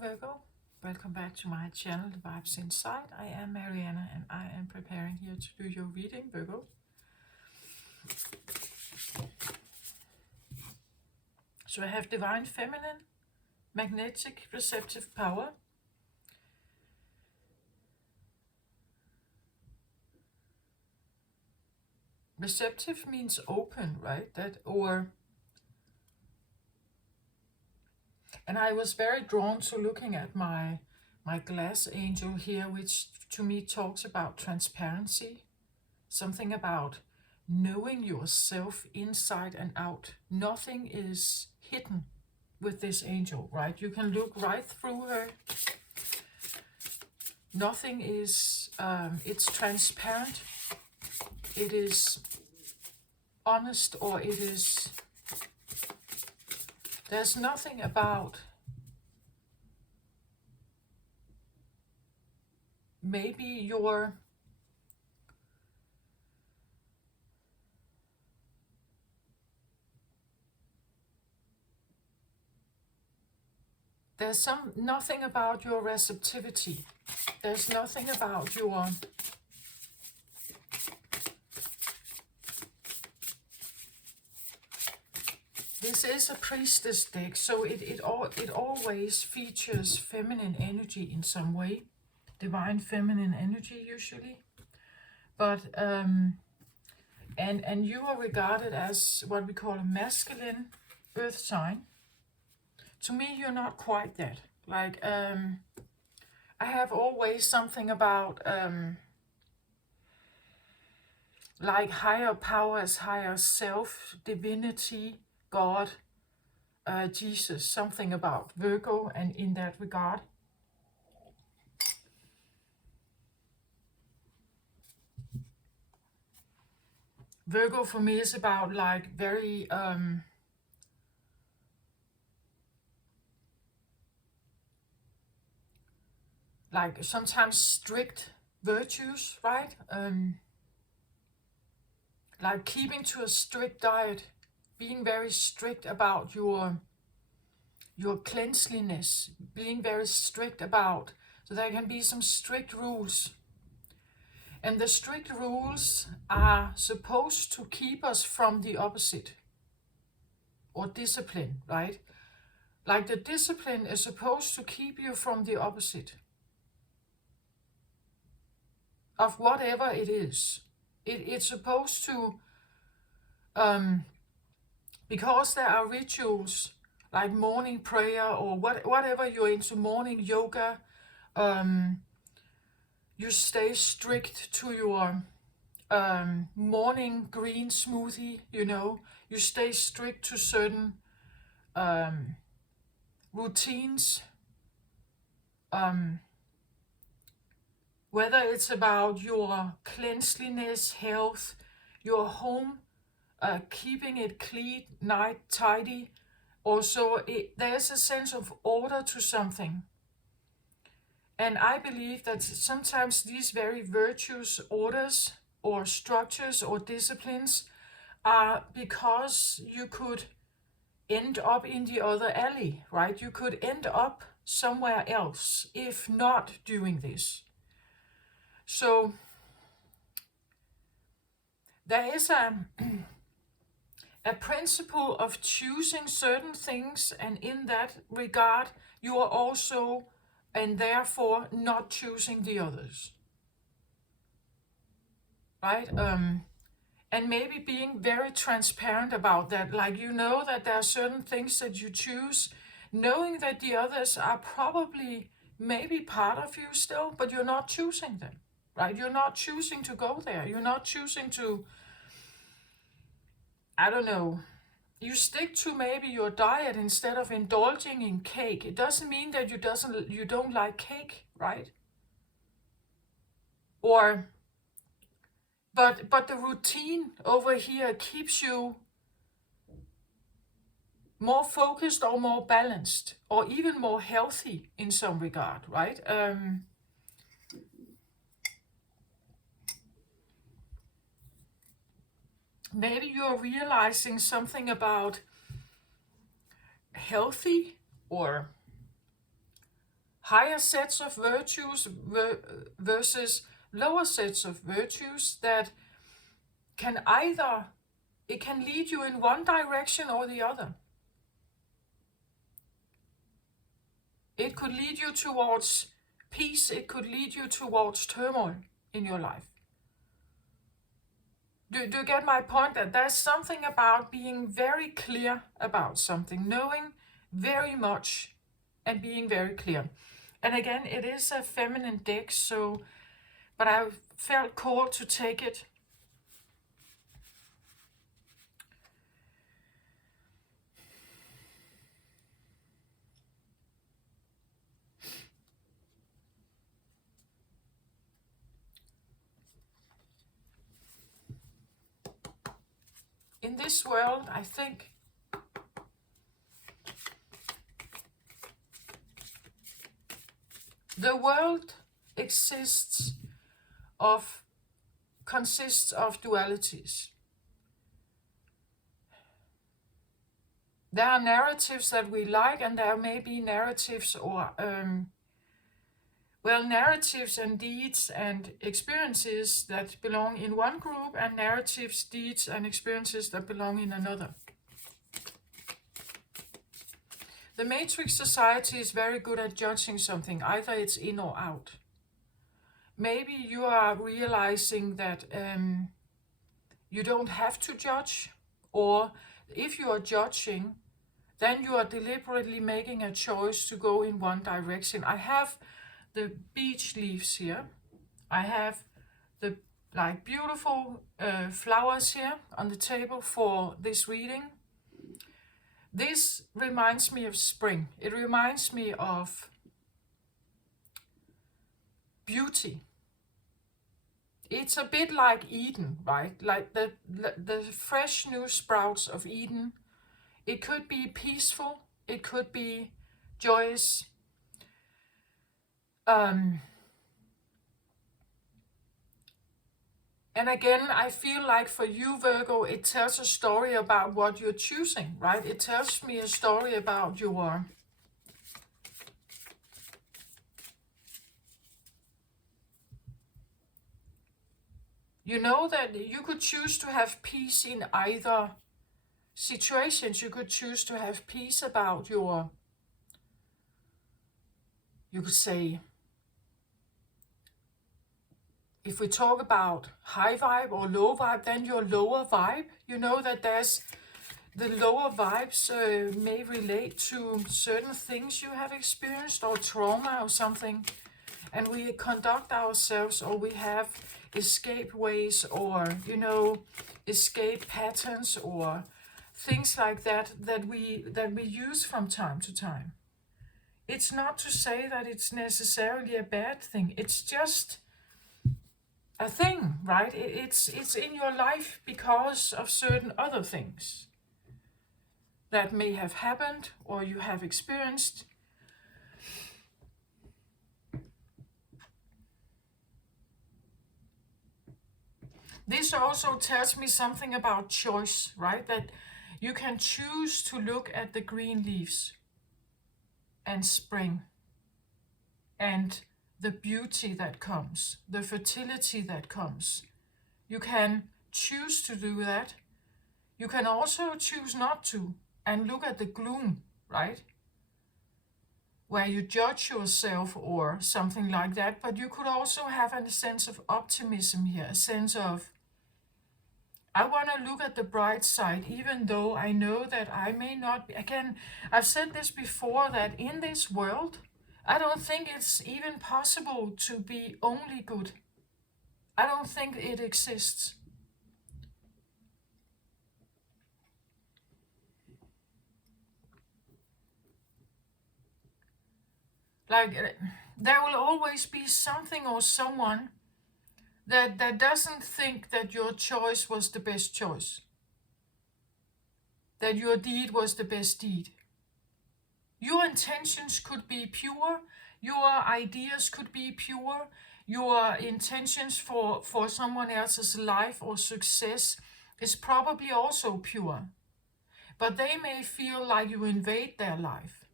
Virgo, welcome back to my channel, The Vibes Inside. I am Mariana and I am preparing here to do your reading, Virgo. So I have Divine Feminine, Magnetic Receptive Power, receptive means open, right? And I was very drawn to looking at my glass angel here, which to me talks about transparency, something about knowing yourself inside and out. Nothing is hidden with this angel, right? You can look right through her. Nothing is, it's transparent, it is honest, or it is, there's nothing about maybe your there's nothing about your receptivity. There's nothing about your this is a priestess deck, so it always features feminine energy in some way, divine feminine energy usually. But and you are regarded as what we call a masculine earth sign. To me, you're not quite that. Like I have always something about like higher powers, higher self, divinity, God, Jesus, something about Virgo, and in that regard. Virgo for me is about like very like sometimes strict virtues, right? Like keeping to a strict diet, being very strict about your cleanliness, being very strict about, so there can be some strict rules. And the strict rules are supposed to keep us from the opposite, or discipline, right? Like the discipline is supposed to keep you from the opposite of whatever it is. It's supposed to, because there are rituals like morning prayer or whatever you're into, morning yoga, you stay strict to your morning green smoothie, you know, you stay strict to certain routines, whether it's about your cleanliness, health, your home, keeping it clean, nice, tidy. Also, there's a sense of order to something. And I believe that sometimes these very virtuous orders or structures or disciplines are because you could end up in the other alley, right? You could end up somewhere else if not doing this. So there is a principle of choosing certain things, and in that regard you are also and therefore not choosing the others, right? And maybe being very transparent about that, like you know that there are certain things that you choose, knowing that the others are probably maybe part of you still, but you're not choosing them, right? You're not choosing to go there. You're not choosing to, I don't know, you stick to maybe your diet instead of indulging in cake. It doesn't mean that you don't like cake, right? Or but the routine over here keeps you more focused or more balanced or even more healthy in some regard, right? Maybe you're realizing something about healthy or higher sets of virtues versus lower sets of virtues that can it can lead you in one direction or the other. It could lead you towards peace, it could lead you towards turmoil in your life. Do you get my point? That there's something about being very clear about something, knowing very much and being very clear. And again, it is a feminine deck, but I felt called to take it. In this world, I think the world consists of dualities. There are narratives that we like, and there may be narratives or narratives and deeds and experiences that belong in one group, and narratives, deeds, and experiences that belong in another. The Matrix Society is very good at judging something, either it's in or out. Maybe you are realizing that you don't have to judge, or if you are judging, then you are deliberately making a choice to go in one direction. I have the beech leaves here. I have the beautiful flowers here on the table for this reading. This reminds me of spring. It reminds me of beauty. It's a bit like Eden, right? Like the fresh new sprouts of Eden. It could be peaceful. It could be joyous. And again, I feel like for you, Virgo, it tells a story about what you're choosing, right? It tells me a story about your you know that you could choose to have peace in either situations. You could choose to have peace about you could say, if we talk about high vibe or low vibe, then your lower vibe, you know that there's the lower vibes may relate to certain things you have experienced or trauma or something. And we conduct ourselves, or we have escape ways, or, escape patterns or things like that we use from time to time. It's not to say that it's necessarily a bad thing. It's just a thing, right? It's in your life because of certain other things that may have happened or you have experienced. This also tells me something about choice, right? That you can choose to look at the green leaves and spring and the beauty that comes, the fertility that comes. You can choose to do that. You can also choose not to and look at the gloom, right? Where you judge yourself or something like that. But you could also have a sense of optimism here, a sense of, I want to look at the bright side, even though I know that I may not be. Again, I've said this before, that in this world, I don't think it's even possible to be only good. I don't think it exists. Like, there will always be something or someone that doesn't think that your choice was the best choice, that your deed was the best deed. Your intentions could be pure, your ideas could be pure, your intentions for someone else's life or success is probably also pure. But they may feel like you invade their life,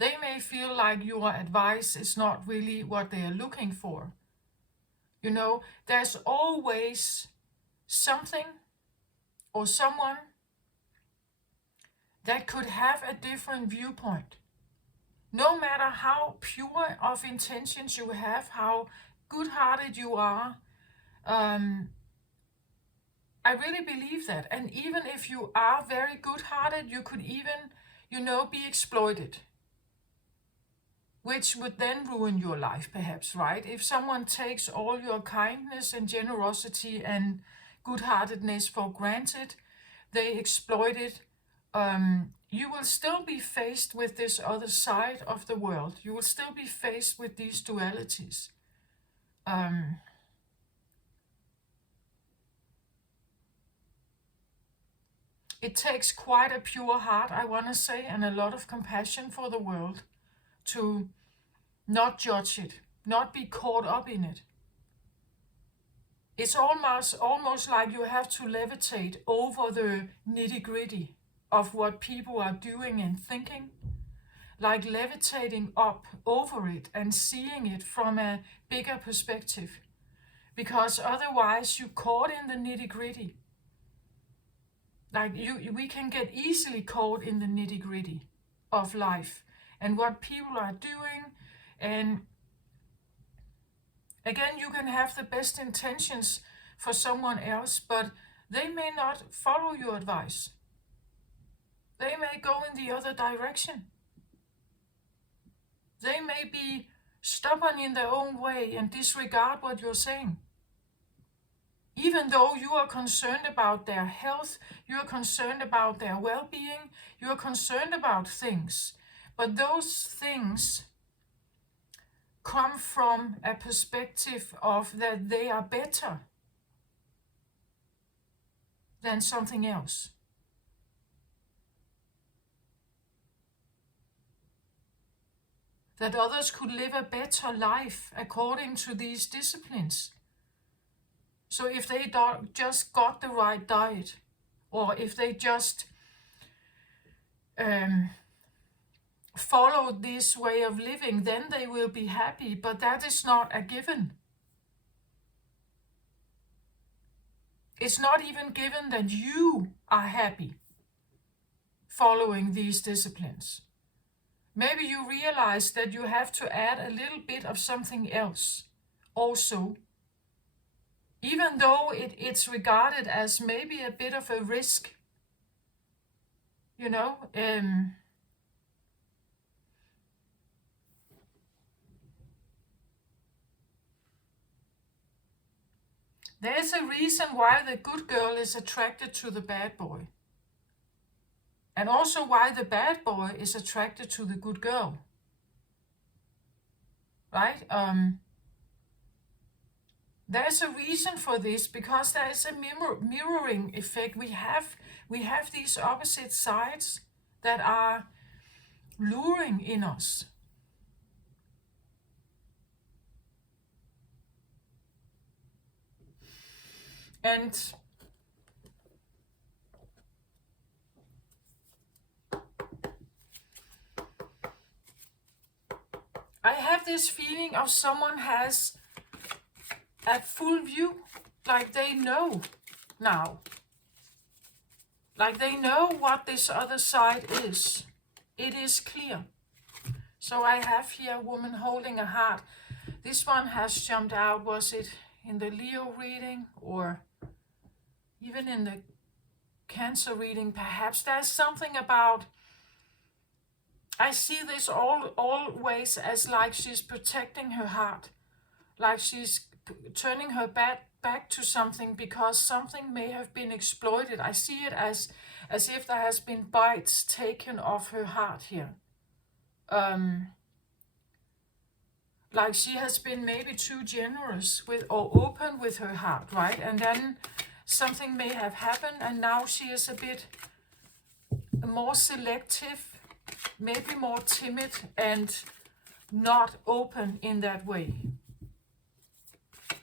They may feel like your advice is not really what they are looking for. You know, there's always something or someone that could have a different viewpoint. No matter how pure of intentions you have, how good-hearted you are, I really believe that. And even if you are very good-hearted, you could even, be exploited, which would then ruin your life, perhaps, right? If someone takes all your kindness and generosity and good-heartedness for granted, they exploit it, you will still be faced with this other side of the world. You will still be faced with these dualities. It takes quite a pure heart, I want to say, and a lot of compassion for the world to not judge it, not be caught up in it. It's almost like you have to levitate over the nitty-gritty of what people are doing and thinking, like levitating up over it and seeing it from a bigger perspective, because otherwise you're caught in the nitty-gritty. Like we can get easily caught in the nitty-gritty of life and what people are doing. And again, you can have the best intentions for someone else, but they may not follow your advice. They may go in the other direction. They may be stubborn in their own way and disregard what you're saying. Even though you are concerned about their health, you are concerned about their well-being, you are concerned about things. But those things come from a perspective of that they are better than something else. That others could live a better life according to these disciplines. So if they just got the right diet, or if they just follow this way of living, then they will be happy. But that is not a given. It's not even given that you are happy following these disciplines. Maybe you realize that you have to add a little bit of something else also, even though it's regarded as maybe a bit of a risk, There's a reason why the good girl is attracted to the bad boy. And also why the bad boy is attracted to the good girl. Right? There's a reason for this, because there is a mirroring effect. We have these opposite sides that are luring in us. And I have this feeling of someone has a full view, like they know now. Like they know what this other side is. It is clear. So I have here a woman holding a heart. This one has jumped out. Was it in the Leo reading or even in the Cancer reading? Perhaps there's something about, I see this always as like she's protecting her heart. Like she's turning her back to something because something may have been exploited. I see it as if there has been bites taken off her heart here. Like she has been maybe too generous with or open with her heart, right? And then something may have happened and now she is a bit more selective, maybe more timid and not open in that way.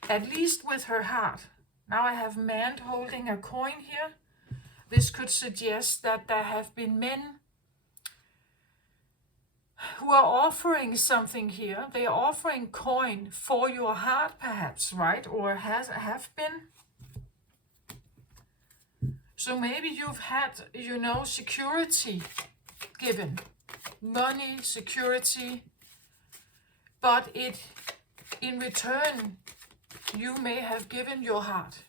At least with her heart. Now I have man holding a coin here. This could suggest that there have been men who who are offering something here, they are offering coin for your heart perhaps, right? Or have been. So maybe you've had, security given. Money, security. But in return, you may have given your heart.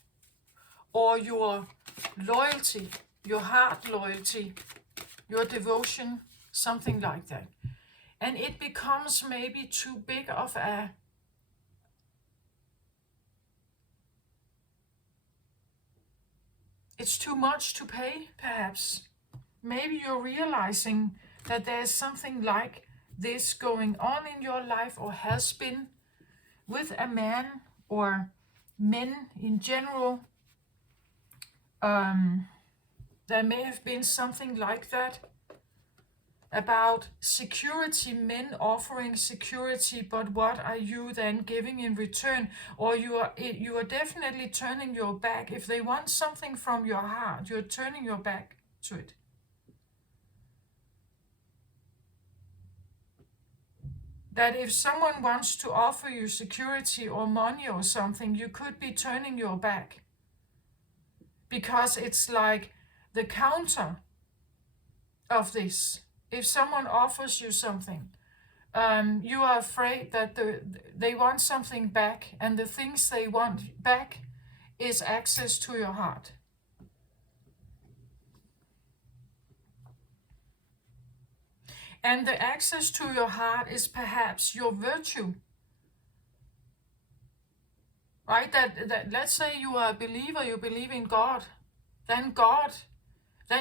Or your loyalty, your heart loyalty, your devotion, something like that. And it becomes maybe too big of a it's too much to pay, perhaps. Maybe you're realizing that there's something like this going on in your life, or has been, with a man or men in general. There may have been something like that about security, men offering security, but what are you then giving in return? Or you are definitely turning your back. If they want something from your heart, you're turning your back to it. That if someone wants to offer you security or money or something, you could be turning your back. Because it's like the counter of this. If someone offers you something, you are afraid that they want something back, and the things they want back is access to your heart. And the access to your heart is perhaps your virtue. Right? That let's say you are a believer, you believe in God, then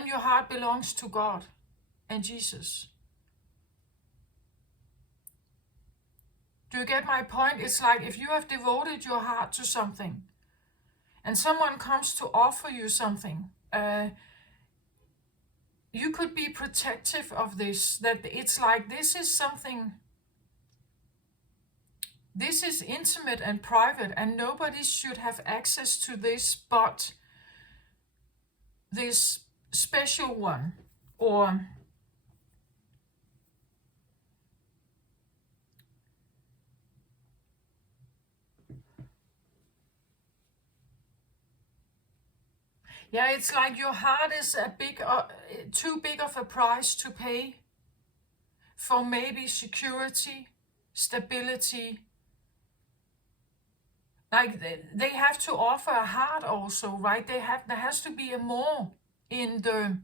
your heart belongs to God and Jesus. Do you get my point? It's like if you have devoted your heart to something and someone comes to offer you something, you could be protective of this. That it's like this is intimate and private, and nobody should have access to this but this special one. Or yeah, it's like your heart is too big of a price to pay for maybe security, stability. Like they have to offer a heart also, right? There has to be a more in the,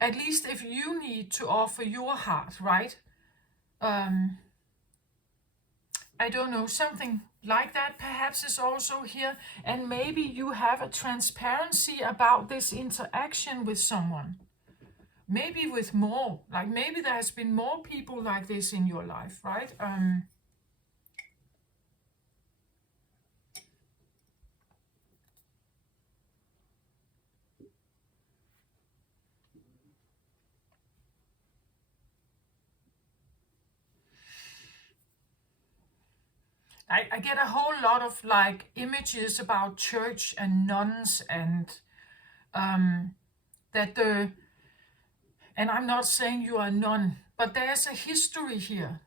at least if you need to offer your heart, right? I don't know, something like that perhaps is also here. And maybe you have a transparency about this interaction with someone. Maybe with more, like maybe there has been more people like this in your life, right? I get a whole lot of like images about church and nuns, and and I'm not saying you are a nun, but there's a history here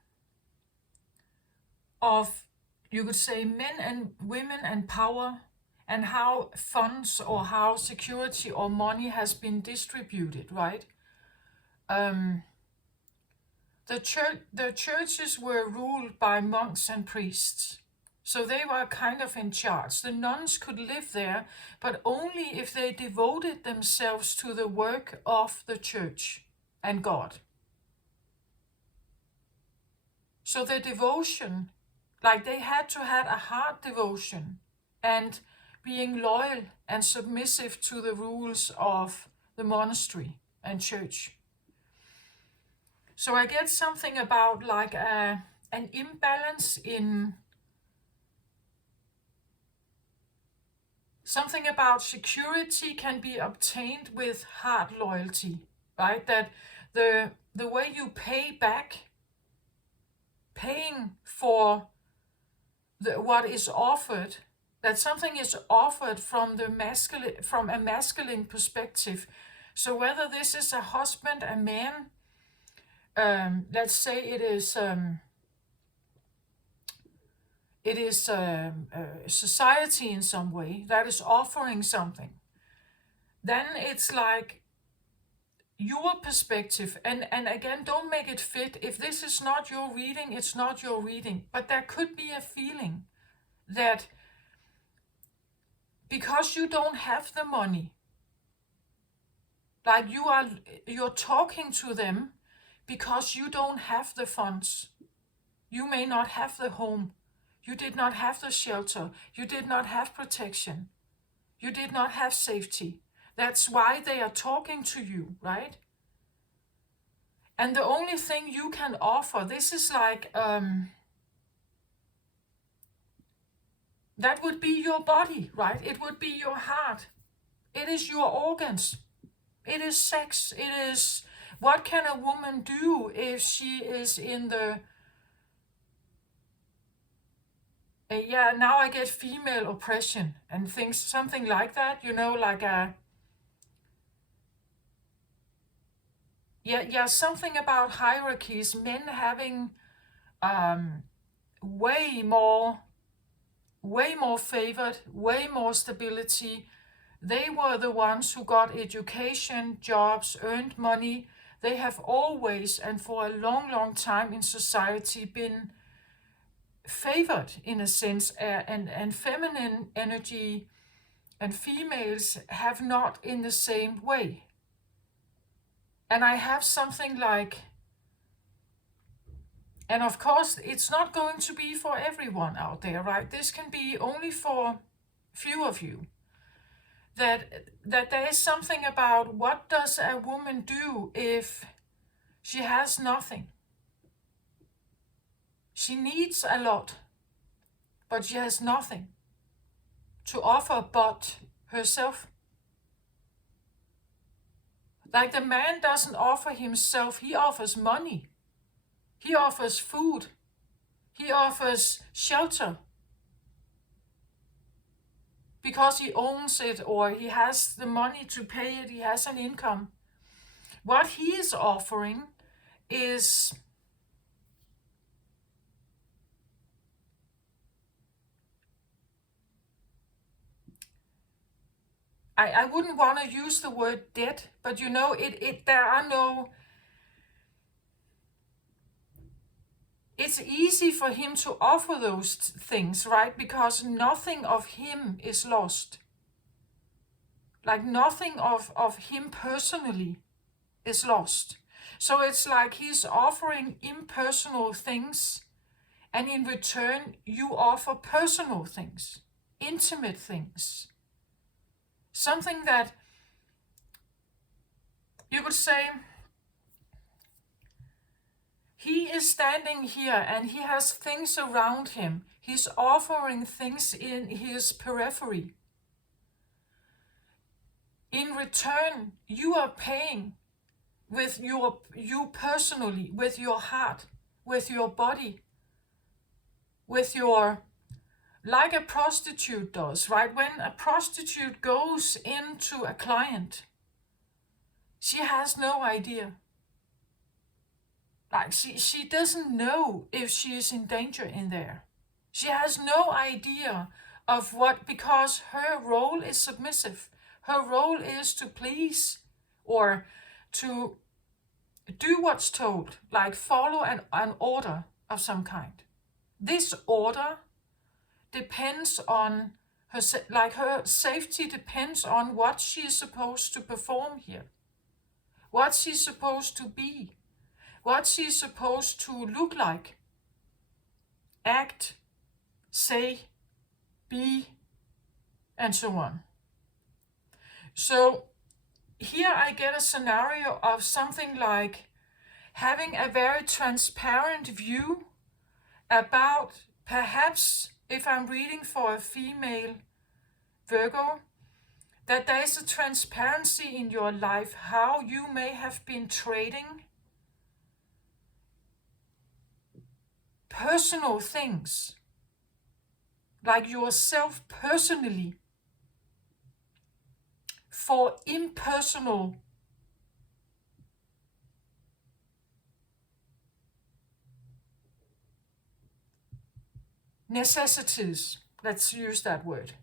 of, you could say, men and women and power, and how funds or how security or money has been distributed, right? The churches were ruled by monks and priests. So they were kind of in charge. The nuns could live there, but only if they devoted themselves to the work of the church and God. So their devotion, like they had to have a heart devotion and being loyal and submissive to the rules of the monastery and church. So I get something about like an imbalance in something about security can be obtained with heart loyalty, right? That the way you pay back, paying for what is offered, that something is offered from a masculine perspective. So whether this is a husband, a man, let's say it is society in some way that is offering something, then it's like your perspective. And again, don't make it fit. If this is not your reading, it's not your reading. But there could be a feeling that because you don't have the money, like you're talking to them because you don't have the funds. You may not have the home. You did not have the shelter. You did not have protection. You did not have safety. That's why they are talking to you, right? And the only thing you can offer, this is like, that would be your body, right? It would be your heart. It is your organs. It is sex. It is, what can a woman do if she is in the, yeah, now I get female oppression and things, something like that, like a, yeah, something about hierarchies, men having way more favored, way more stability. They were the ones who got education, jobs, earned money. They have always, and for a long, long time in society, been favored in a sense, and feminine energy and females have not in the same way. And I have something like, and of course, it's not going to be for everyone out there, right? This can be only for few of you. That there is something about, what does a woman do if she has nothing? She needs a lot, but she has nothing to offer but herself. Like the man doesn't offer himself, he offers money. He offers food. He offers shelter. Because he owns it, or he has the money to pay it, he has an income. What he is offering is I wouldn't want to use the word debt, but there are no, it's easy for him to offer those things, right? Because nothing of him is lost. Like nothing of him personally is lost. So it's like he's offering impersonal things, and in return, you offer personal things, intimate things. Something that you could say, he is standing here and he has things around him. He's offering things in his periphery. In return, you are paying with you personally, with your heart, with your body, with your, like a prostitute does, right? When a prostitute goes into a client, she has no idea. Like she doesn't know if she is in danger in there. She has no idea of what, because her role is submissive. Her role is to please, or to do what's told, like follow an order of some kind. This order depends on her, like her safety depends on what she's supposed to perform here, what she's supposed to be, what she's supposed to look like, act, say, be, and so on. So here I get a scenario of something like having a very transparent view about, perhaps if I'm reading for a female Virgo, that there is a transparency in your life, how you may have been trading personal things, like yourself personally, for impersonal necessities. Let's use that word.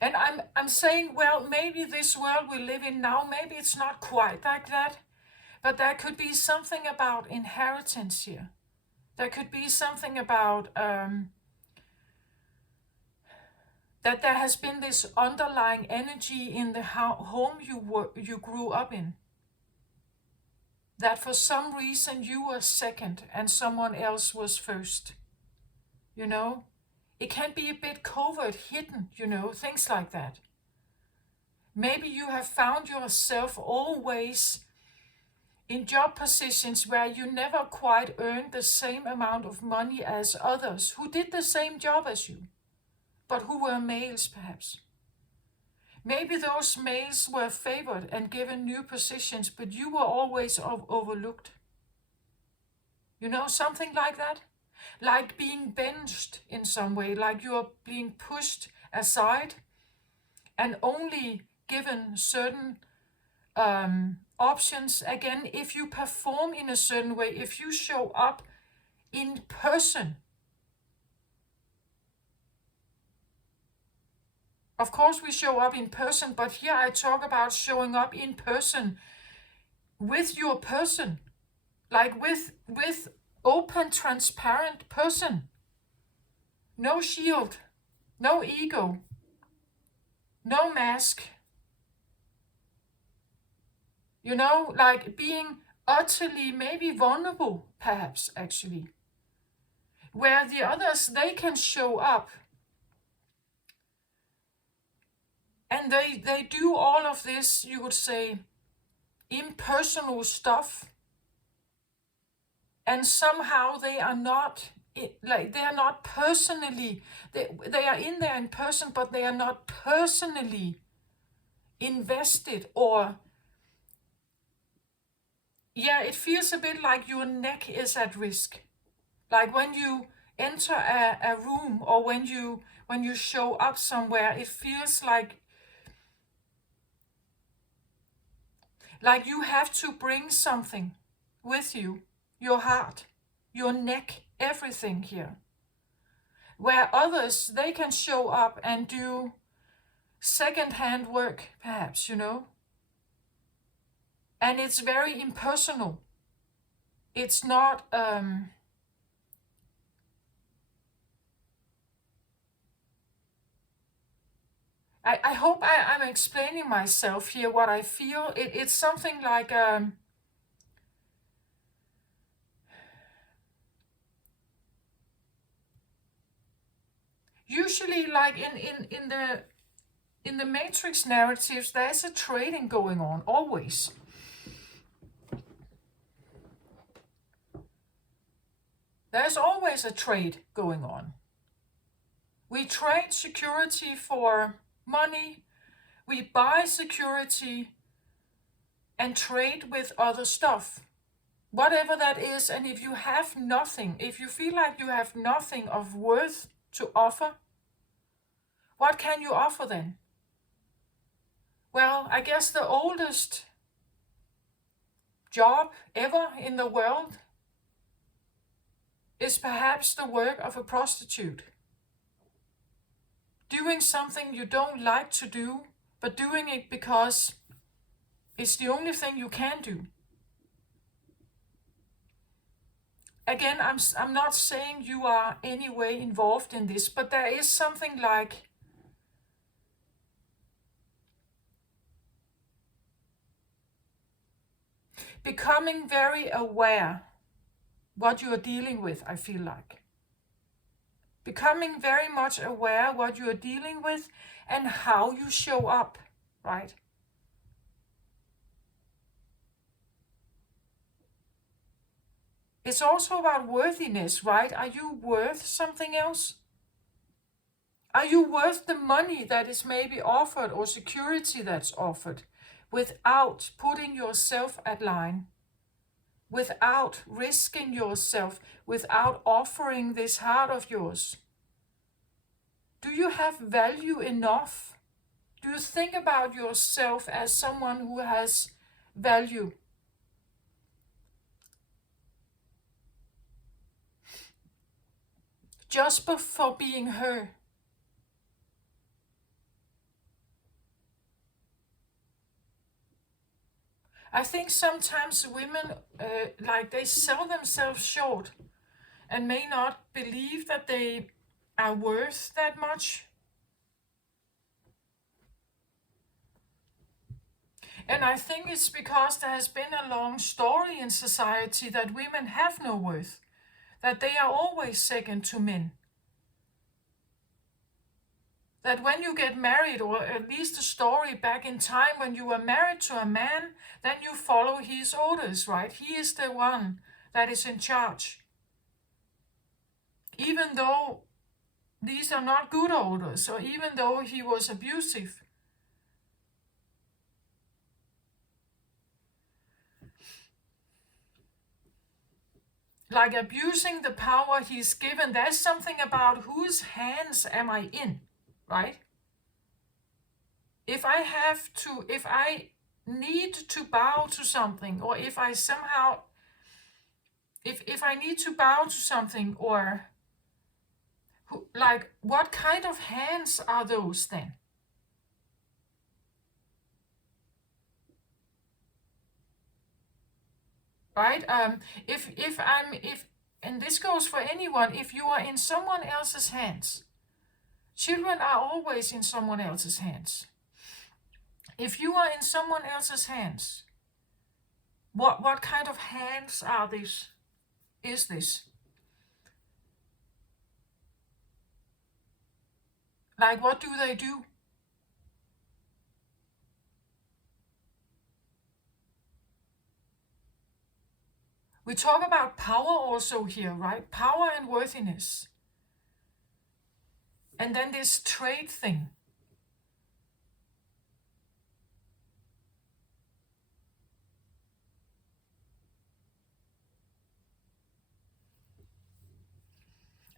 And I'm saying, well, maybe this world we live in now, maybe it's not quite like that, but there could be something about inheritance here. There could be something about that there has been this underlying energy in the home you grew up in. That for some reason you were second and someone else was first. You know? It can be a bit covert, hidden, things like that. Maybe you have found yourself always in job positions where you never quite earned the same amount of money as others who did the same job as you, but who were males perhaps. Maybe those males were favored and given new positions, but you were always overlooked. Something like that? Like being benched in some way, like you're being pushed aside and only given certain options. Again, if you perform in a certain way, if you show up in person. Of course we show up in person, but here I talk about showing up in person with your person, like with open, transparent person. No shield, no ego, no mask. Like being utterly, maybe vulnerable, perhaps, actually. Where the others, they can show up. And they do all of this, you would say, impersonal stuff. And somehow they are not, they are not personally, they are in there in person, but they are not personally invested or, it feels a bit like your neck is at risk. Like when you enter a room or when you show up somewhere, it feels like you have to bring something with you, your heart, your neck, everything here. Where others, they can show up and do second-hand work, perhaps, And it's very impersonal. It's not... I hope I'm explaining myself here, what I feel. It's something like... usually, like in the Matrix narratives, there's a trading going on, always. There's always a trade going on. We trade security for money. We buy security and trade with other stuff. Whatever that is, and if you have nothing, if you feel like you have nothing of worth to offer, what can you offer then? Well, I guess the oldest job ever in the world is perhaps the work of a prostitute. Doing something you don't like to do, but doing it because it's the only thing you can do. Again, I'm not saying you are any way involved in this, but there is something like becoming very aware what you are dealing with, I feel like. Becoming very much aware what you are dealing with and how you show up, right? It's also about worthiness, right? Are you worth something else? Are you worth the money that is maybe offered or security that's offered without putting yourself at line? Without risking yourself, without offering this heart of yours? Do you have value enough? Do you think about yourself as someone who has value? just for being her. I think sometimes women, like they sell themselves short and may not believe that they are worth that much. And I think it's because there has been a long story in society that women have no worth, that they are always second to men. That when you get married, or at least a story back in time when you were married to a man, then you follow his orders, right? He is the one that is in charge. Even though these are not good orders, or even though he was abusive. Like abusing the power he's given, there's something about whose hands am I in, right? If I need to bow to something, or if I somehow, if I need to bow to something, or like, what kind of hands are those then? Right? If and this goes for anyone, if you are in someone else's hands, children are always in someone else's hands. If you are in someone else's hands, what kind of hands are this? Is this? Like, what do they do? We talk about power also here, right? Power and worthiness. And then this trade thing.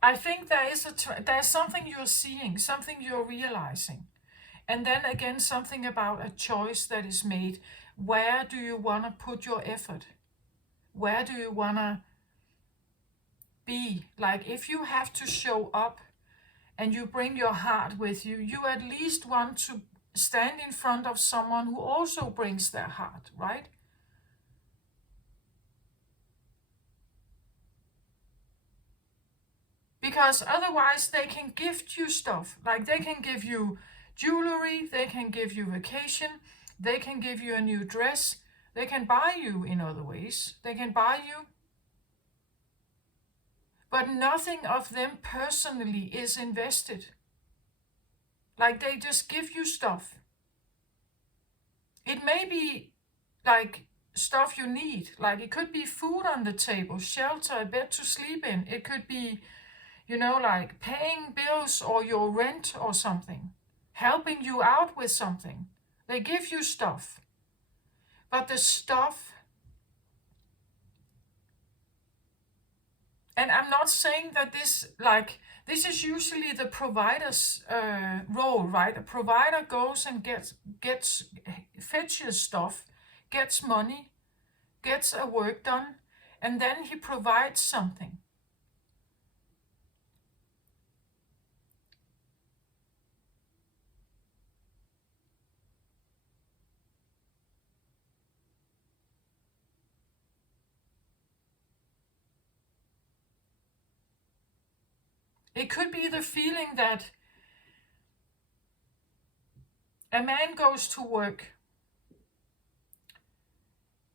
I think there's something you're seeing, something you're realizing. And then again, something about a choice that is made. Where do you want to put your effort? Where do you want to be? Like, if you have to show up and you bring your heart with you, you at least want to stand in front of someone who also brings their heart, right? Because otherwise they can gift you stuff. Like, they can give you jewelry, they can give you vacation, they can give you a new dress, they can buy you in other ways. They can buy you. But nothing of them personally is invested. Like, they just give you stuff. It may be like stuff you need. Like, it could be food on the table, shelter, a bed to sleep in. It could be, like paying bills or your rent or something, helping you out with something. They give you stuff. But the stuff, and I'm not saying that this is usually the provider's role, right? A provider goes and fetches stuff, gets money, gets a work done, and then he provides something. It could be the feeling that a man goes to work.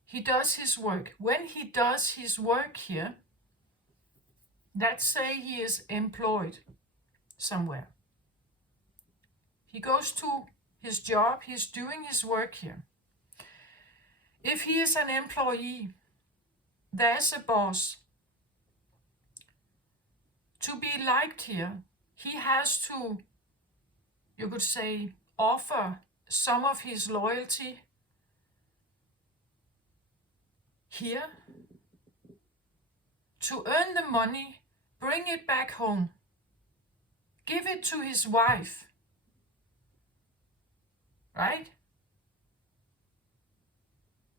He does his work. When he does his work here, let's say he is employed somewhere. He goes to his job, he's doing his work here. If he is an employee, there's a boss. To be liked here, he has to, you could say, offer some of his loyalty here to earn the money, bring it back home, give it to his wife, right?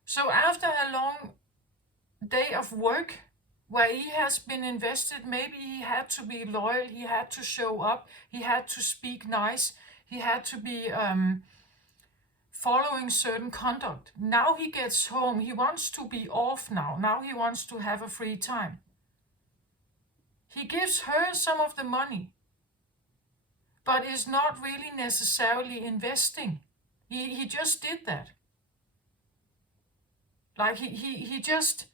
So after a long day of work, where he has been invested. Maybe he had to be loyal, he had to show up, he had to speak nice, he had to be following certain conduct. Now he gets home, he wants to be off now. Now he wants to have a free time. He gives her some of the money, but is not really necessarily investing. He just did that. Like he just,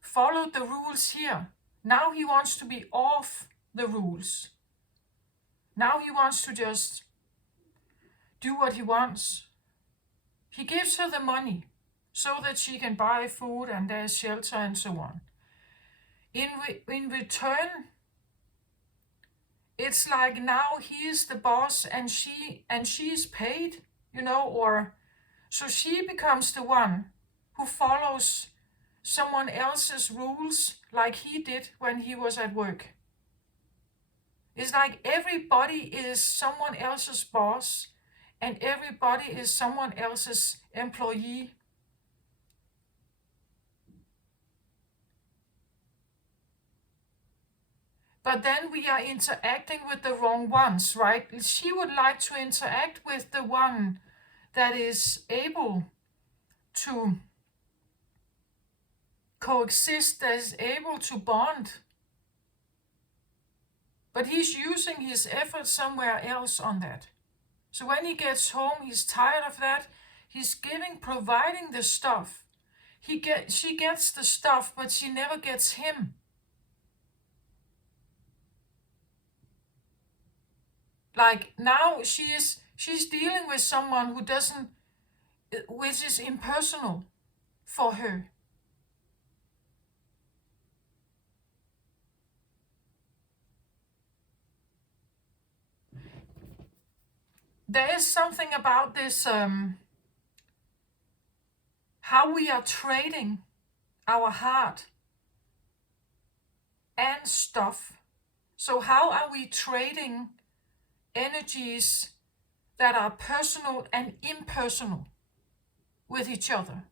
followed the rules here. Now he wants to be off the rules. Now he wants to just do what he wants. He gives her the money so that she can buy food and there's shelter and so on. In return, it's like now he is the boss and she's paid, or so she becomes the one who follows someone else's rules like he did when he was at work. It's like everybody is someone else's boss and everybody is someone else's employee. But then we are interacting with the wrong ones, right? She would like to interact with the one that is able to coexist, that is able to bond. But he's using his effort somewhere else on that. So when he gets home, he's tired of that. He's providing the stuff. She gets the stuff, but she never gets him. Like now she's dealing with someone which is impersonal for her. There is something about this, how we are trading our heart and stuff. So how are we trading energies that are personal and impersonal with each other?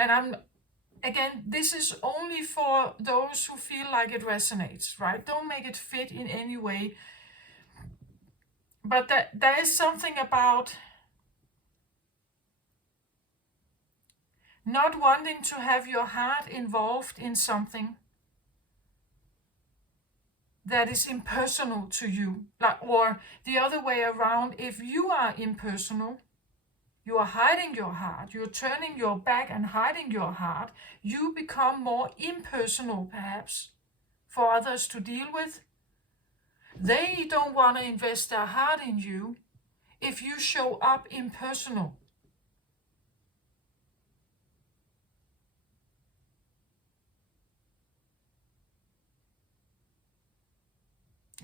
And again, this is only for those who feel like it resonates, right? Don't make it fit in any way. But there is something about not wanting to have your heart involved in something that is impersonal to you. Or the other way around, if you are impersonal, you are hiding your heart, you're turning your back and hiding your heart, you become more impersonal perhaps for others to deal with. They don't want to invest their heart in you if you show up impersonal.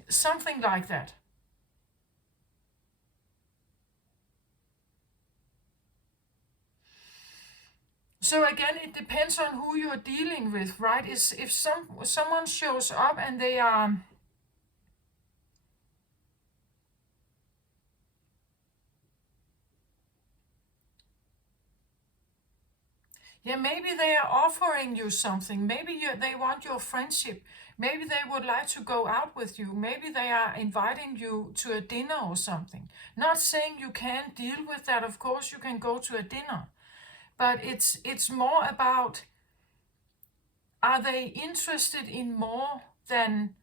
Something like that. So again, it depends on who you're dealing with, right? If someone shows up and they are maybe they are offering you something. Maybe they want your friendship. Maybe they would like to go out with you. Maybe they are inviting you to a dinner or something. Not saying you can't deal with that. Of course, you can go to a dinner. But it's more about, are they interested in more than,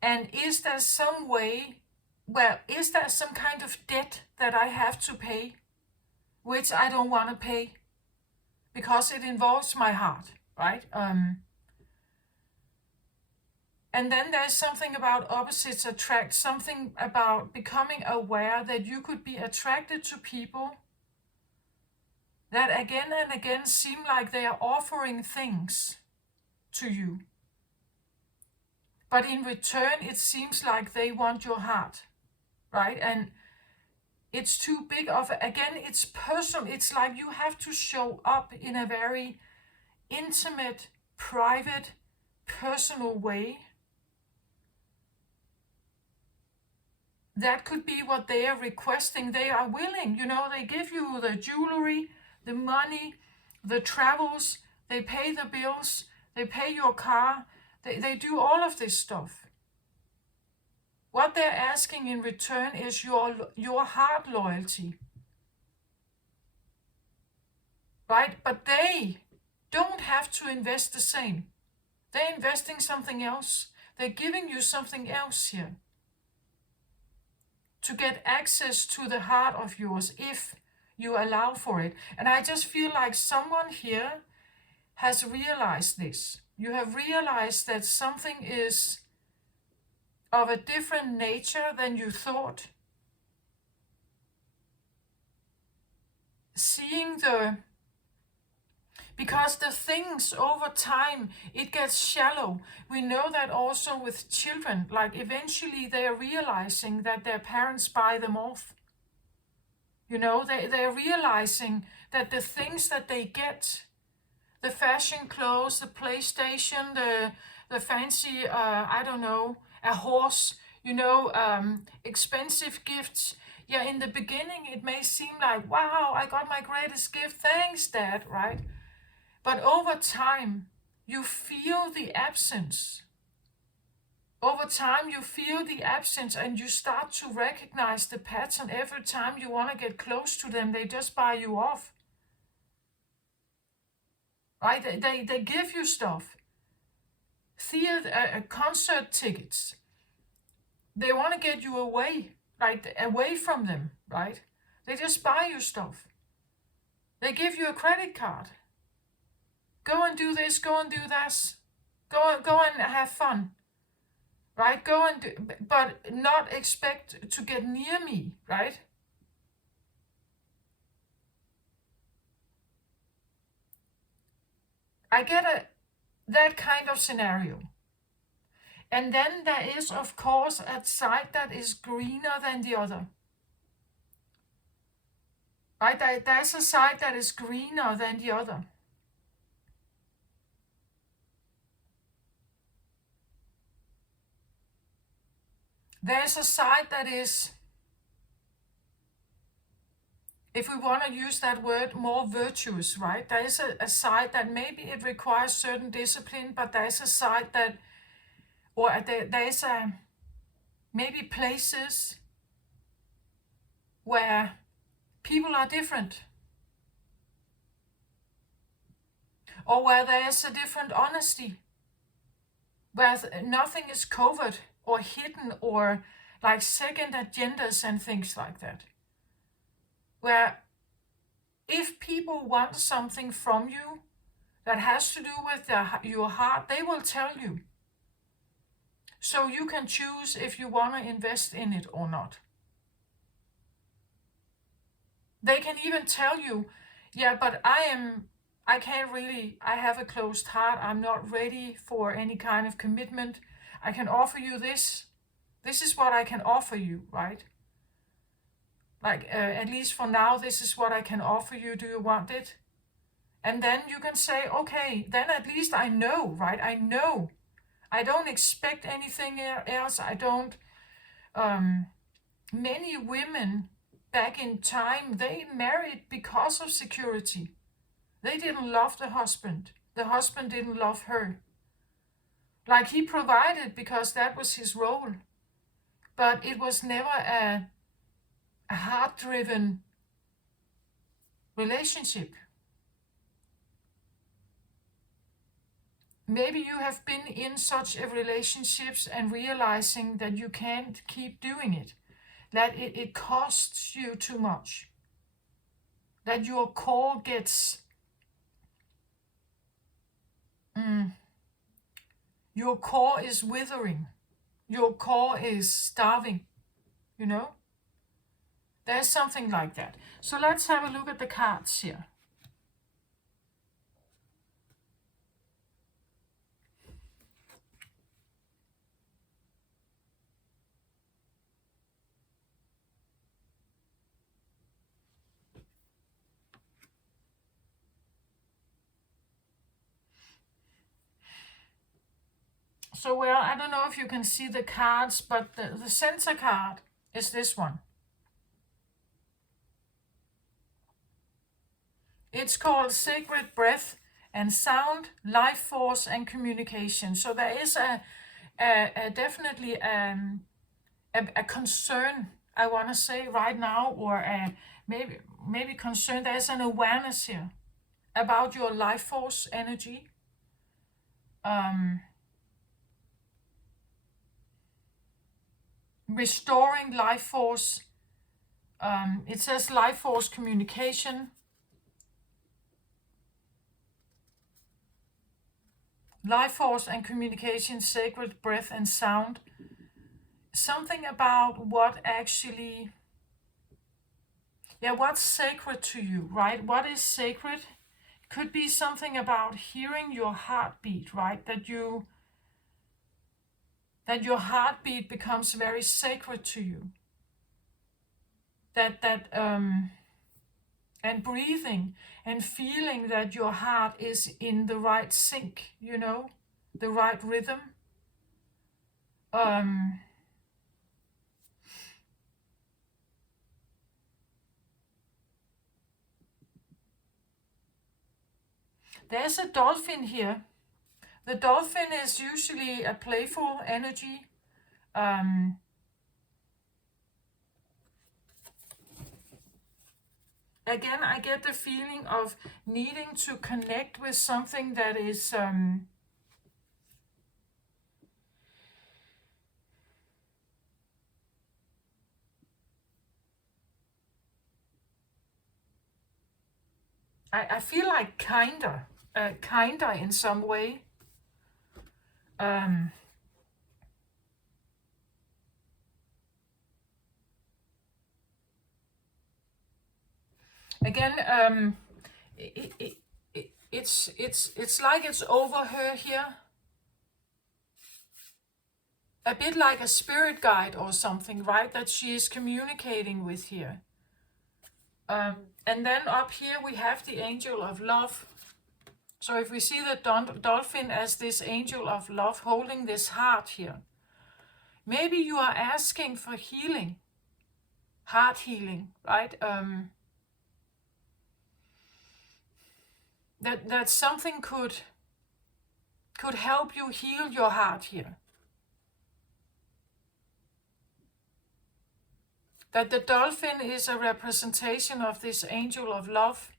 and is there some way, is there some kind of debt that I have to pay, which I don't want to pay? Because it involves my heart, right? And then there's something about opposites attract, something about becoming aware that you could be attracted to people that again and again seem like they are offering things to you. But in return, it seems like they want your heart, right? And it's too big of again, it's personal. It's like you have to show up in a very intimate, private, personal way that could be what they are requesting. They are willing, they give you the jewelry, the money, the travels, they pay the bills, they pay your car, they do all of this stuff. What they're asking in return is your heart loyalty. Right? But they don't have to invest the same. They're investing something else. They're giving you something else here to get access to the heart of yours if you allow for it. And I just feel like someone here has realized this. You have realized that something is of a different nature than you thought. Because the things over time, it gets shallow. We know that also with children, like eventually they are realizing that their parents buy them off. They're realizing that the things that they get, the fashion clothes, the PlayStation, the fancy, a horse, expensive gifts. Yeah, in the beginning, it may seem like, wow, I got my greatest gift. Thanks, Dad, right? But over time, you feel the absence. Over time, you feel the absence and you start to recognize the pattern. Every time you want to get close to them, they just buy you off. Right? They give you stuff. Theater, concert tickets. They want to get you away, right? Away from them, right? They just buy you stuff. They give you a credit card. Go and do this, go and do that. Go and have fun. Right? Go and do, but not expect to get near me, right? I get that kind of scenario. And then there is, of course, a side that is greener than the other. Right? There's a side that is greener than the other. There's a side that is, if we want to use that word, more virtuous, right? There is a side that maybe it requires certain discipline, but there's a side that, or there's maybe places where people are different. Or where there's a different honesty. Where nothing is covered or hidden or like second agendas and things like that. Where if people want something from you that has to do with your heart, they will tell you. So you can choose if you want to invest in it or not. They can even tell you, yeah, but I can't really, I have a closed heart. I'm not ready for any kind of commitment. I can offer you this. This is what I can offer you, right? Like, at least for now, this is what I can offer you. Do you want it? And then you can say, okay, then at least I know, right? I know. I don't expect anything else. I don't, many women back in time, they married because of security. They didn't love the husband. The husband didn't love her. Like, he provided because that was his role. But it was never a heart-driven relationship. Maybe you have been in such a relationships and realizing that you can't keep doing it. That it costs you too much. That your core gets... your core is withering. Your core is starving. There's something like that. So let's have a look at the cards here. So, well, I don't know if you can see the cards, but the center card is this one. It's called Sacred Breath and Sound, Life Force and Communication. So there is definitely a concern, I want to say right now, or maybe concern. There's an awareness here about your life force energy. Restoring life force. It says life force communication. Life force and communication, sacred breath and sound. Something about what actually, what's sacred to you, right? What is sacred? Could be something about hearing your heartbeat, right? That your heartbeat becomes very sacred to you. And breathing and feeling that your heart is in the right sync, the right rhythm. There's a dolphin here. The dolphin is usually a playful energy. Again, I get the feeling of needing to connect with something that is I feel like kinder in some way. Again, it's like it's over her here. A bit like a spirit guide or something, right? That she is communicating with here. And then up here we have the angel of love. So if we see the dolphin as this angel of love holding this heart here, maybe you are asking for healing, heart healing, right? That something could help you heal your heart here. That the dolphin is a representation of this angel of love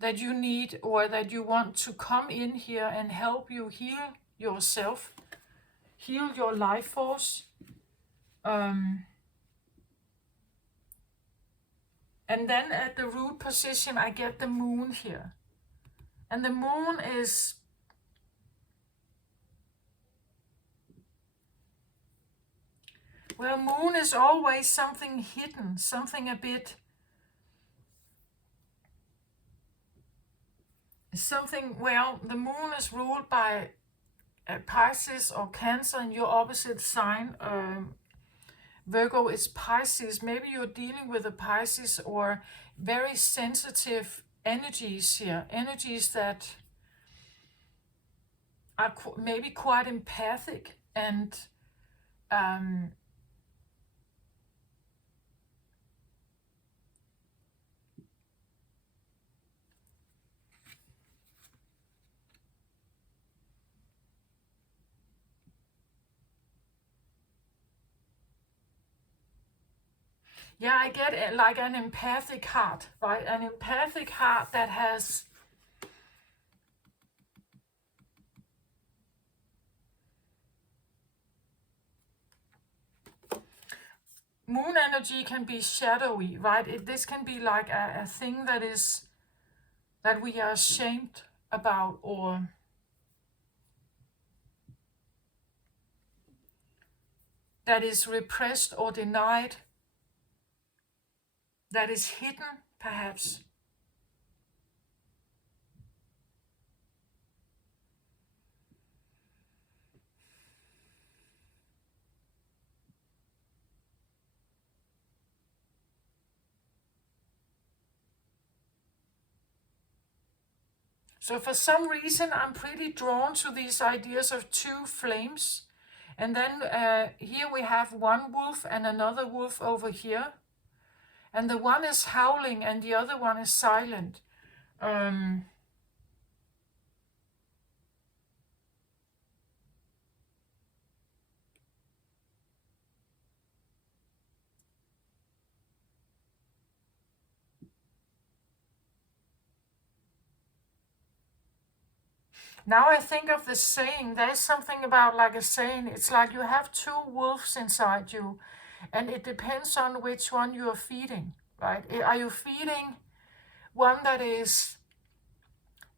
that you need, or that you want to come in here and help you heal yourself, heal your life force. And then at the root position, I get the moon here. And the moon is moon is always something hidden, something a bit, the moon is ruled by Pisces or Cancer, and your opposite sign, Virgo, is Pisces. Maybe you're dealing with a Pisces or very sensitive energies here, energies that are maybe quite empathic and I get like an empathic heart, right? An empathic heart that has moon energy can be shadowy, right? This can be like a thing that we are ashamed about, or that is repressed or denied, that is hidden, perhaps. So for some reason, I'm pretty drawn to these ideas of two flames. And then here we have one wolf and another wolf over here. And the one is howling and the other one is silent. Now I think of the saying, there's something about like a saying, it's like you have two wolves inside you, and it depends on which one you are feeding, right? Are you feeding one that is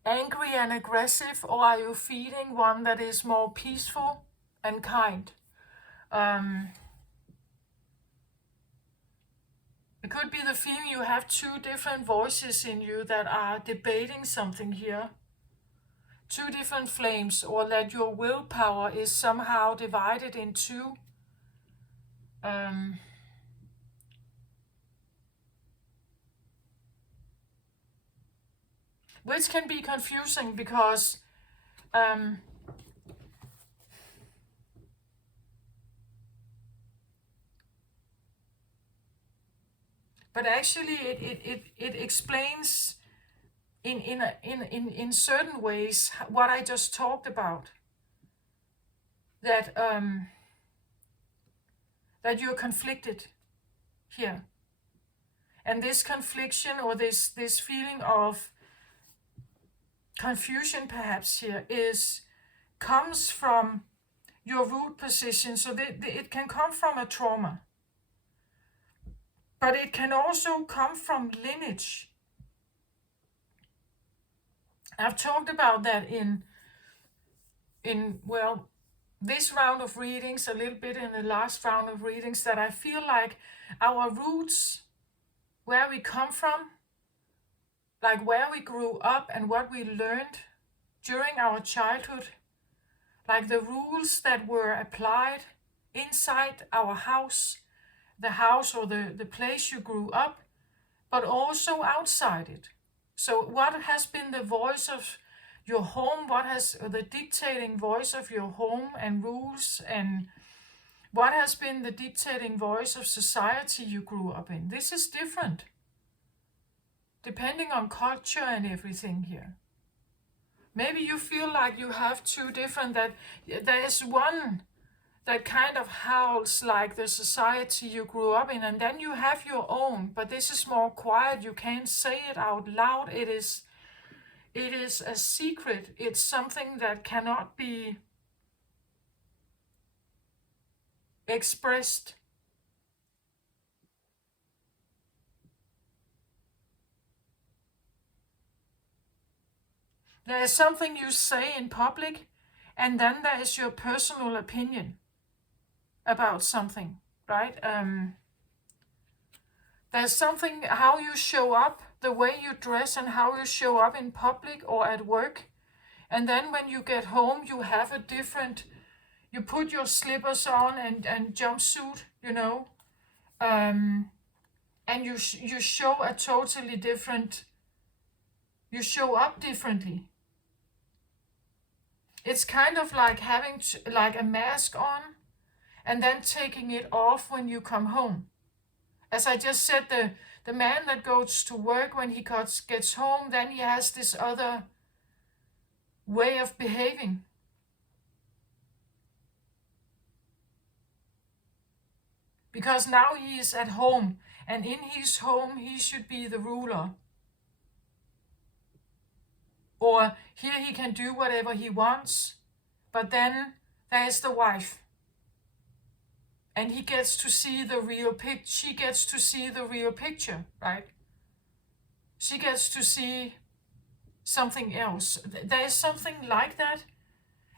angry and aggressive, or are you feeding one that is more peaceful and kind? It could be the feeling you have two different voices in you that are debating something here. Two different flames, or that your willpower is somehow divided in two. Which can be confusing because but actually it explains in certain ways what I just talked about. That that you're conflicted here. And this confliction, or this feeling of confusion perhaps here, comes from your root position. So it can come from a trauma. But it can also come from lineage. I've talked about that in well, this round of readings, a little bit in the last round of readings, that I feel like our roots, where we come from, like where we grew up and what we learned during our childhood, like the rules that were applied inside our house, the house or the place you grew up, but also outside it. So what has been the voice of your home? What has the dictating voice of your home and rules, and what has been the dictating voice of society you grew up in? This is different, depending on culture and everything here. Maybe you feel like you have two different, that there is one that kind of howls like the society you grew up in, and then you have your own, but this is more quiet. You can't say it out loud. It is a secret. It's something that cannot be expressed. There is something you say in public, and then there is your personal opinion about something, right? There's something, how you show up, the way you dress and how you show up in public or at work. And then when you get home, you have a different, you put your slippers on and jumpsuit, and you show a totally different, you show up differently. It's kind of like having like a mask on and then taking it off when you come home. As I just said, the man that goes to work, when he gets home, then he has this other way of behaving. Because now he is at home, and in his home he should be the ruler. Or here he can do whatever he wants, but then there's the wife. And he gets to see the real picture. She gets to see the real picture, right? She gets to see something else. There's something like that.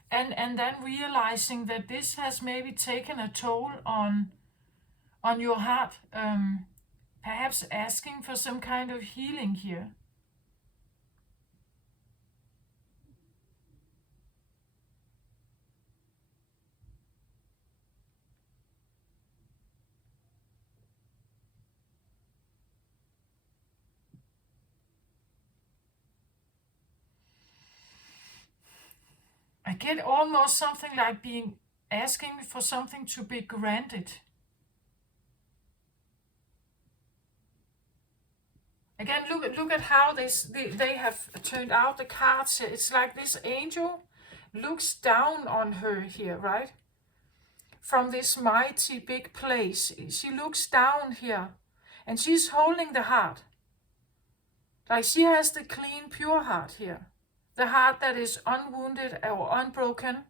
And then realizing that this has maybe taken a toll on your heart. Perhaps asking for some kind of healing here. I get almost something like being asking for something to be granted. Again, look at how they have turned out the cards here. It's like this angel looks down on her here, right? From this mighty big place. She looks down here and she's holding the heart. Like she has the clean, pure heart here. The heart that is unwounded or unbroken.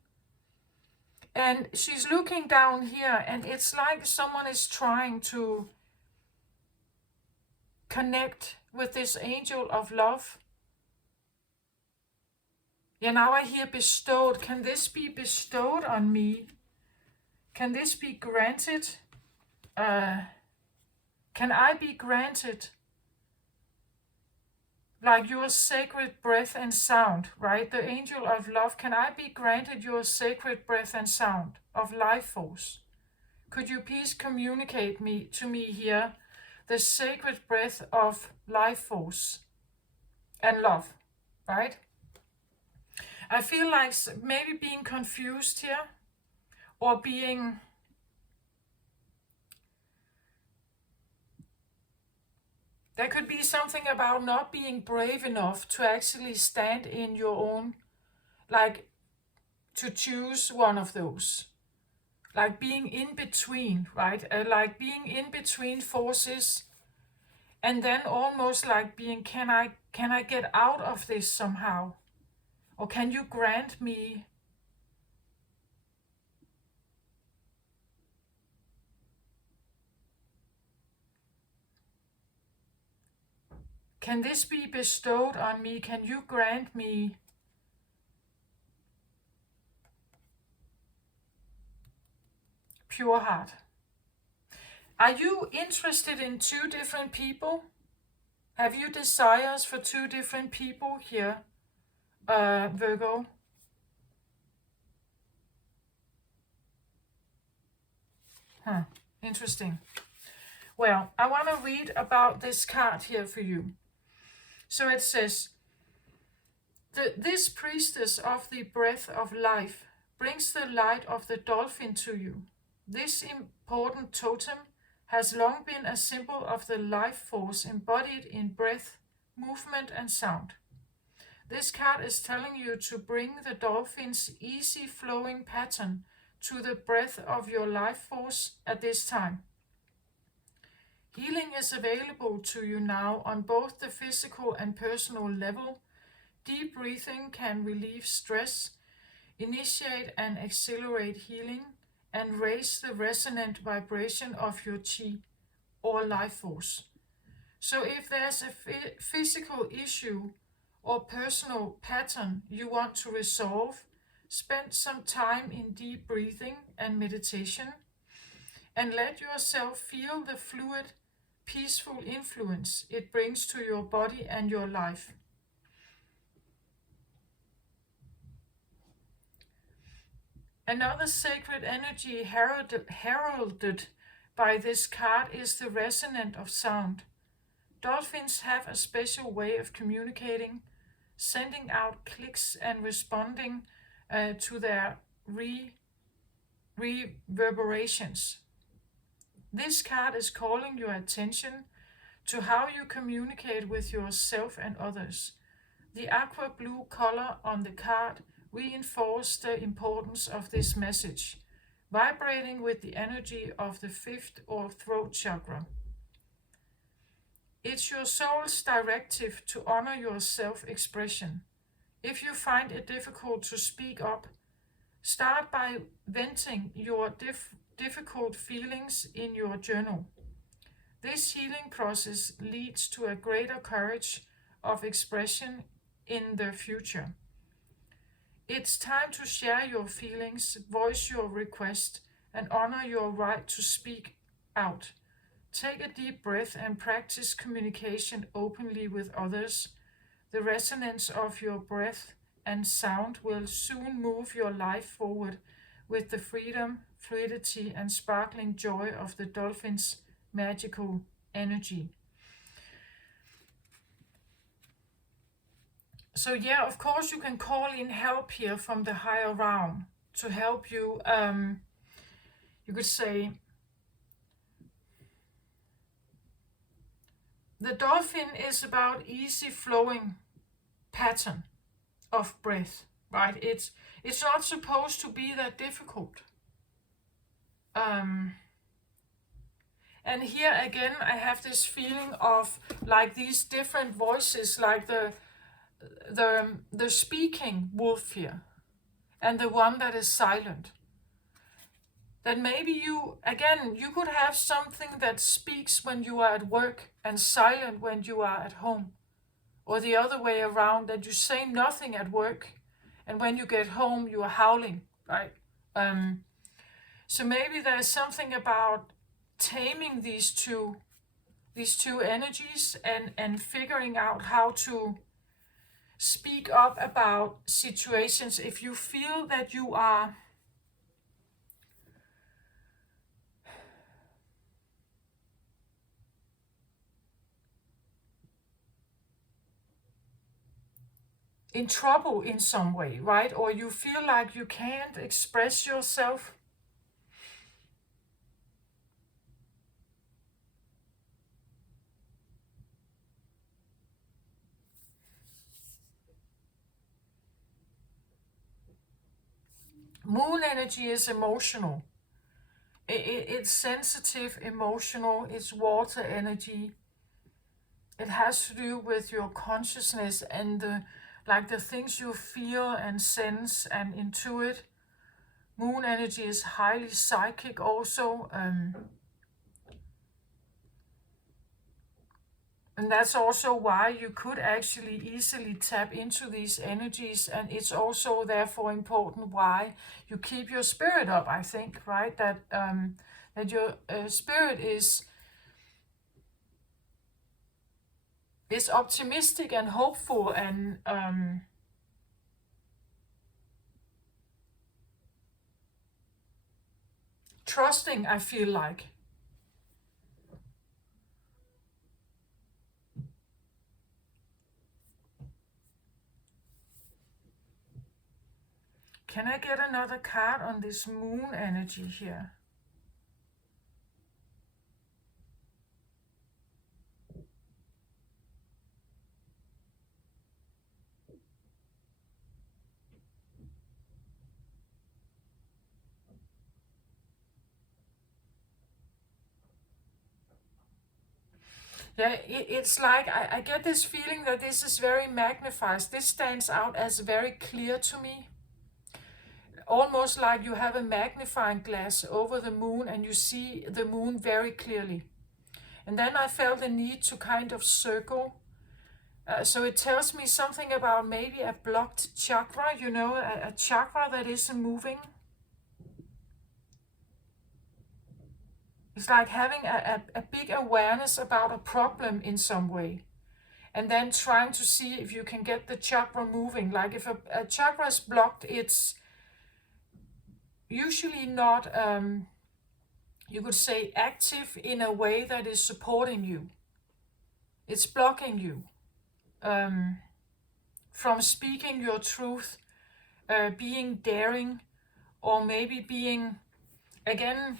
And she's looking down here and it's like someone is trying to connect with this angel of love. Yeah, now I hear bestowed. Can this be bestowed on me? Can this be granted? Can I be granted like your sacred breath and sound, right? The angel of love, can I be granted your sacred breath and sound of life force? Could you please communicate to me here the sacred breath of life force and love, right? I feel like maybe being confused here or being there could be something about not being brave enough to actually stand in your own, like to choose one of those. Like being in between, right? Like being in between forces and then almost like being, can I get out of this somehow? Or can you grant me can this be bestowed on me? Can you grant me pure heart? Are you interested in two different people? Have you desires for two different people here, Virgo? Interesting. Well, I want to read about this card here for you. So it says, this priestess of the breath of life brings the light of the dolphin to you. This important totem has long been a symbol of the life force embodied in breath, movement, and sound. This card is telling you to bring the dolphin's easy flowing pattern to the breath of your life force at this time. Healing is available to you now on both the physical and personal level. Deep breathing can relieve stress, initiate and accelerate healing, and raise the resonant vibration of your chi or life force. So if there's a physical issue or personal pattern you want to resolve, spend some time in deep breathing and meditation and let yourself feel the fluid, peaceful influence it brings to your body and your life. Another sacred energy heralded by this card is the resonance of sound. Dolphins have a special way of communicating, sending out clicks and responding to their reverberations. This card is calling your attention to how you communicate with yourself and others. The aqua blue color on the card reinforces the importance of this message, vibrating with the energy of the fifth or throat chakra. It's your soul's directive to honor your self-expression. If you find it difficult to speak up, start by venting your difficult feelings in your journal. This healing process leads to a greater courage of expression in the future. It's time to share your feelings, voice your request, and honor your right to speak out. Take a deep breath and practice communication openly with others. The resonance of your breath and sound will soon move your life forward with the freedom, fluidity, and sparkling joy of the dolphin's magical energy. So yeah, of course you can call in help here from the higher realm to help you. You could say the dolphin is about easy flowing pattern of breath, right? It's not supposed to be that difficult. And here again, I have this feeling of like these different voices, like the speaking wolf here, and the one that is silent. That maybe you could have something that speaks when you are at work and silent when you are at home. Or the other way around, that you say nothing at work, and when you get home, you are howling, right? So maybe there's something about taming these two energies and figuring out how to speak up about situations. If you feel that you are in trouble in some way, right? Or you feel like you can't express yourself, moon energy is emotional. It's sensitive, emotional, it's water energy. It has to do with your consciousness and the things you feel and sense and intuit. Moon energy is highly psychic also. And that's also why you could actually easily tap into these energies. And it's also therefore important why you keep your spirit up, I think, right? That your spirit is optimistic and hopeful and trusting, I feel like. Can I get another card on this moon energy here? Yeah, it's like I get this feeling that this is very magnified. This stands out as very clear to me. Almost like you have a magnifying glass over the moon and you see the moon very clearly. And then I felt the need to kind of circle. So it tells me something about maybe a blocked chakra, a chakra that isn't moving. It's like having a big awareness about a problem in some way. And then trying to see if you can get the chakra moving. Like if a chakra is blocked, it's usually not, you could say, active in a way that is supporting you. It's blocking you from speaking your truth, being daring, or maybe being, again,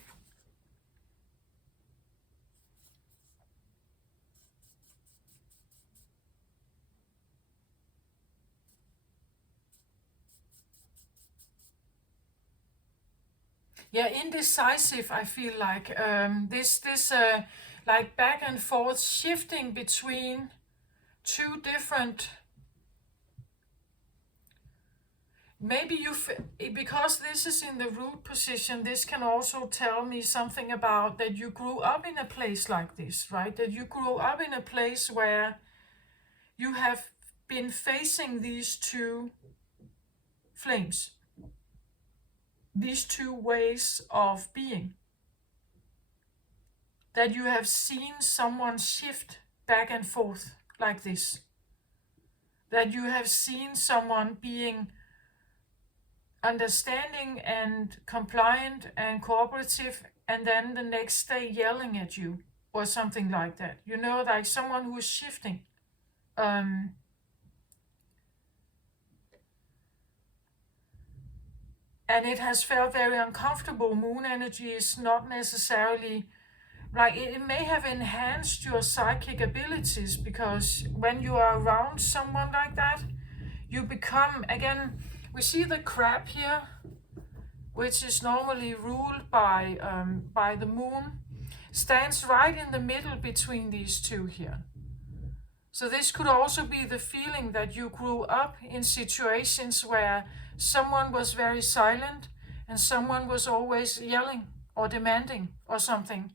indecisive. I feel like this like back and forth shifting between two different. Maybe because this is in the root position, this can also tell me something about that you grew up in a place like this, right? That you grew up in a place where you have been facing these two flames, these two ways of being. That you have seen someone shift back and forth like this. That you have seen someone being understanding and compliant and cooperative, and then the next day yelling at you or something like that. Like someone who is shifting. And, and it has felt very uncomfortable. Moon energy is not necessarily like it may have enhanced your psychic abilities, because when you are around someone like that, you become, again, we see the crab here, which is normally ruled by the moon, stands right in the middle between these two here. So this could also be the feeling that you grew up in situations where someone was very silent and someone was always yelling or demanding or something.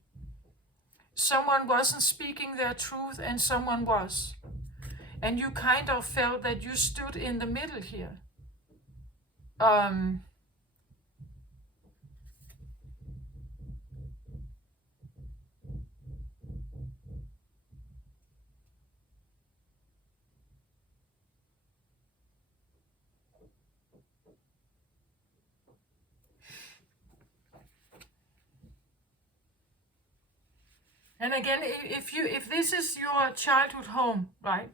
Someone wasn't speaking their truth and someone was. And you kind of felt that you stood in the middle here. And again, if this is your childhood home, right?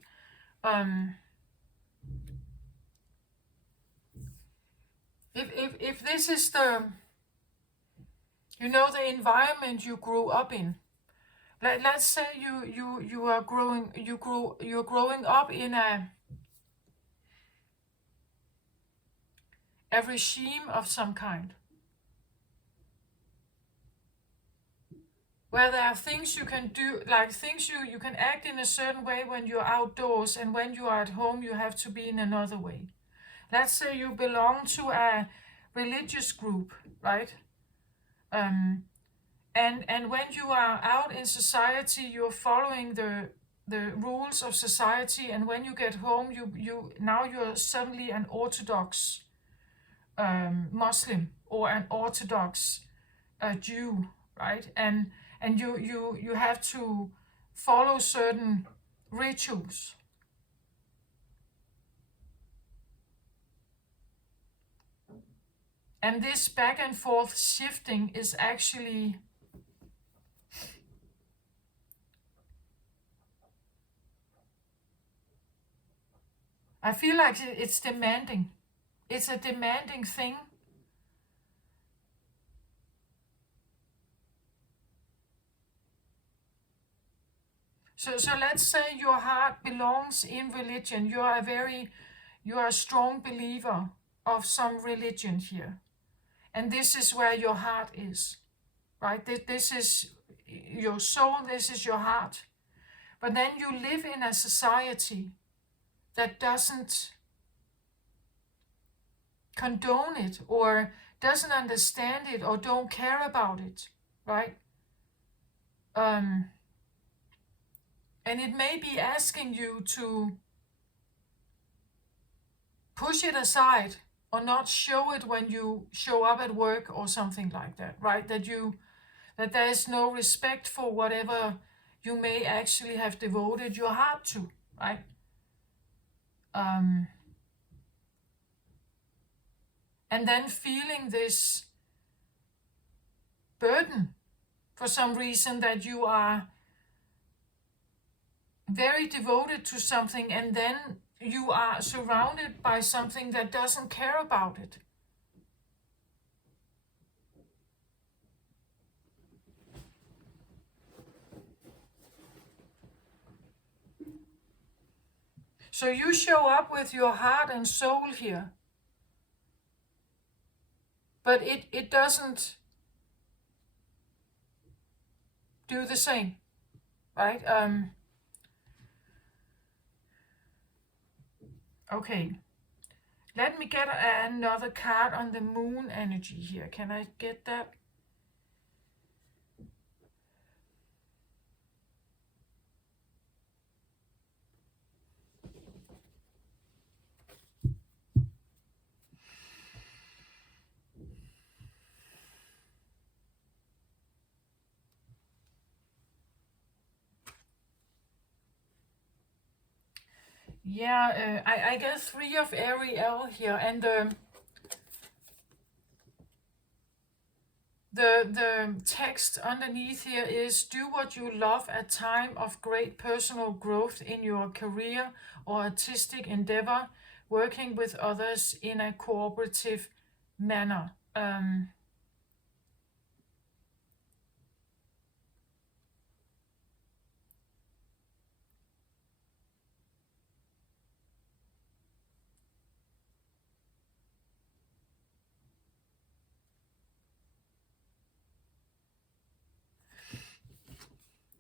If this is the the environment you grew up in. Let's say you're growing up in a regime of some kind, where there are things you can do, like things you can act in a certain way when you're outdoors, and when you are at home you have to be in another way. Let's say you belong to a religious group, right? And when you are out in society, you're following the rules of society, and when you get home, you're suddenly an Orthodox Muslim or an Orthodox Jew, right? And you have to follow certain rituals. And this back and forth shifting is actually I feel like it's demanding. It's a demanding thing. So let's say your heart belongs in religion. You are a strong believer of some religion here. And this is where your heart is, right? This is your soul, this is your heart. But then you live in a society that doesn't condone it, or doesn't understand it, or don't care about it, right? And it may be asking you to push it aside or not show it when you show up at work or something like that, right? That there is no respect for whatever you may actually have devoted your heart to, right? And then feeling this burden for some reason, that you are very devoted to something, and then you are surrounded by something that doesn't care about it. So you show up with your heart and soul here, but it doesn't do the same, right? Okay, let me get another card on the moon energy here. Can I get that? Yeah, I get 3 of Ariel here, and the text underneath here is: do what you love at time of great personal growth in your career or artistic endeavor, working with others in a cooperative manner.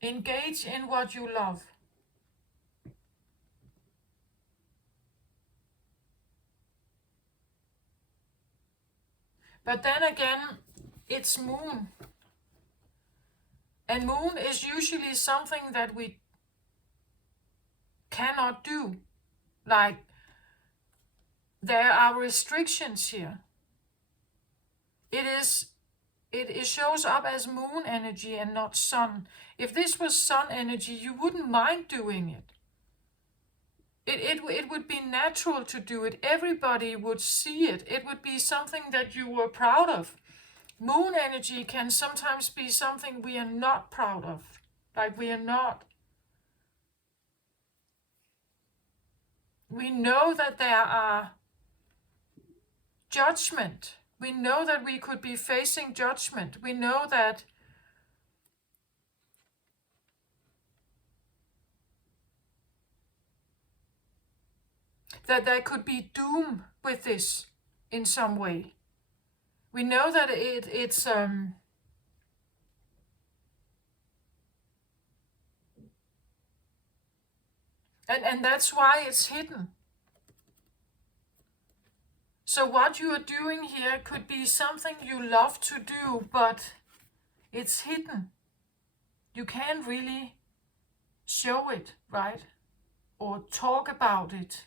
Engage in what you love. But then again, it's moon. And moon is usually something that we cannot do. Like, there are restrictions here. It shows up as moon energy and not sun. If this was sun energy, you wouldn't mind doing it. It would be natural to do it. Everybody would see it. It would be something that you were proud of. Moon energy can sometimes be something we are not proud of. Like we know that there are judgment. We know that we could be facing judgment. We know that there could be doom with this in some way. We know that it's and that's why it's hidden. So what you are doing here could be something you love to do, but it's hidden. You can't really show it, right? Or talk about it.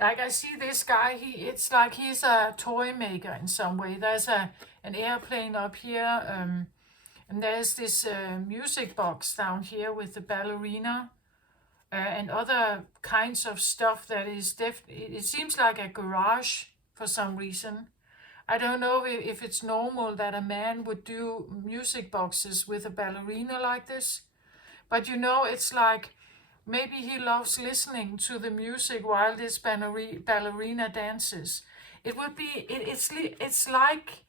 Like I see this guy, it's like he's a toy maker in some way. There's an airplane up here, and there's this music box down here with the ballerina and other kinds of stuff that is it seems like a garage for some reason. I don't know if it's normal that a man would do music boxes with a ballerina like this, but it's like maybe he loves listening to the music while this ballerina dances. It would be, it's like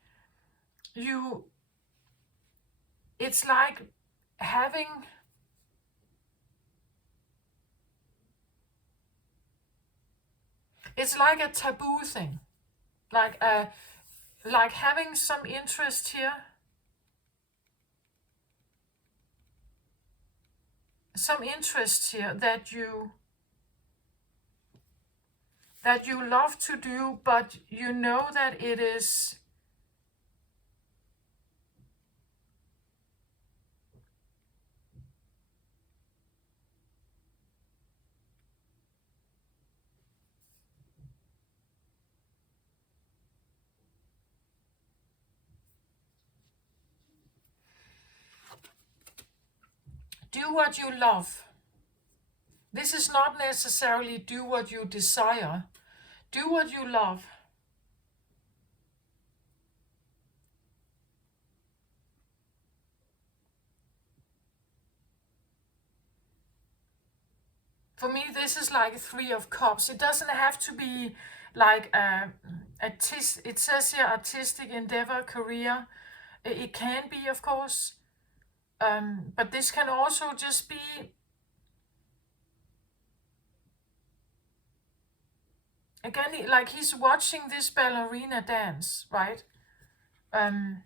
you, it's like having, it's like a taboo thing, like having some interest here, that you love to do, but you know that it is do what you love. This is not necessarily do what you desire. Do what you love. For me, this is like 3 of Cups. It doesn't have to be like it says here artistic endeavor, career. It can be, of course. But this can also just be again, like he's watching this ballerina dance, right? Um,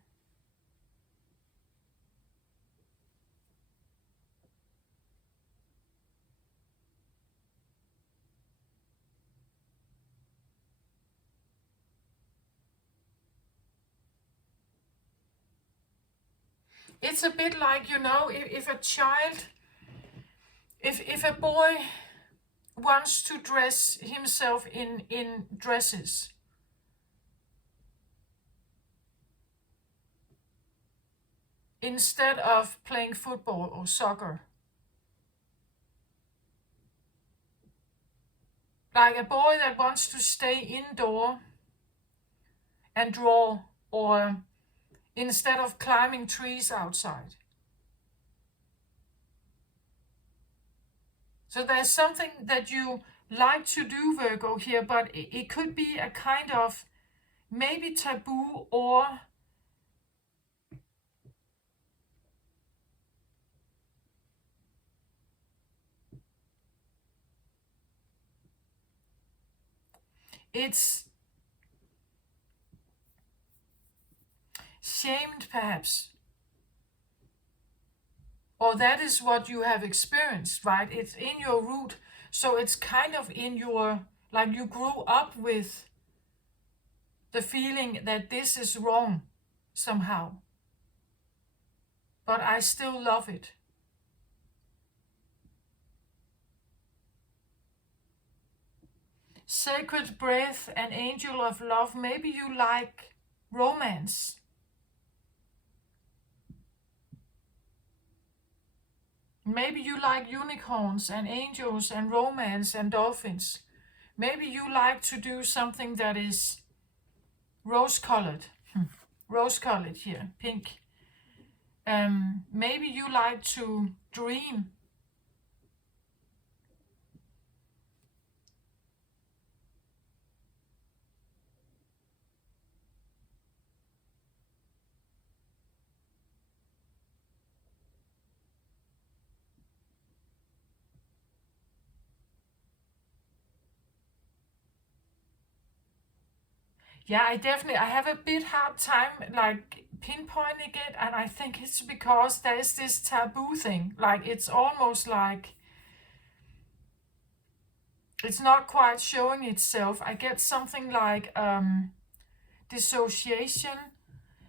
it's a bit like, if a child, if a boy wants to dress himself in dresses, instead of playing football or soccer. Like a boy that wants to stay indoor and draw, or instead of climbing trees outside. So there's something that you like to do, Virgo, here, but it could be a kind of maybe taboo, or it's shamed perhaps. Or that is what you have experienced, right? It's in your root. So it's kind of in your, like you grew up with the feeling that this is wrong somehow. But I still love it. Sacred breath and angel of love. Maybe you like romance. Maybe you like unicorns and angels and romance and dolphins. Maybe you like to do something that is rose-colored. Rose-colored here, pink. Maybe you like to dream. Yeah, I have a bit hard time like pinpointing it, and I think it's because there is this taboo thing. Like it's almost like it's not quite showing itself. I get something like dissociation.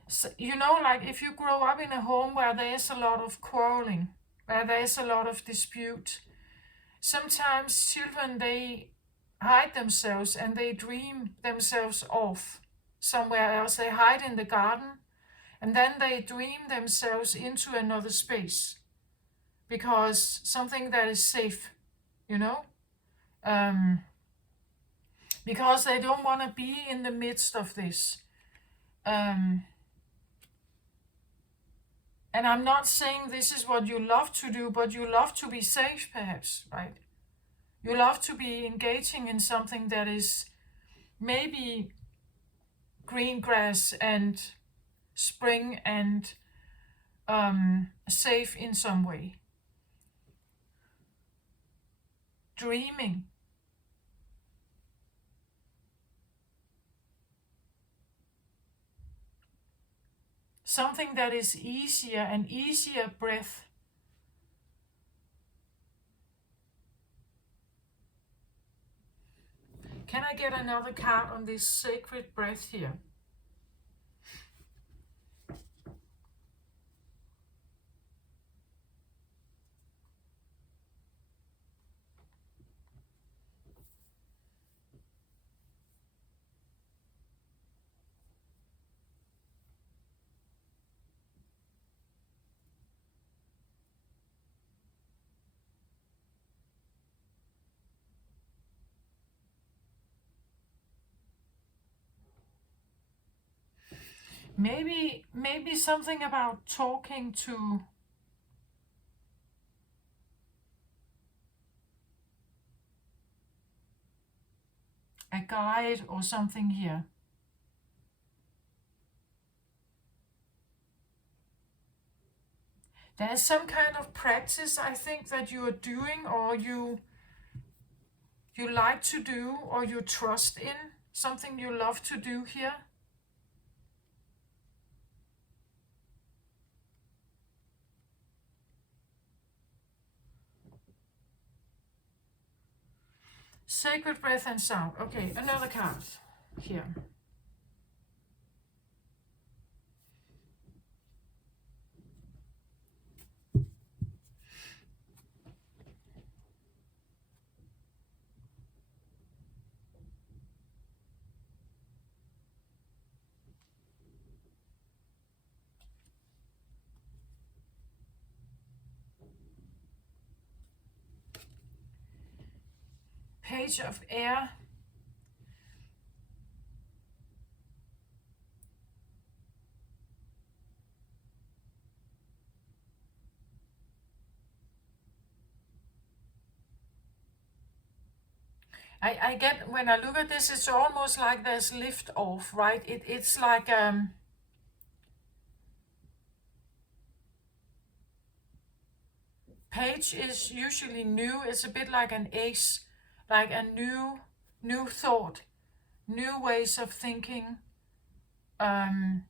So, you know, like if you grow up in a home where there is a lot of quarreling, where there is a lot of dispute, sometimes children, they hide themselves and they dream themselves off somewhere else. They hide in the garden and then they dream themselves into another space because something that is safe, you know, because they don't want to be in the midst of this. And I'm not saying this is what you love to do, but you love to be safe, perhaps, right? You love to be engaging in something that is maybe green grass and spring and safe in some way. Dreaming. Something that is easier, an easier breath. Can I get another card on this sacred breath here? Maybe something about talking to a guide or something here. There's some kind of practice, I think, that you are doing, or you like to do, or you trust in, something you love to do here. Sacred breath and sound. Okay, another card here. Page of Air. I get, when I look at this, it's almost like there's lift off, right? It's like page is usually new. It's a bit like an ace, like a new thought, new ways of thinking. But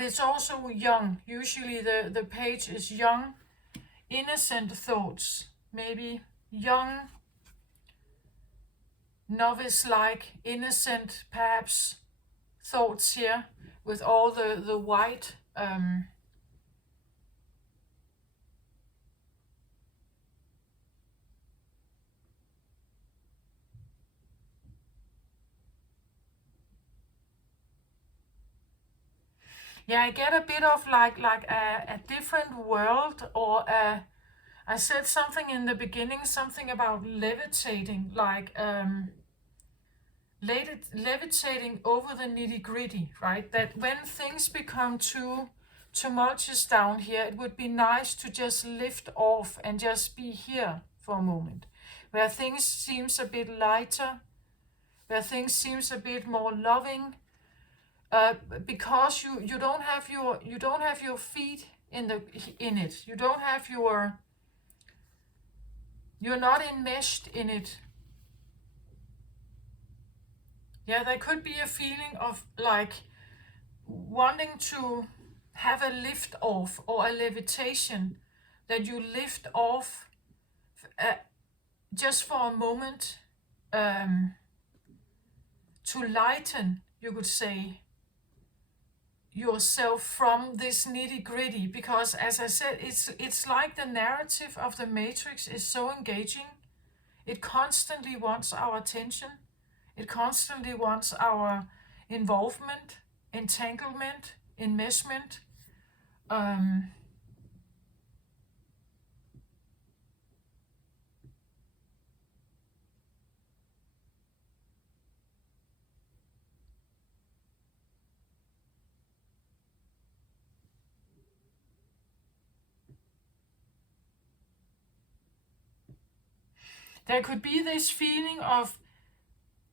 it's also young. Usually the page is young, innocent thoughts, maybe young, novice-like, innocent, perhaps, thoughts here with all the white. Yeah, I get a bit of like a different world, or I said something in the beginning, something about levitating, like levitating over the nitty gritty, right? That when things become too tumultuous down here, it would be nice to just lift off and just be here for a moment, where things seems a bit lighter, where things seems a bit more loving, because you don't have your feet in it. You don't have you're not enmeshed in it. Yeah, there could be a feeling of like wanting to have a lift off or a levitation, that you lift off just for a moment, to lighten, you could say, yourself from this nitty gritty. Because as I said, it's like the narrative of the Matrix is so engaging. It constantly wants our attention. It constantly wants our involvement, entanglement, enmeshment. There could be this feeling of,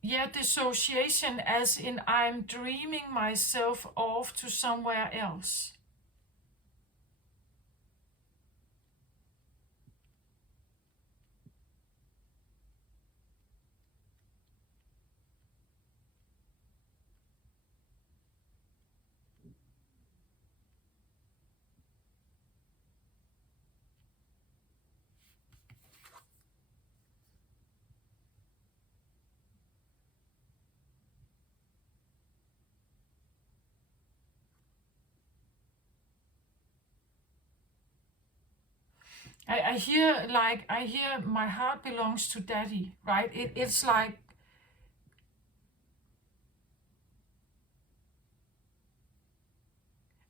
yeah, dissociation, as in I'm dreaming myself off to somewhere else. I hear, like, I hear my heart belongs to daddy, right? It's like,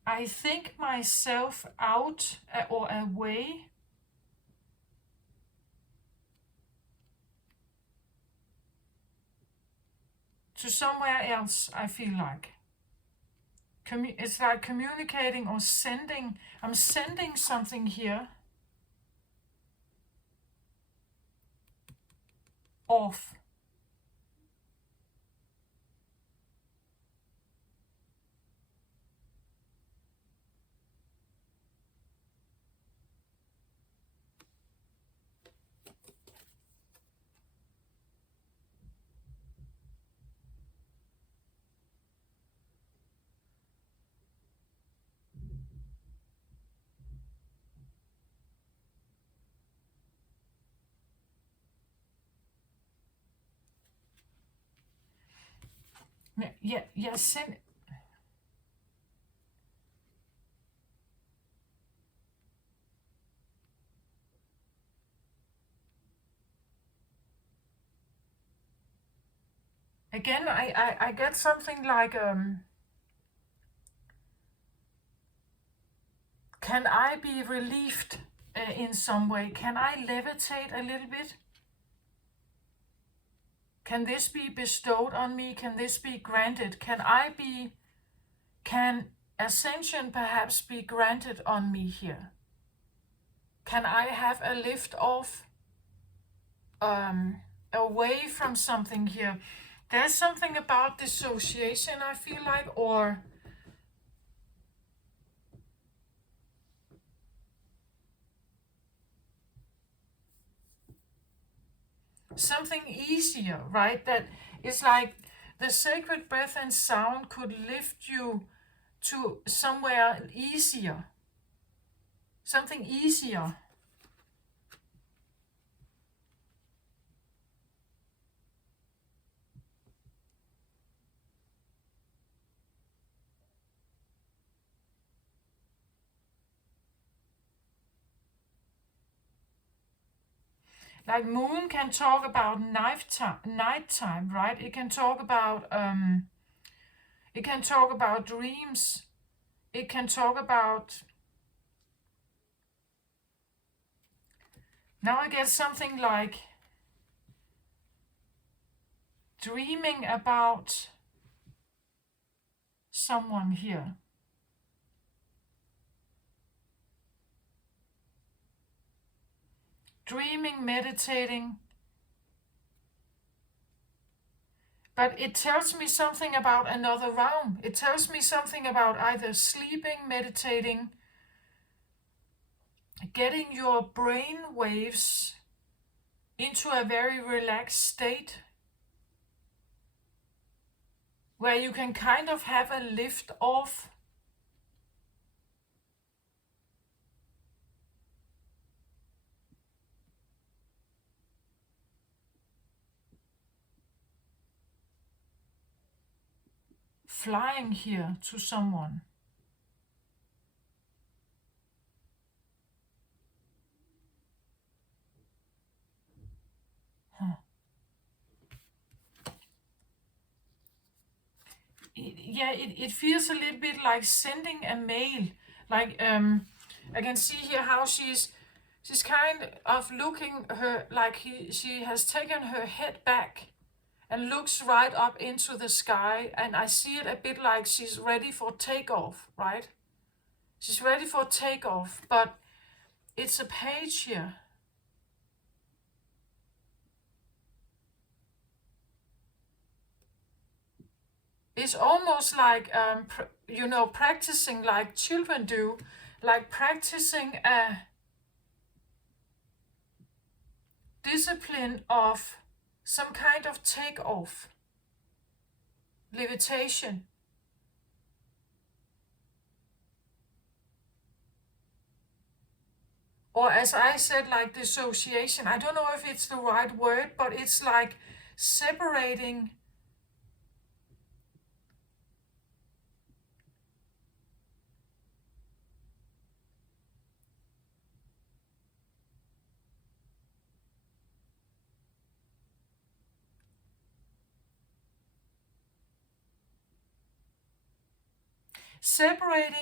I think myself out, or away to somewhere else, I feel like. It's like communicating or sending. I'm sending something here off. Yeah, send. Again, I get something like, can I be relieved in some way? Can I levitate a little bit? Can this be bestowed on me? Can this be granted? Can ascension perhaps be granted on me here? Can I have a lift off away from something here? There's something about dissociation, I feel like, or something easier, right? That is like the sacred breath and sound could lift you to somewhere easier, something easier. Like moon can talk about nighttime, right? It can talk about dreams. It can talk about, now I get something like dreaming about someone here. Dreaming, meditating. But it tells me something about another realm. It tells me something about either sleeping, meditating, getting your brain waves into a very relaxed state where you can kind of have a lift off. Flying here to someone. It feels a little bit like sending a mail. Like I can see here how she's kind of looking her like she has taken her head back and looks right up into the sky, and I see it a bit like she's ready for takeoff, right? She's ready for takeoff, but it's a page here. It's almost like practicing like children do, like practicing a discipline of some kind of takeoff, levitation. Or as I said, like dissociation. I don't know if it's the right word, but it's like separating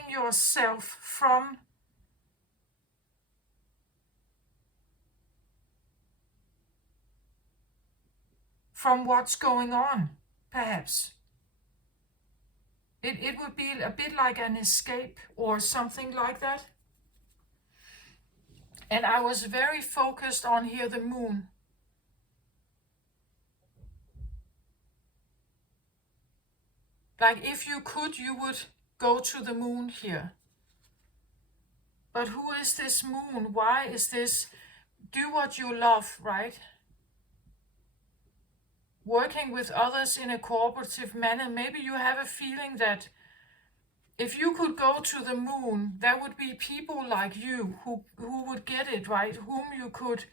yourself from what's going on, perhaps. It would be a bit like an escape or something like that. And I was very focused on here, the moon. Like if you could, you would go to the moon here. But who is this moon? Why is this? Do what you love, right? Working with others in a cooperative manner. Maybe you have a feeling that if you could go to the moon, there would be people like you who would get it, right? Whom you could,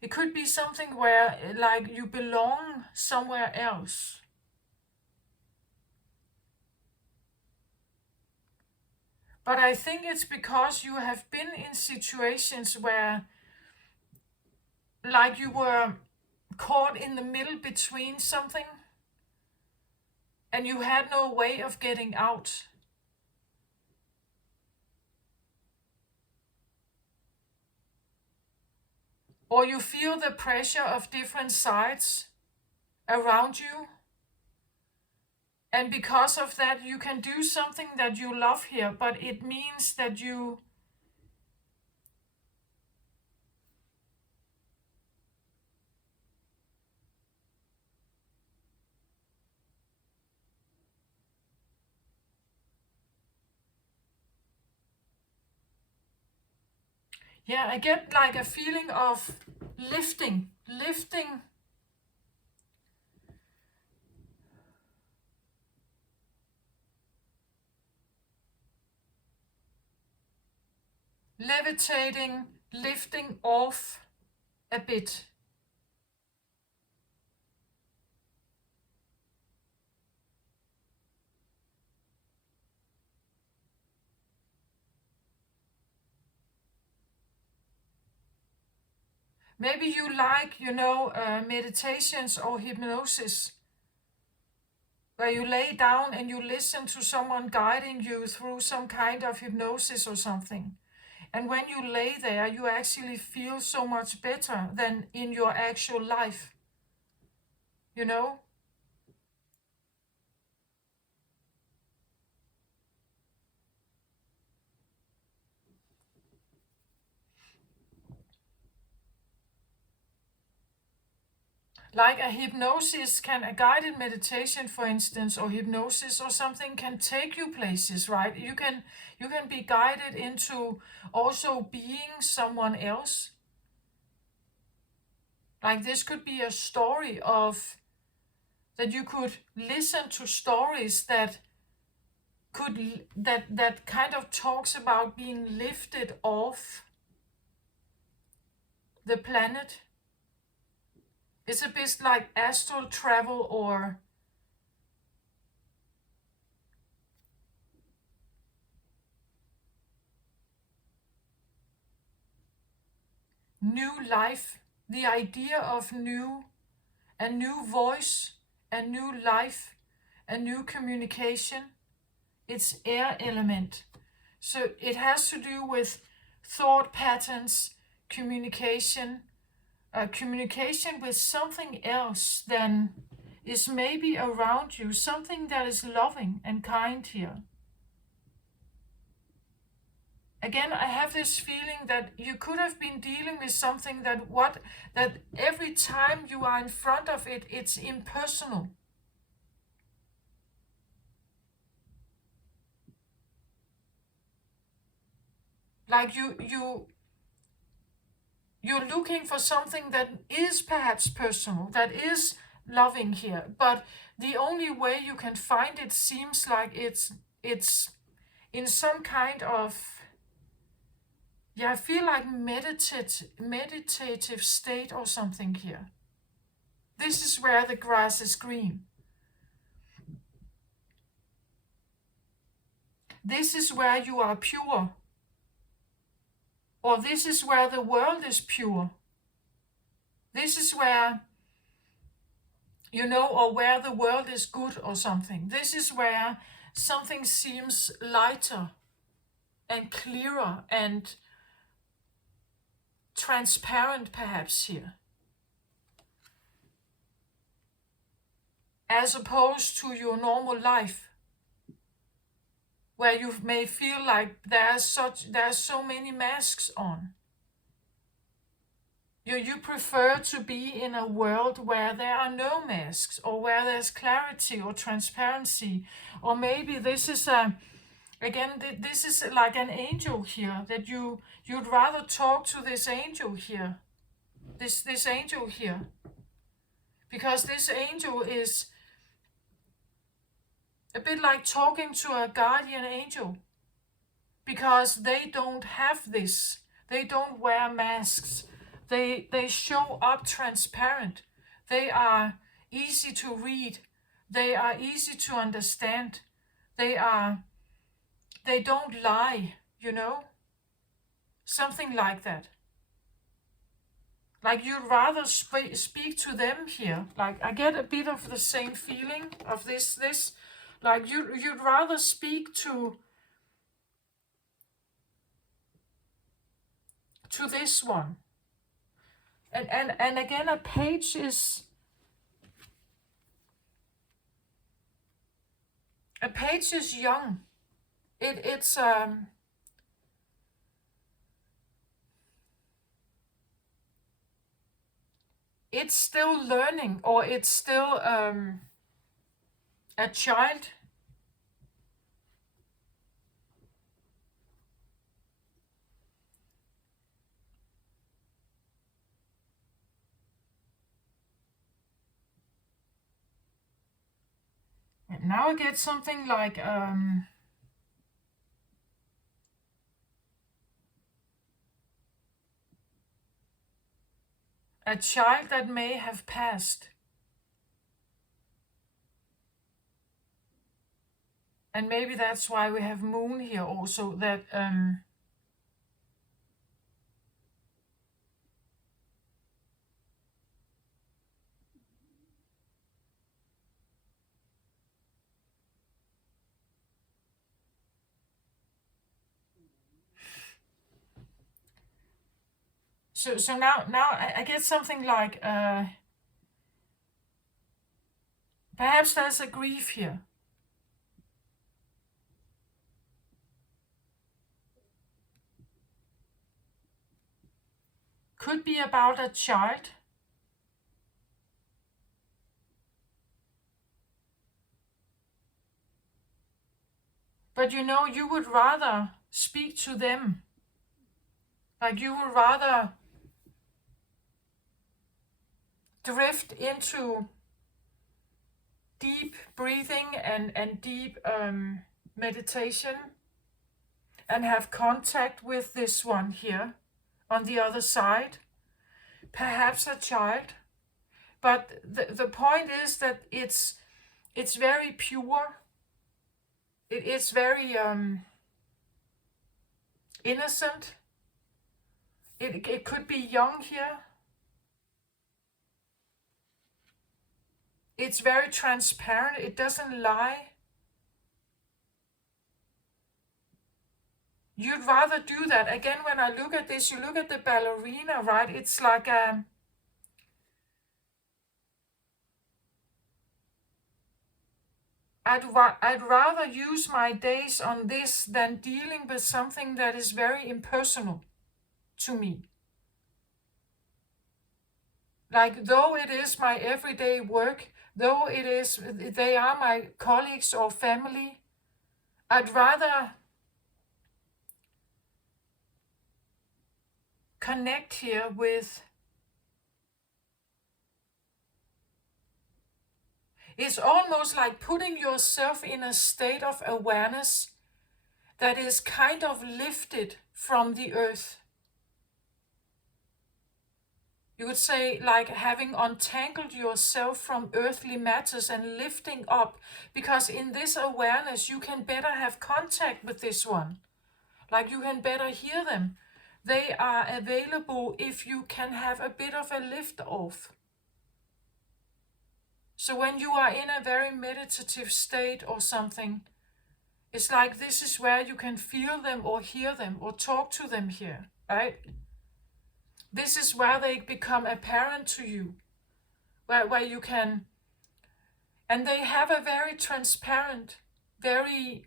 it could be something where like you belong somewhere else. But I think it's because you have been in situations where like you were caught in the middle between something and you had no way of getting out. Or you feel the pressure of different sides around you. And because of that, you can do something that you love here, but it means that yeah, I get like a feeling of lifting, levitating, lifting off a bit. Maybe you like, meditations or hypnosis, where you lay down and you listen to someone guiding you through some kind of hypnosis or something. And when you lay there, you actually feel so much better than in your actual life, you know? Like a hypnosis a guided meditation, for instance, or hypnosis or something can take you places, right? You can be guided into also being someone else. Like this could be a story of that you could listen to stories that kind of talks about being lifted off the planet. It's a bit like astral travel or new life, the idea of a new voice, a new life, a new communication. It's air element. So it has to do with thought patterns, communication, communication with something else than is maybe around you, something that is loving and kind here. Again, I have this feeling that you could have been dealing with something that every time you are in front of it, it's impersonal. Like you're looking for something that is perhaps personal, that is loving here, but the only way you can find it seems like it's in some kind of, yeah, I feel like meditative state or something here. This is where the grass is green. This is where you are pure. Or this is where the world is pure. This is where, or where the world is good or something. This is where something seems lighter and clearer and transparent perhaps here. As opposed to your normal life, where you may feel like there's so many masks on. You prefer to be in a world where there are no masks, or where there's clarity or transparency. Or maybe this is this is like an angel here, that you'd rather talk to this angel here. This angel here. Because this angel is a bit like talking to a guardian angel. Because they don't have this. They don't wear masks. They show up transparent. They are easy to read. They are easy to understand. They don't lie, Something like that. Like you'd rather speak to them here. Like I get a bit of the same feeling of this. Like you'd rather speak to this one. And again, a page is A page is young. It's still learning, or it's still a child. And now I get something like a child that may have passed. And maybe that's why we have moon here also, that so now I get something like perhaps there's a grief here. Could be about a child. But you know, you would rather speak to them. Like you would rather drift into deep breathing and deep meditation and have contact with this one here on the other side. Perhaps a child. But the point is that it's very pure. It's very innocent. It could be young here. It's very transparent. It doesn't lie. You'd rather do that. Again, when I look at this, you look at the ballerina, right? It's like I'd rather use my days on this than dealing with something that is very impersonal to me. Like, though it is my everyday work, though they are my colleagues or family, I'd rather connect here with. It's almost like putting yourself in a state of awareness that is kind of lifted from the earth. You would say like having untangled yourself from earthly matters and lifting up, because in this awareness you can better have contact with this one. Like you can better hear them. They are available if you can have a bit of a lift off. So when you are in a very meditative state or something, it's like this is where you can feel them or hear them or talk to them here, right? This is where they become apparent to you, where you can, and they have a very transparent, very,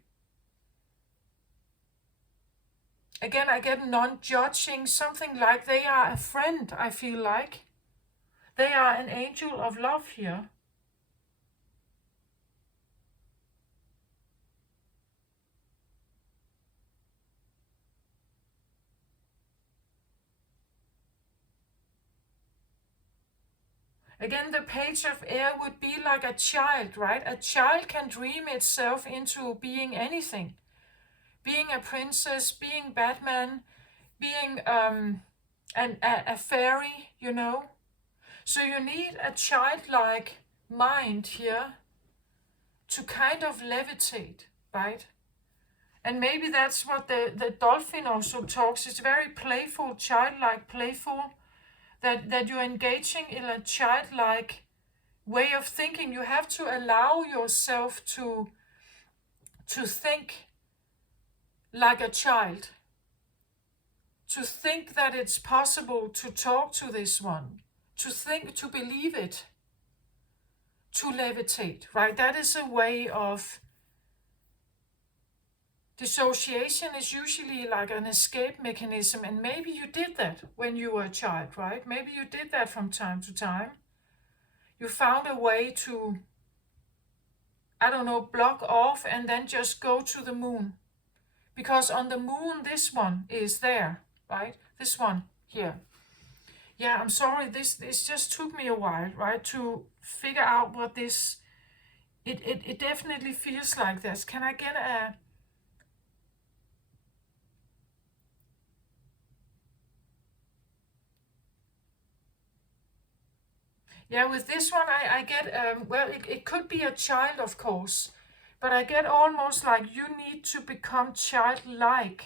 again, I get non-judging, something like they are a friend, I feel like. They are an angel of love here. Again, the page of air would be like a child, right? A child can dream itself into being anything. Being a princess, being Batman, being a fairy, you know. So you need a childlike mind here to kind of levitate, right? And maybe that's what the dolphin also talks. It's very playful, childlike, playful. That you're engaging in a childlike way of thinking. You have to allow yourself to think like a child, to think that it's possible to talk to this one, to think, to believe it, to levitate, right? That is a way of Dissociation is usually like an escape mechanism, and maybe you did that when you were a child, right? Maybe you did that from time to time. You found a way to, I don't know, block off and then just go to the moon. Because on the moon, this one is there, right? This one here. Yeah, I'm sorry, this just took me a while, right? To figure out what this, it definitely feels like this. Can I get a, yeah, with this one, I get, well, it could be a child, of course, but I get almost like you need to become childlike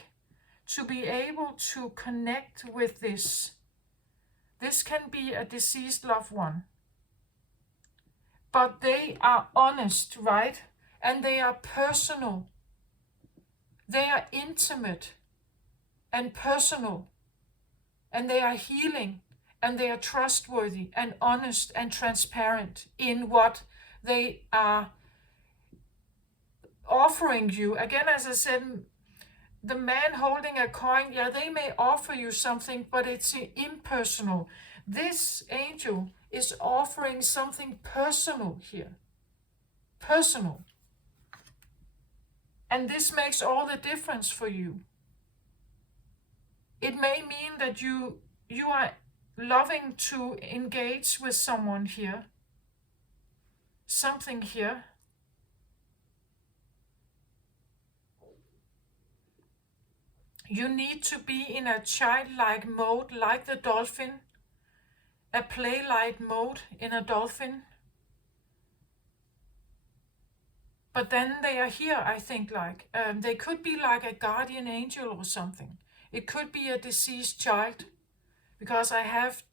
to be able to connect with this. This can be a deceased loved one, but they are honest, right? And they are personal. They are intimate and personal, and they are healing, and they are trustworthy and honest and transparent in what they are offering you. Again, as I said, the man holding a coin, yeah, they may offer you something, but it's impersonal. This angel is offering something personal here. Personal. And this makes all the difference for you. It may mean that you are loving to engage with someone here. Something here. You need to be in a childlike mode, like the dolphin, a play-like mode in a dolphin. But then they are here, I think, like, they could be like a guardian angel or something. It could be a deceased child, because I have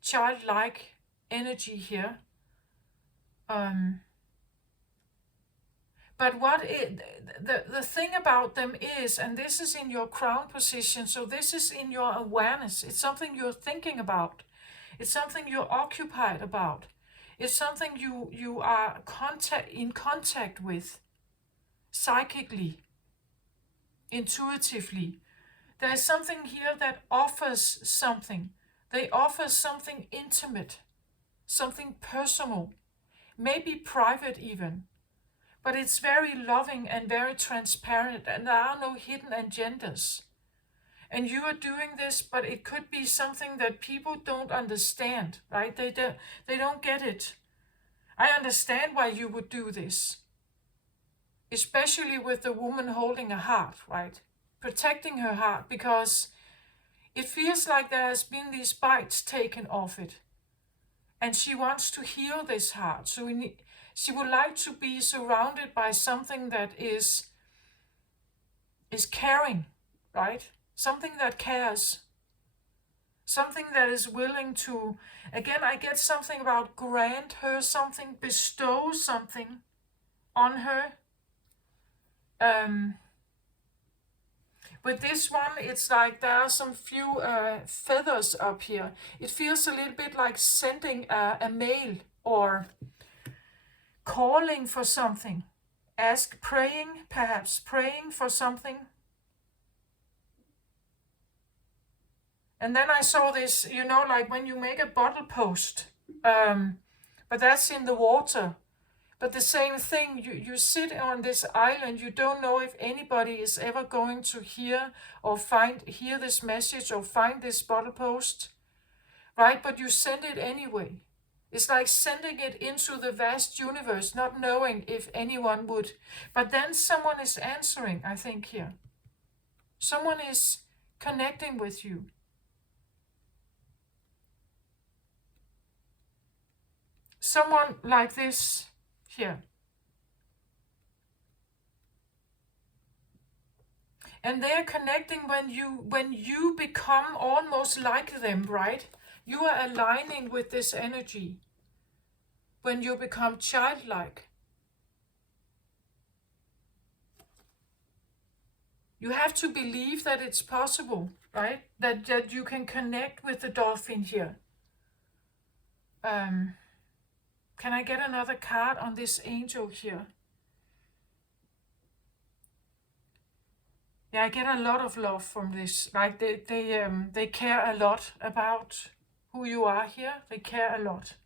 childlike energy here. But what the thing about them is, and this is in your crown position, so this is in your awareness. It's something you're thinking about. It's something you're occupied about. It's something you are in contact with, psychically, intuitively. There is something here that offers something. They offer something intimate, something personal, maybe private even. But it's very loving and very transparent, and there are no hidden agendas. And you are doing this, but it could be something that people don't understand, right? They don't get it. I understand why you would do this, especially with the woman holding a heart, right? Protecting her heart, because it feels like there has been these bites taken off it. And she wants to heal this heart. So she would like to be surrounded by something that is caring, right? Something that cares. Something that is willing to, again, I get something about grant her something, bestow something on her. With this one, it's like there are some few feathers up here. It feels a little bit like sending a mail or calling for something. Perhaps praying for something. And then I saw this, like when you make a bottle post, but that's in the water. But the same thing, you sit on this island, you don't know if anybody is ever going to hear this message or find this bottle post, right? But you send it anyway. It's like sending it into the vast universe, not knowing if anyone would. But then someone is answering, I think, here. Someone is connecting with you. Someone like this here. And they're connecting when you become almost like them, right? You are aligning with this energy when you become childlike. You have to believe that it's possible, right? That you can connect with the dolphin here. Can I get another card on this angel here? Yeah, I get a lot of love from this. Like they care a lot about who you are here. They care a lot.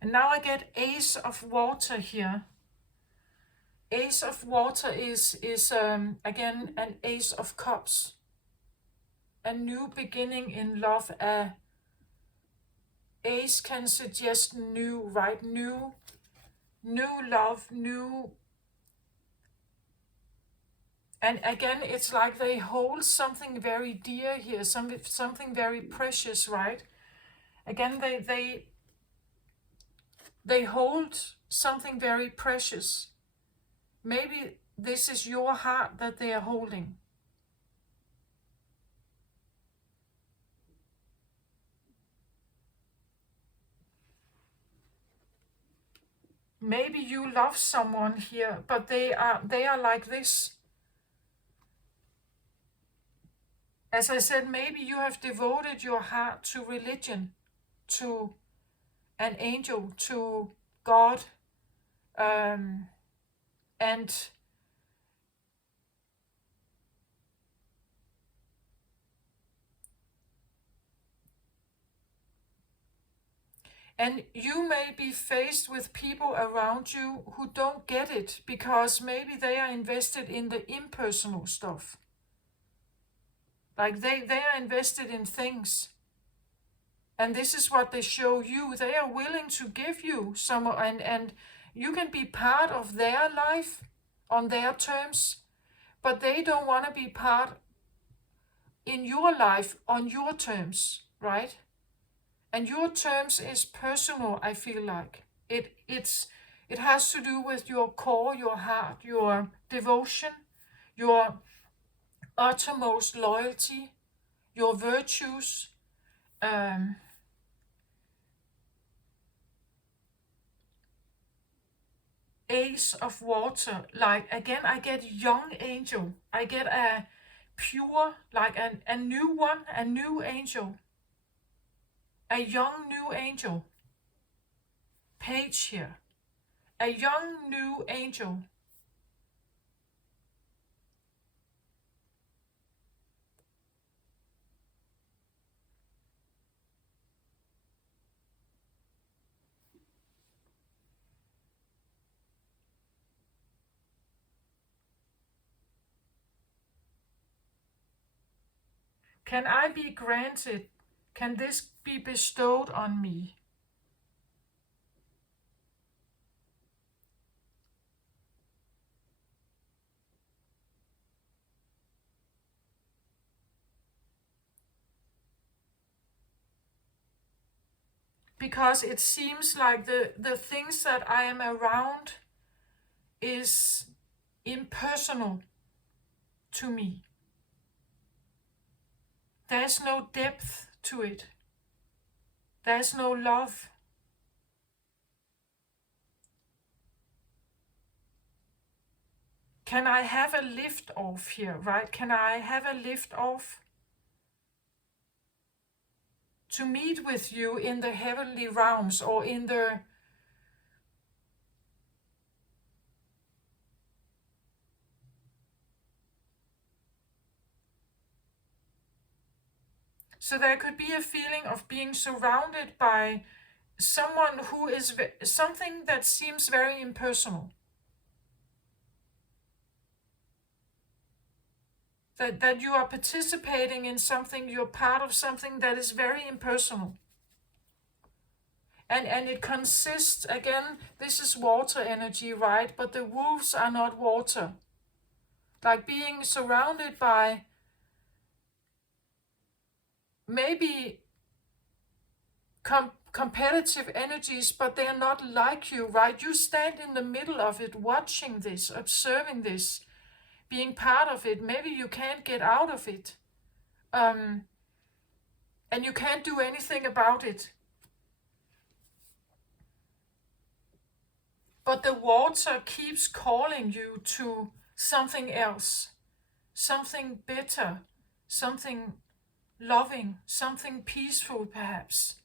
And now I get Ace of Water here. Ace of Water is again an Ace of Cups. A new beginning in love. Ace can suggest new, right? New love, new. And again, it's like they hold something very dear here, something very precious, right? Again, they hold something very precious. Maybe this is your heart that they are holding. Maybe you love someone here, but they are like this. As I said, maybe you have devoted your heart to religion, to an angel, to God, and you may be faced with people around you who don't get it because maybe they are invested in the impersonal stuff. Like they are invested in things. And this is what they show you. They are willing to give you some, and you can be part of their life on their terms, but they don't want to be part in your life on your terms, right? And your terms is personal, I feel like. It has to do with your core, your heart, your devotion, your uttermost loyalty, your virtues. Ace of Water, like again, I get young angel. I get a pure, like a new one, a new angel. A young new angel. Page here. A young new angel. Can I be granted? Can this be bestowed on me? Because it seems like the things that I am around is impersonal to me. There's no depth to it. There's no love. Can I have a lift off here, right? Can I have a lift off? To meet with you in the heavenly realms or in the so there could be a feeling of being surrounded by someone who is something that seems very impersonal. That you are participating in something, you're part of something that is very impersonal. And it consists, again, this is water energy, right? But the wolves are not water. Like being surrounded by maybe competitive energies, but they're not like you, right? You stand in the middle of it, watching this, observing this, being part of it. Maybe you can't get out of it. And you can't do anything about it. but the water keeps calling you to something else, something better, something loving, something peaceful perhaps.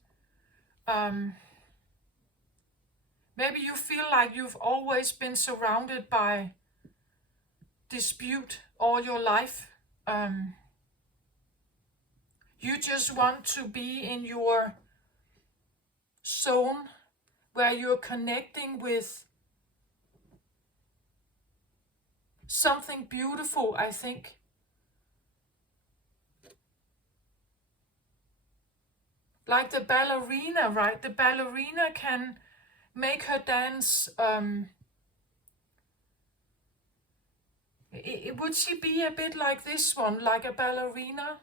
Maybe you feel like you've always been surrounded by dispute all your life. You just want to be in your zone where you're connecting with something beautiful, I think. Like the ballerina, right? The ballerina can make her dance. Would she be a bit like this one, like a ballerina,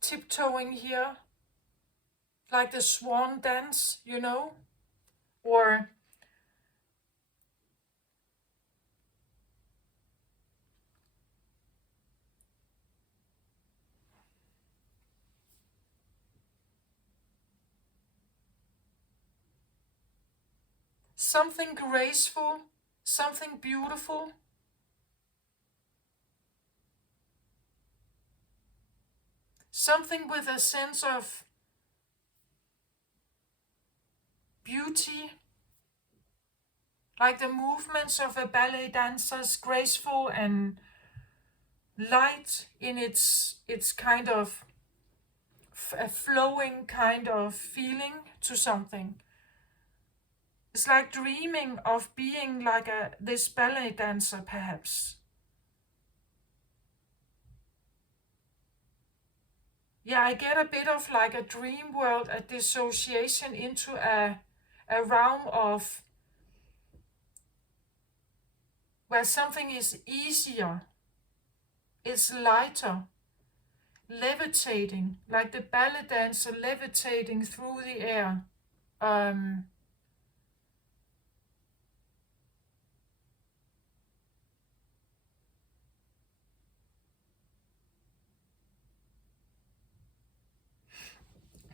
tiptoeing here, like the swan dance, you know? Or something graceful, something beautiful. Something with a sense of beauty, like the movements of a ballet dancer's graceful and light in its kind of a flowing kind of feeling to something. It's like dreaming of being like this ballet dancer, perhaps. Yeah, I get a bit of like a dream world, a dissociation into a realm of where something is easier, it's lighter, levitating, like the ballet dancer levitating through the air. Um,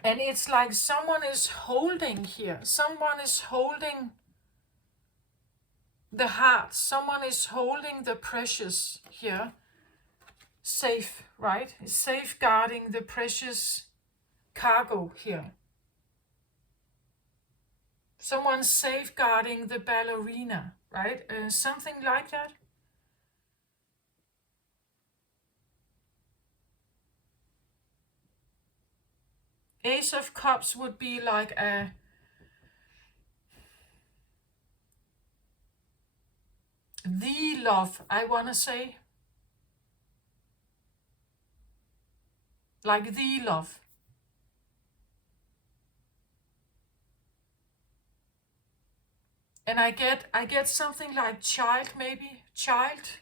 and it's like someone is holding here, someone is holding the heart, someone is holding the precious here, safe, right? Safeguarding the precious cargo here. Someone safeguarding the ballerina, right? Something like that. Ace of Cups would be like the love, I want to say. Like the love. And I get something like child, maybe. Child.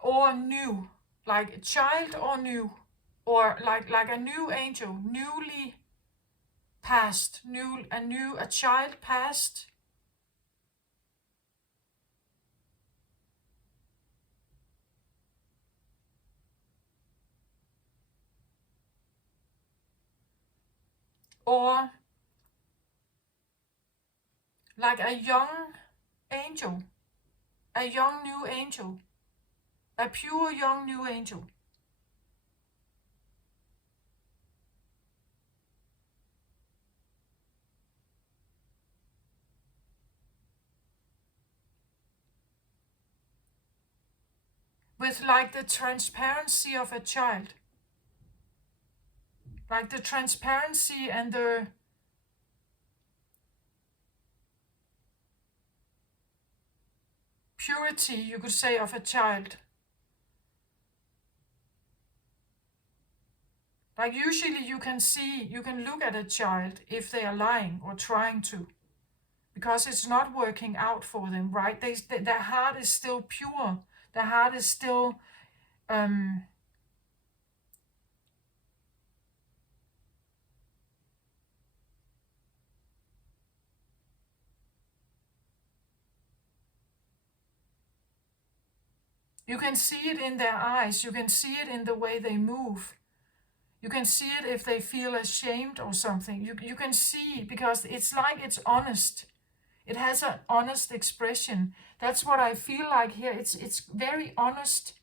Or new. Like child or new. Or like a new angel. Newly past. A child past. Or like a young angel. A young new angel. A pure young new angel. With like the transparency of a child. Like the transparency and the purity, you could say, of a child. Like usually you can look at a child if they are lying or trying to, because it's not working out for them, right? Their heart is still pure. Their heart is still you can see it in their eyes. You can see it in the way they move. You can see it if they feel ashamed or something. You can see, because it's like it's honest. It has an honest expression. That's what I feel like here. It's very honest.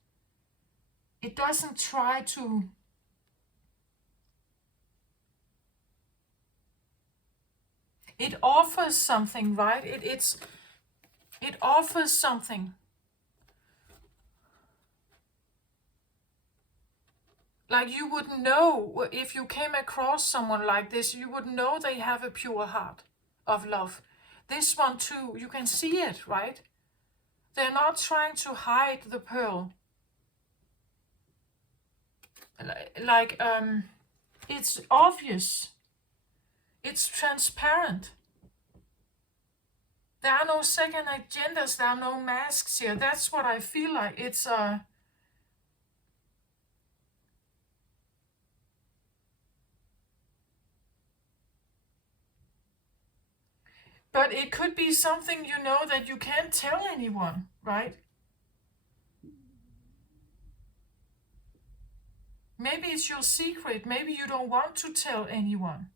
It doesn't try to... It offers something, right? It offers something. Like you would know, if you came across someone like this, you would know they have a pure heart of love. This one too, you can see it, right? They're not trying to hide the pearl. Like, it's obvious. It's transparent. There are no second agendas, there are no masks here. That's what I feel like. It's but it could be something, you know, that you can't tell anyone, right? Maybe it's your secret. Maybe you don't want to tell anyone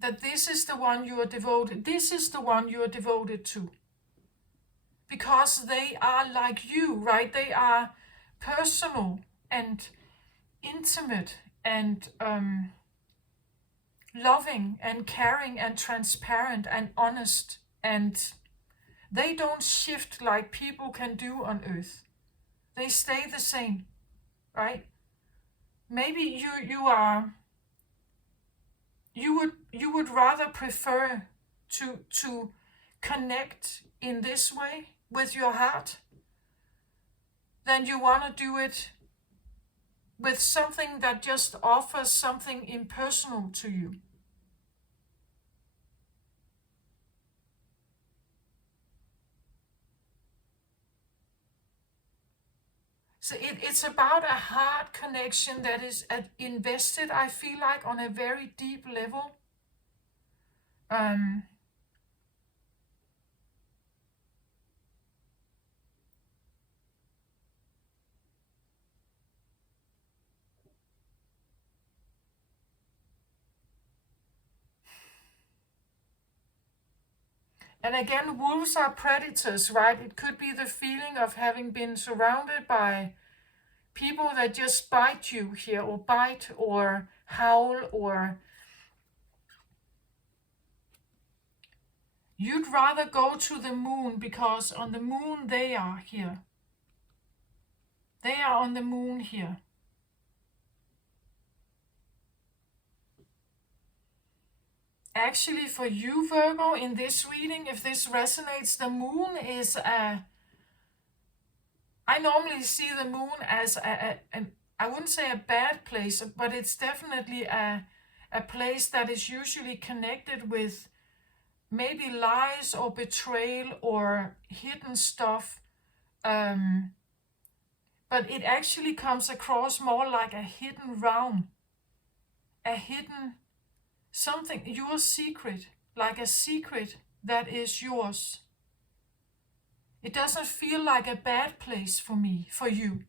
that this is the one you are devoted. This is the one you are devoted to. Because they are like you, right? They are personal and intimate and loving and caring and transparent and honest, and they don't shift like people can do on earth. They stay the same, right? Maybe you would rather prefer to connect in this way with your heart than you want to do it with something that just offers something impersonal to you. So it's about a heart connection that is invested, I feel like, on a very deep level. Um, and again, wolves are predators, right? It could be the feeling of having been surrounded by people that just bite you here, or bite, or howl, or you'd rather go to the moon, because on the moon they are here. They are on the moon here. Actually, for you, Virgo, in this reading, if this resonates, the moon is I normally see the moon as I wouldn't say a bad place, but it's definitely a place that is usually connected with maybe lies or betrayal or hidden stuff. But it actually comes across more like a hidden realm, a hidden something, your secret, like a secret that is yours. It doesn't feel like a bad place for me, for you.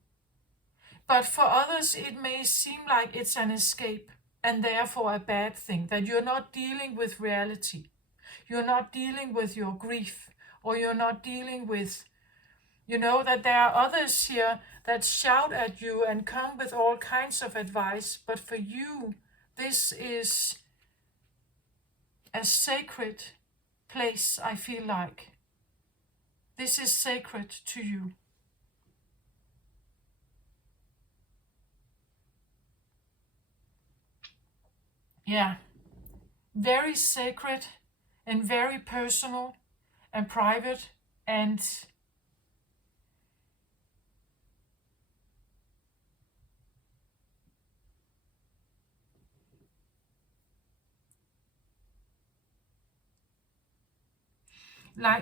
But for others, it may seem like it's an escape and therefore a bad thing, that you're not dealing with reality. You're not dealing with your grief, or you're not dealing with, you know, that there are others here that shout at you and come with all kinds of advice. But for you, this is a sacred place, I feel like. This is sacred to you. Yeah, very sacred and very personal and private, and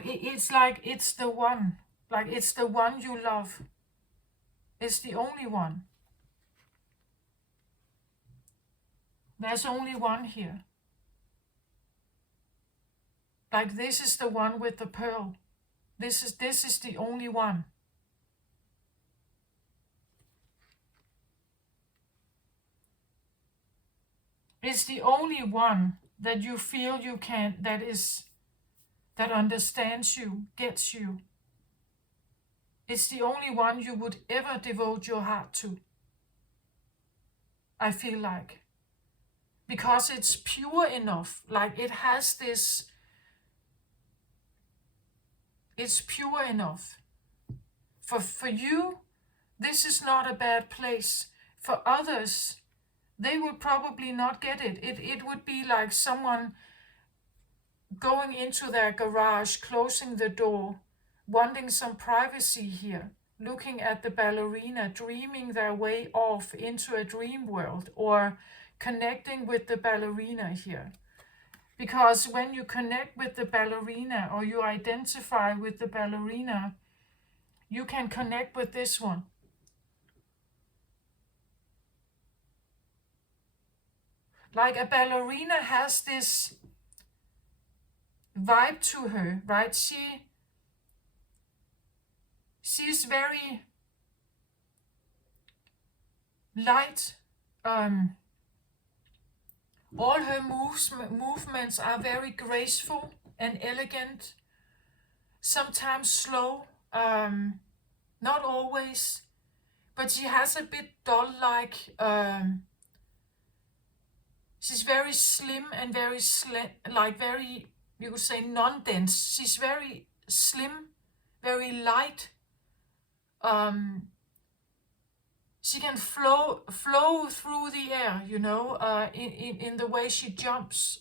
it's like it's the one, like it's the one you love. It's the only one. There's only one here. Like this is the one with the pearl. This is the only one. It's the only one that you feel you can, that understands you, gets you. It's the only one you would ever devote your heart to, I feel like. Because it's pure enough, like it has this, it's pure enough. For you, this is not a bad place. For others, they would probably not get it. It would be like someone going into their garage, closing the door, wanting some privacy here, looking at the ballerina, dreaming their way off into a dream world, or connecting with the ballerina here. Because when you connect with the ballerina, or you identify with the ballerina, you can connect with this one. Like a ballerina has this vibe to her, right? She's very light. All her movements are very graceful and elegant, sometimes slow, not always, but she has a bit doll-like, she's very slim and very like very, you could say, non-dense. She's very slim, very light. She can flow through the air, you know, in the way she jumps.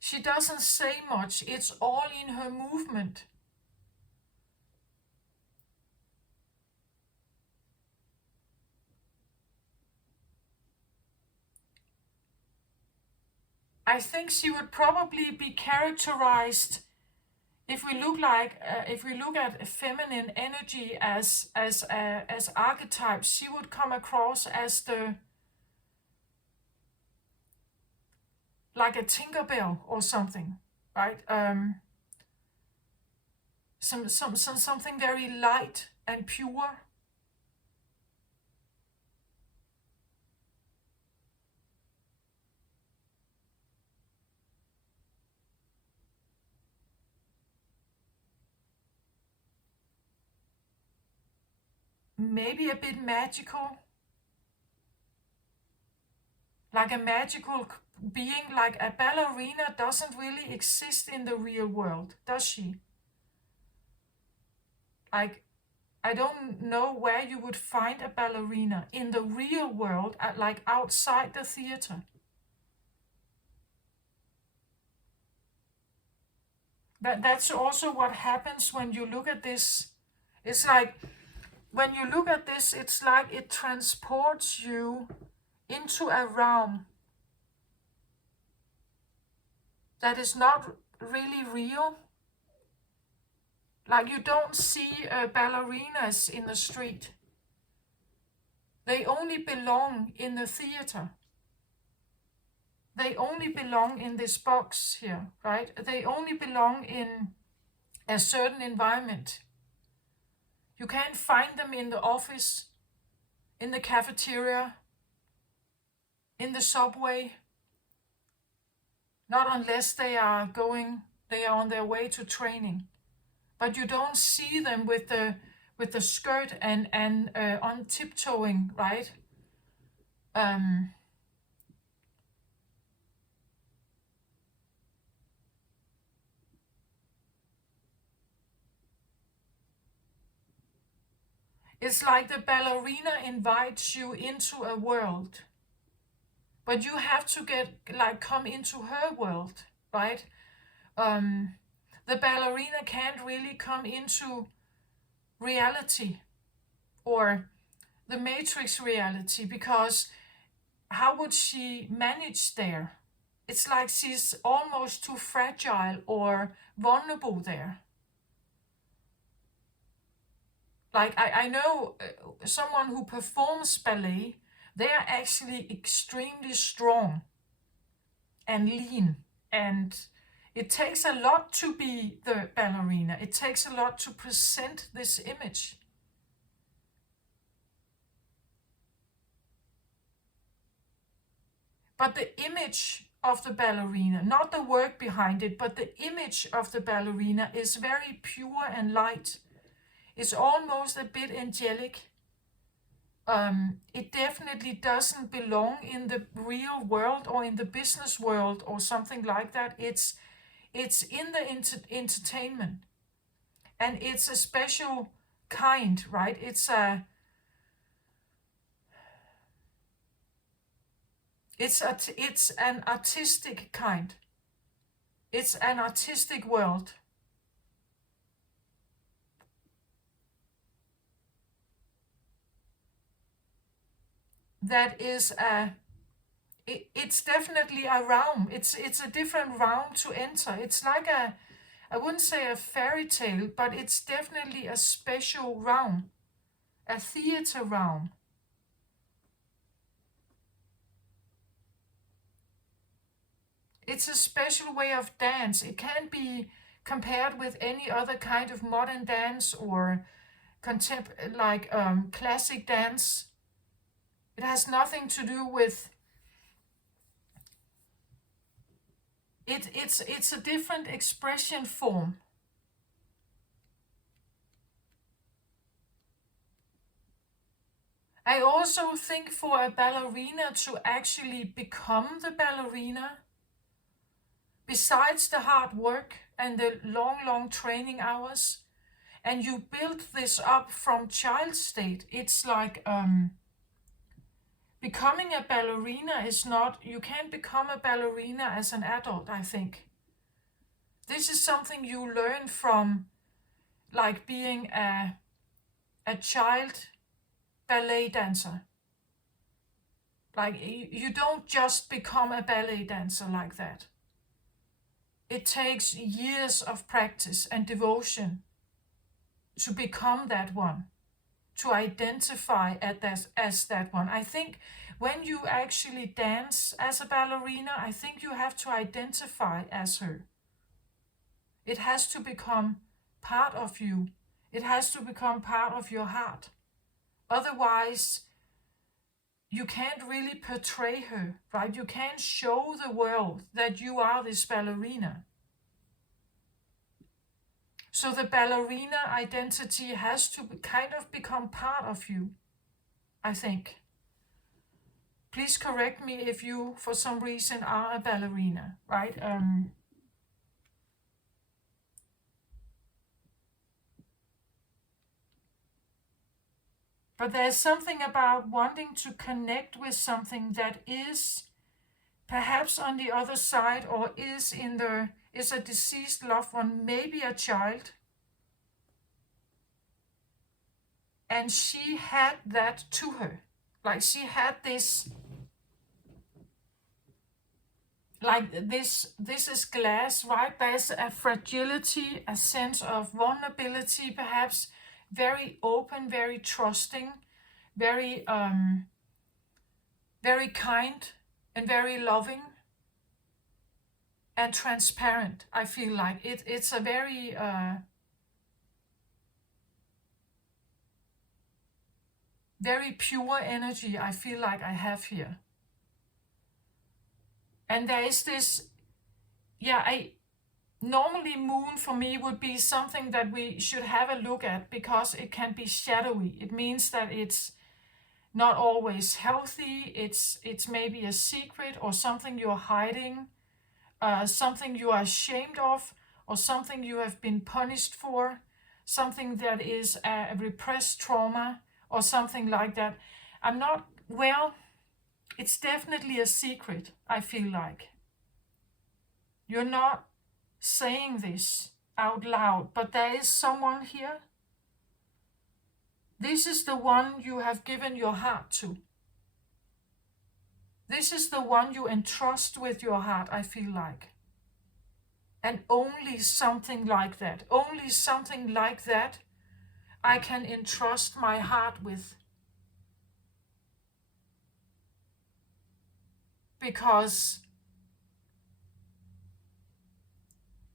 She doesn't say much. It's all in her movement. I think she would probably be characterized, if we look at feminine energy as archetypes, she would come across as like a Tinkerbell or something, right? Something very light and pure. Maybe a bit magical, like a magical being. Like a ballerina doesn't really exist in the real world, does she? Like, I don't know where you would find a ballerina in the real world, like outside the theater. That's also what happens when you look at this. It's like, when you look at this, it's like it transports you into a realm that is not really real. Like, you don't see ballerinas in the street. They only belong in the theater. They only belong in this box here, right? They only belong in a certain environment. You can't find them in the office, in the cafeteria, in the subway. Not unless they are on their way to training. But you don't see them with the skirt and on tiptoeing, right? It's like the ballerina invites you into a world, but you have to come into her world, right? The ballerina can't really come into reality, or the matrix reality, because how would she manage there? It's like she's almost too fragile or vulnerable there. Like, I know someone who performs ballet, they are actually extremely strong and lean, and It takes a lot to be the ballerina. It takes a lot to present this image. But the image of the ballerina, not the work behind it, but the image of the ballerina is very pure and light. It's almost a bit angelic. It definitely doesn't belong in the real world or in the business world or something like that. It's in the entertainment, and it's a special kind, right? It's an artistic kind. It's an artistic world. That is it's definitely a realm. It's a different realm to enter. It's like I wouldn't say a fairy tale, but it's definitely a special realm, a theater realm. It's a special way of dance. It can't be compared with any other kind of modern dance or classic dance. It has nothing to do with it. It's a different expression form. I also think for a ballerina to actually become the ballerina, besides the hard work and the long training hours, and you build this up from child state, it's like becoming a ballerina is not, you can't become a ballerina as an adult, I think. This is something you learn from like being a child ballet dancer. Like you don't just become a ballet dancer like that. It takes years of practice and devotion to become that one, to identify as that one. I think when you actually dance as a ballerina, I think you have to identify as her. It has to become part of you. It has to become part of your heart. Otherwise, you can't really portray her, right? You can't show the world that you are this ballerina. So the ballerina identity has to kind of become part of you, I think. Please correct me if you, for some reason, are a ballerina, right? But there's something about wanting to connect with something that is perhaps on the other side, or is a deceased loved one, maybe a child. And she had that to her. Like she had this, like this is glass, right? There's a fragility, a sense of vulnerability, perhaps very open, very trusting, very very kind and very loving and transparent. I feel like it's a very very pure energy I feel like I have here. And there is this, I normally moon for me would be something that we should have a look at, because it can be shadowy. It means that it's not always healthy. It's maybe a secret or something you're hiding, something you are ashamed of, or something you have been punished for, something that is a repressed trauma or something like that. It's definitely a secret, I feel like. You're not saying this out loud, but there is someone here. This is the one you have given your heart to. This is the one you entrust with your heart, I feel like. And only something like that, I can entrust my heart with. Because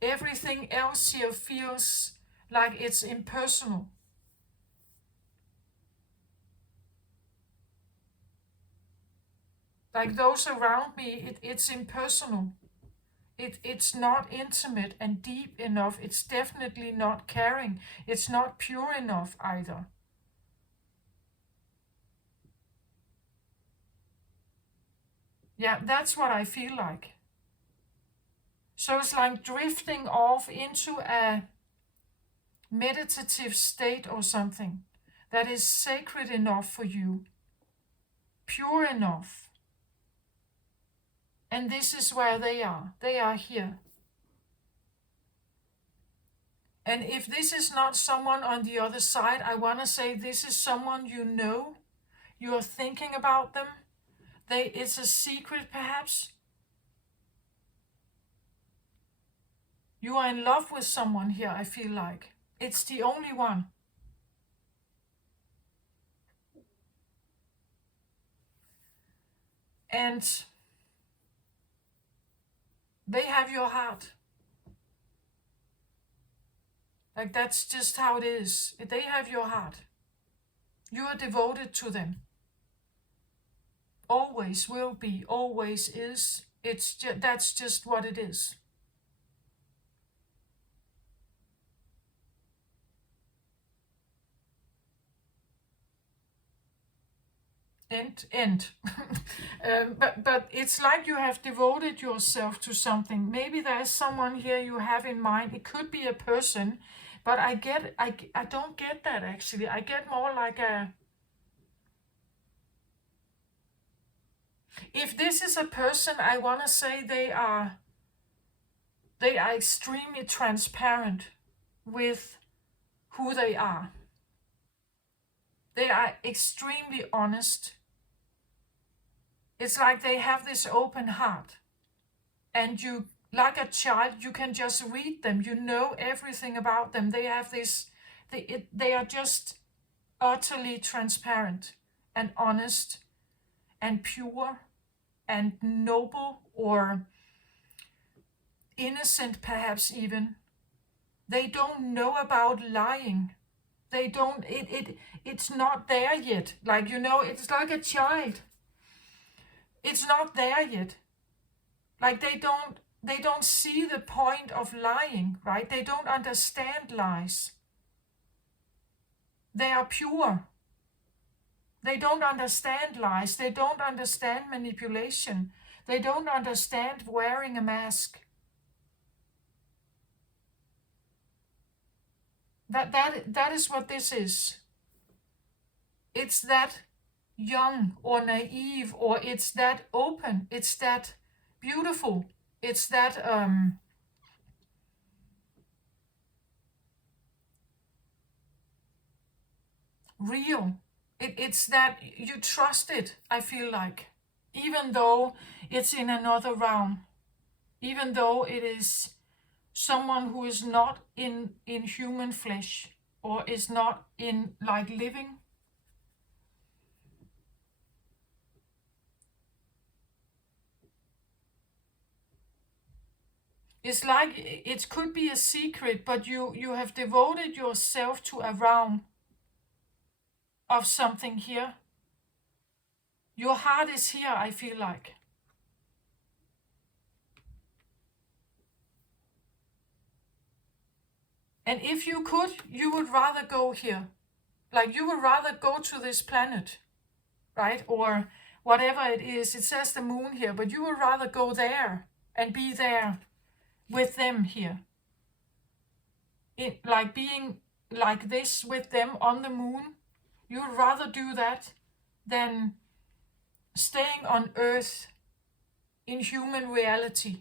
Everything else here feels like it's impersonal. Like those around me, it's impersonal. It's not intimate and deep enough. It's definitely not caring. It's not pure enough either. Yeah, that's what I feel like. So it's like drifting off into a meditative state or something that is sacred enough for you, pure enough. And this is where they are. They are here. And if this is not someone on the other side, I want to say this is someone you know. You are thinking about them. It's a secret, perhaps. You are in love with someone here, I feel like. It's the only one. And they have your heart. Like that's just how it is. They have your heart. You are devoted to them. Always will be, always is. That's just what it is. End. But it's like you have devoted yourself to something. Maybe there's someone here you have in mind. It could be a person, but I don't get that actually. I get more like if this is a person, I want to say they are extremely transparent with who they are. They are extremely honest. It's like they have this open heart. And you, like a child, you can just read them. You know everything about them. They have this, they are just utterly transparent and honest and pure and noble or innocent, perhaps even. They don't know about lying. They don't, it's not there yet. Like, it's like a child. It's not there yet. Like they don't see the point of lying, right? They don't understand lies. They are pure. They don't understand lies. They don't understand manipulation. They don't understand wearing a mask. That is what this is. It's that young or naive, or it's that open. It's that beautiful. It's that real. It's that you trust it, I feel like. Even though it's in another realm. Even though it is someone who is not in human flesh, or is not in like living. It's like it could be a secret, but you have devoted yourself to a realm of something here. Your heart is here, I feel like. And if you could, you would rather go here. Like you would rather go to this planet, right? Or whatever it is. It says the moon here, but you would rather go there and be there with them here. Like being like this with them on the moon. You would rather do that than staying on Earth in human reality.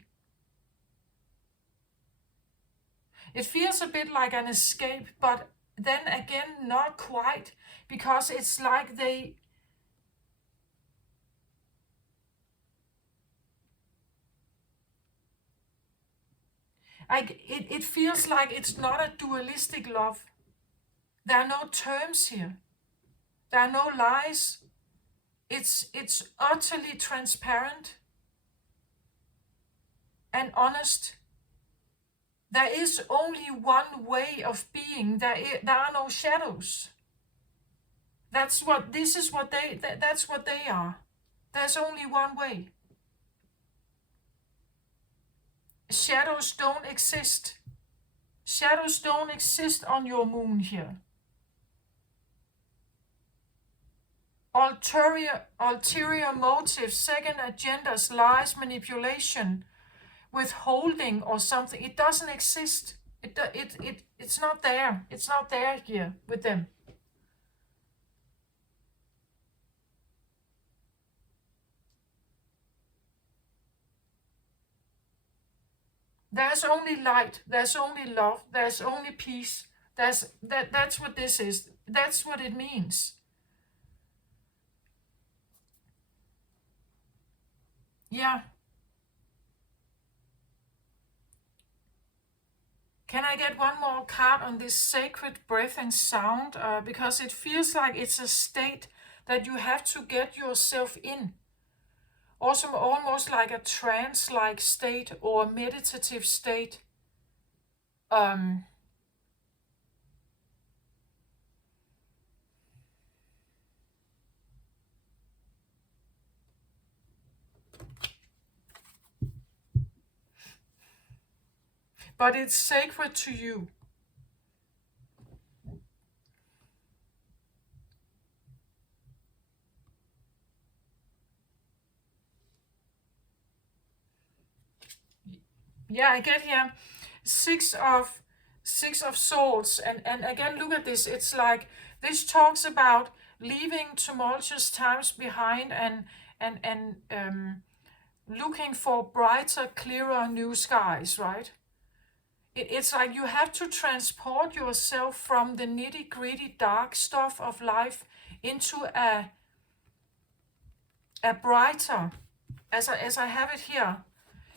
It feels a bit like an escape, but then again, not quite, because it's like it feels like it's not a dualistic love. There are no terms here. There are no lies. It's utterly transparent and honest. There is only one way of being. There are no shadows. That's what that's what they are. There's only one way. Shadows don't exist. Shadows don't exist on your moon here. Ulterior motives, second agendas, lies, manipulation, withholding or something. It doesn't exist. It's not there. It's not there here with them. There's only light. There's only love. There's only peace. That's what this is. That's what it means. Yeah. Can I get one more card on this sacred breath and sound? Because it feels like it's a state that you have to get yourself in. Also, almost like a trance-like state or a meditative state. Um, but it's sacred to you. Yeah, I get here six of swords, and again, look at this. It's like this talks about leaving tumultuous times behind and looking for brighter, clearer new skies, right? It's like you have to transport yourself from the nitty gritty dark stuff of life into a brighter, as I have it here.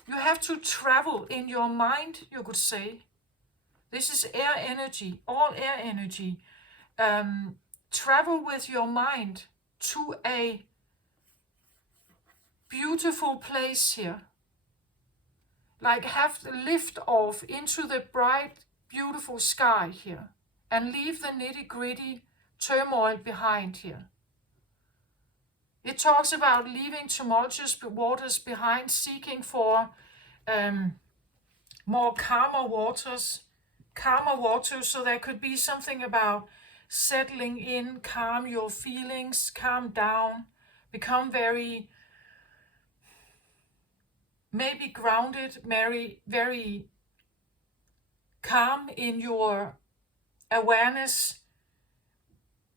You have to travel in your mind, you could say. This is air energy, all air energy. Travel with your mind to a beautiful place here. Like have the lift off into the bright, beautiful sky here. And leave the nitty gritty turmoil behind here. It talks about leaving tumultuous waters behind, seeking for more calmer waters. So there could be something about settling in, calm your feelings, calm down, become very, maybe grounded, very calm in your awareness.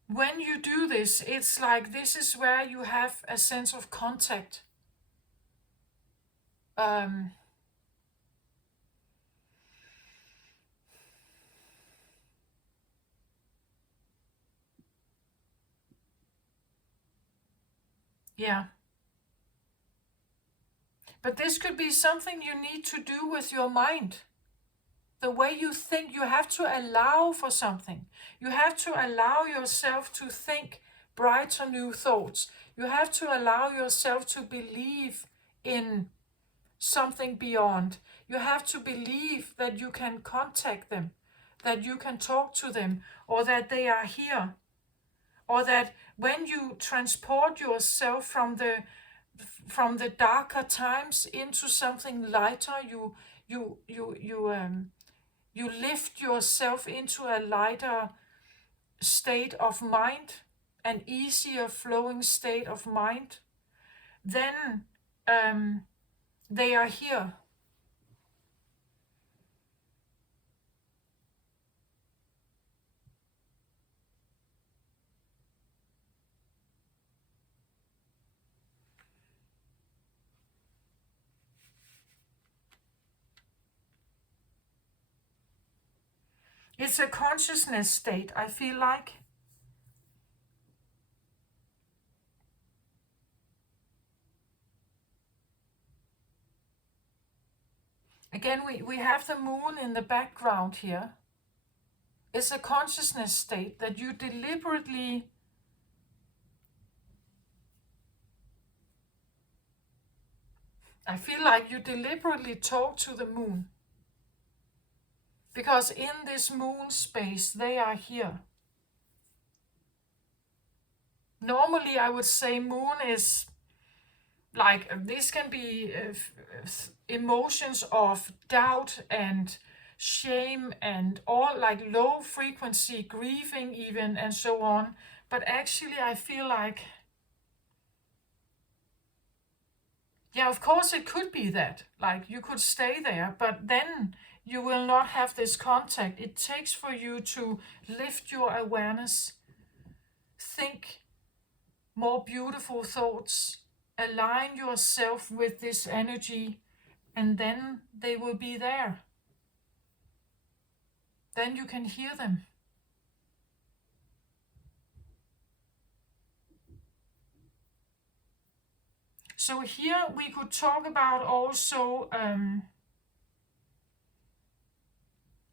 When you do this, it's like this is where you have a sense of contact. Yeah. But this could be something you need to do with your mind. The way you think, you have to allow for something. You have to allow yourself to think brighter new thoughts. You have to allow yourself to believe in something beyond. You have to believe that you can contact them, that you can talk to them, or that they are here. Or that when you transport yourself from the darker times into something lighter, you lift yourself into a lighter state of mind, an easier flowing state of mind, then they are here. It's a consciousness state, I feel like. Again, we have the moon in the background here. It's a consciousness state that you deliberately I feel like you deliberately talk to the moon. Because in this moon space, they are here. Normally, I would say moon is like, this can be emotions of doubt and shame and all, like low frequency grieving even, and so on. But actually, I feel like, yeah, of course it could be that, like you could stay there, but then you will not have this contact. It takes for you to lift your awareness, think more beautiful thoughts, align yourself with this energy, and then they will be there. Then you can hear them. So here we could talk about also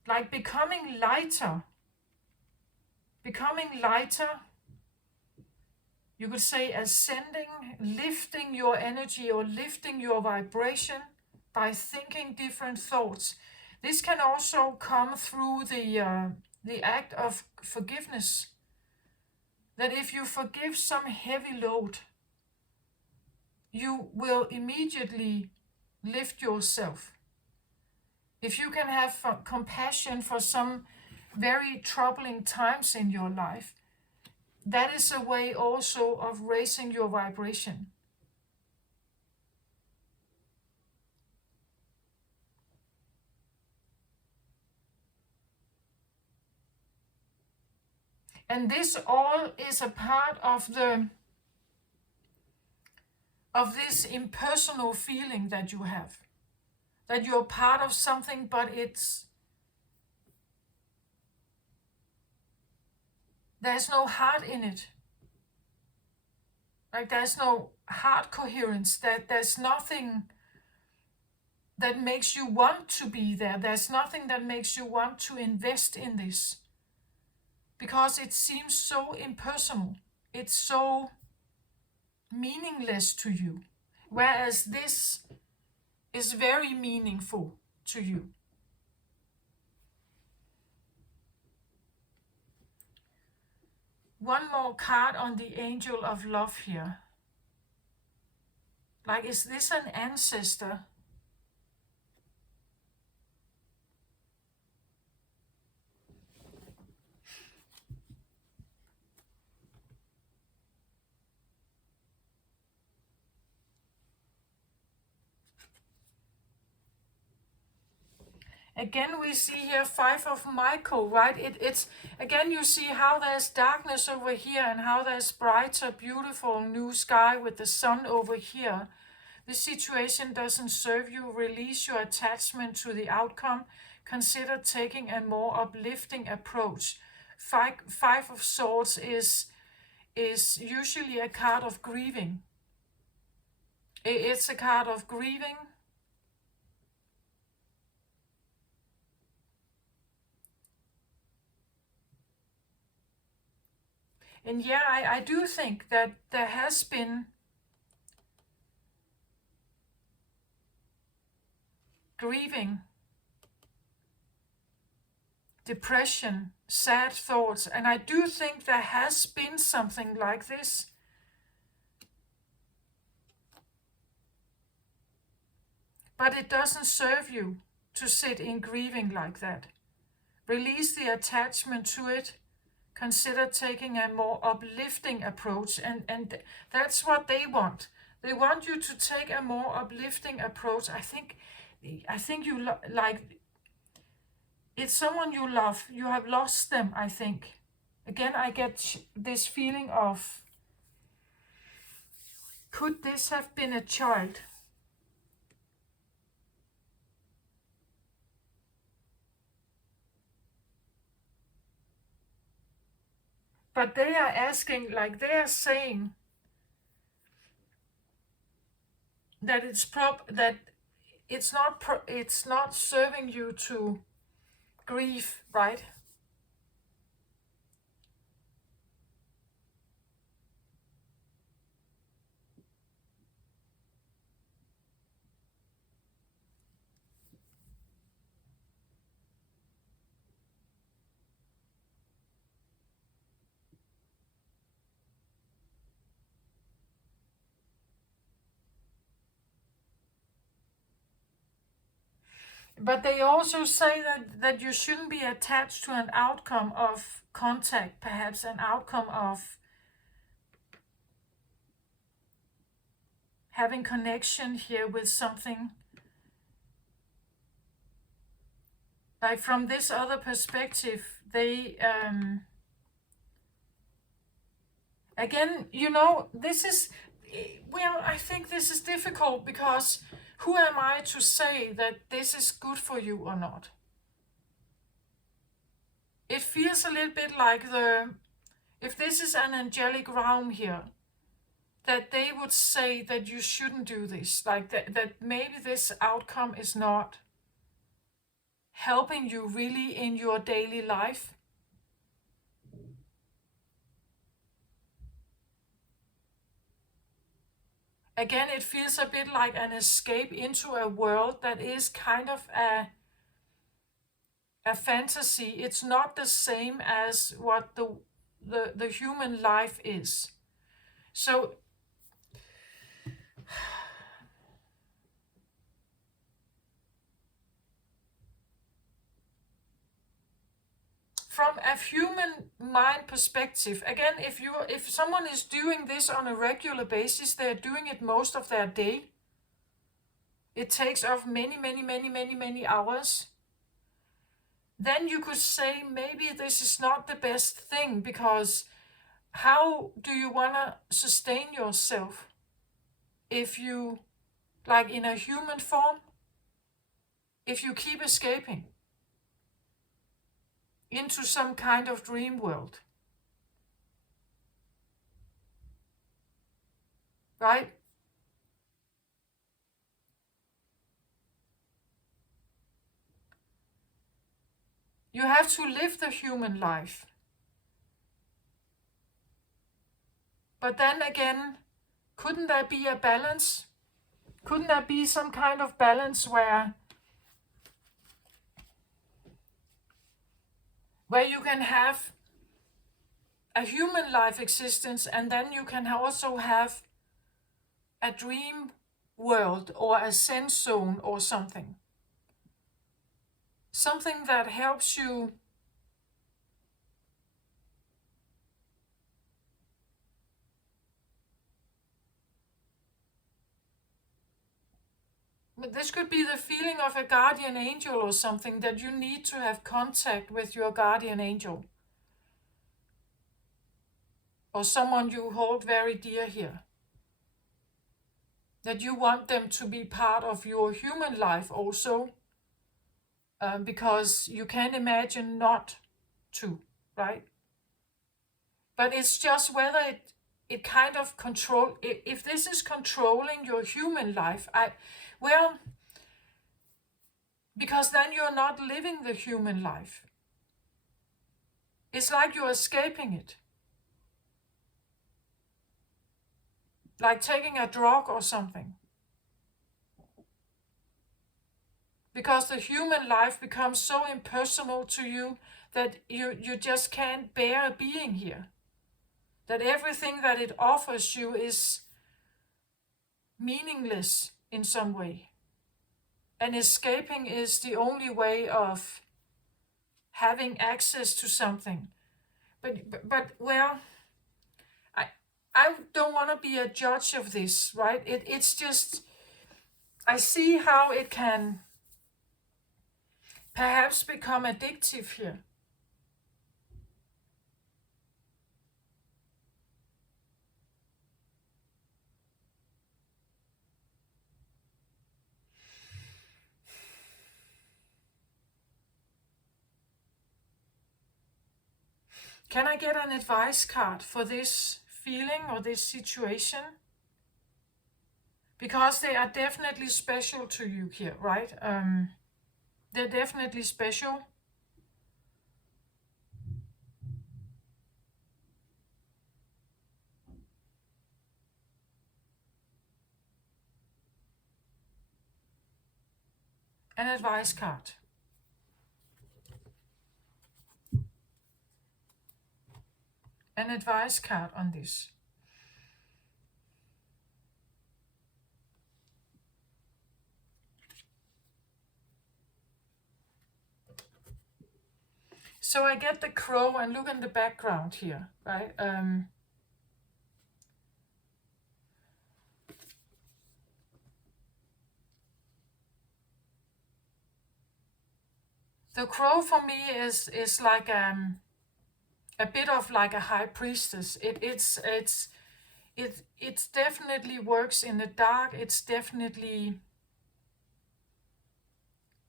like becoming lighter. Becoming lighter, you could say ascending, lifting your energy or lifting your vibration by thinking different thoughts. This can also come through the act of forgiveness. That if you forgive some heavy load, you will immediately lift yourself. If you can have compassion for some very troubling times in your life, that is a way also of raising your vibration. And this all is a part of this impersonal feeling that you have. That you're part of something, but there's no heart in it. Like there's no heart coherence, that there's nothing that makes you want to be there. There's nothing that makes you want to invest in this. Because it seems so impersonal. It's so meaningless to you. Whereas this is very meaningful to you. One more card on the Angel of Love here. Like, is this an ancestor? Again, we see here 5 of Michael, right? It's again, you see how there's darkness over here and how there's brighter, beautiful new sky with the sun over here. This situation doesn't serve you. Release your attachment to the outcome. Consider taking a more uplifting approach. Five of Swords is usually a card of grieving. It's a card of grieving. And yeah, I do think that there has been grieving, depression, sad thoughts, and I do think there has been something like this. But it doesn't serve you to sit in grieving like that. Release the attachment to it. Consider taking a more uplifting approach, and that's what they want. They want you to take a more uplifting approach. I think you like, it's someone you love. You have lost them, I think. Again, I get this feeling of, could this have been a child? But they are asking, like they are saying that it's not serving you to grieve, right? But they also say that you shouldn't be attached to an outcome of contact, perhaps an outcome of having connection here with something. Like from this other perspective, they, again, this is, well, I think this is difficult because who am I to say that this is good for you or not? It feels a little bit like if this is an angelic realm here, that they would say that you shouldn't do this, like that maybe this outcome is not helping you really in your daily life. Again, it feels a bit like an escape into a world that is kind of a fantasy. It's not the same as what the human life is. So from a human mind perspective, again, if someone is doing this on a regular basis, they're doing it most of their day. It takes off many hours. Then you could say maybe this is not the best thing, because how do you want to sustain yourself if you, like in a human form, if you keep escaping into some kind of dream world? Right? You have to live the human life. But then again, couldn't there be a balance? Couldn't there be some kind of balance where you can have a human life existence, and then you can also have a dream world or a sense zone or something? Something that helps you but this could be the feeling of a guardian angel or something, that you need to have contact with your guardian angel or someone you hold very dear here. That you want them to be part of your human life also, because you can't imagine not to, right? But it's just whether it kind of control, if this is controlling your human life, because then you're not living the human life. It's like you're escaping it. Like taking a drug or something. Because the human life becomes so impersonal to you that you just can't bear being here. That everything that it offers you is meaningless in some way. And escaping is the only way of having access to something. But well, I don't want to be a judge of this, right? It's just, I see how it can perhaps become addictive here. Can I get an advice card for this feeling or this situation? Because they are definitely special to you here, right? They're definitely special. An advice card. An advice card on this. So I get the crow, and look in the background here, right? The crow for me is like a bit of like a high priestess. It definitely works in the dark. It's definitely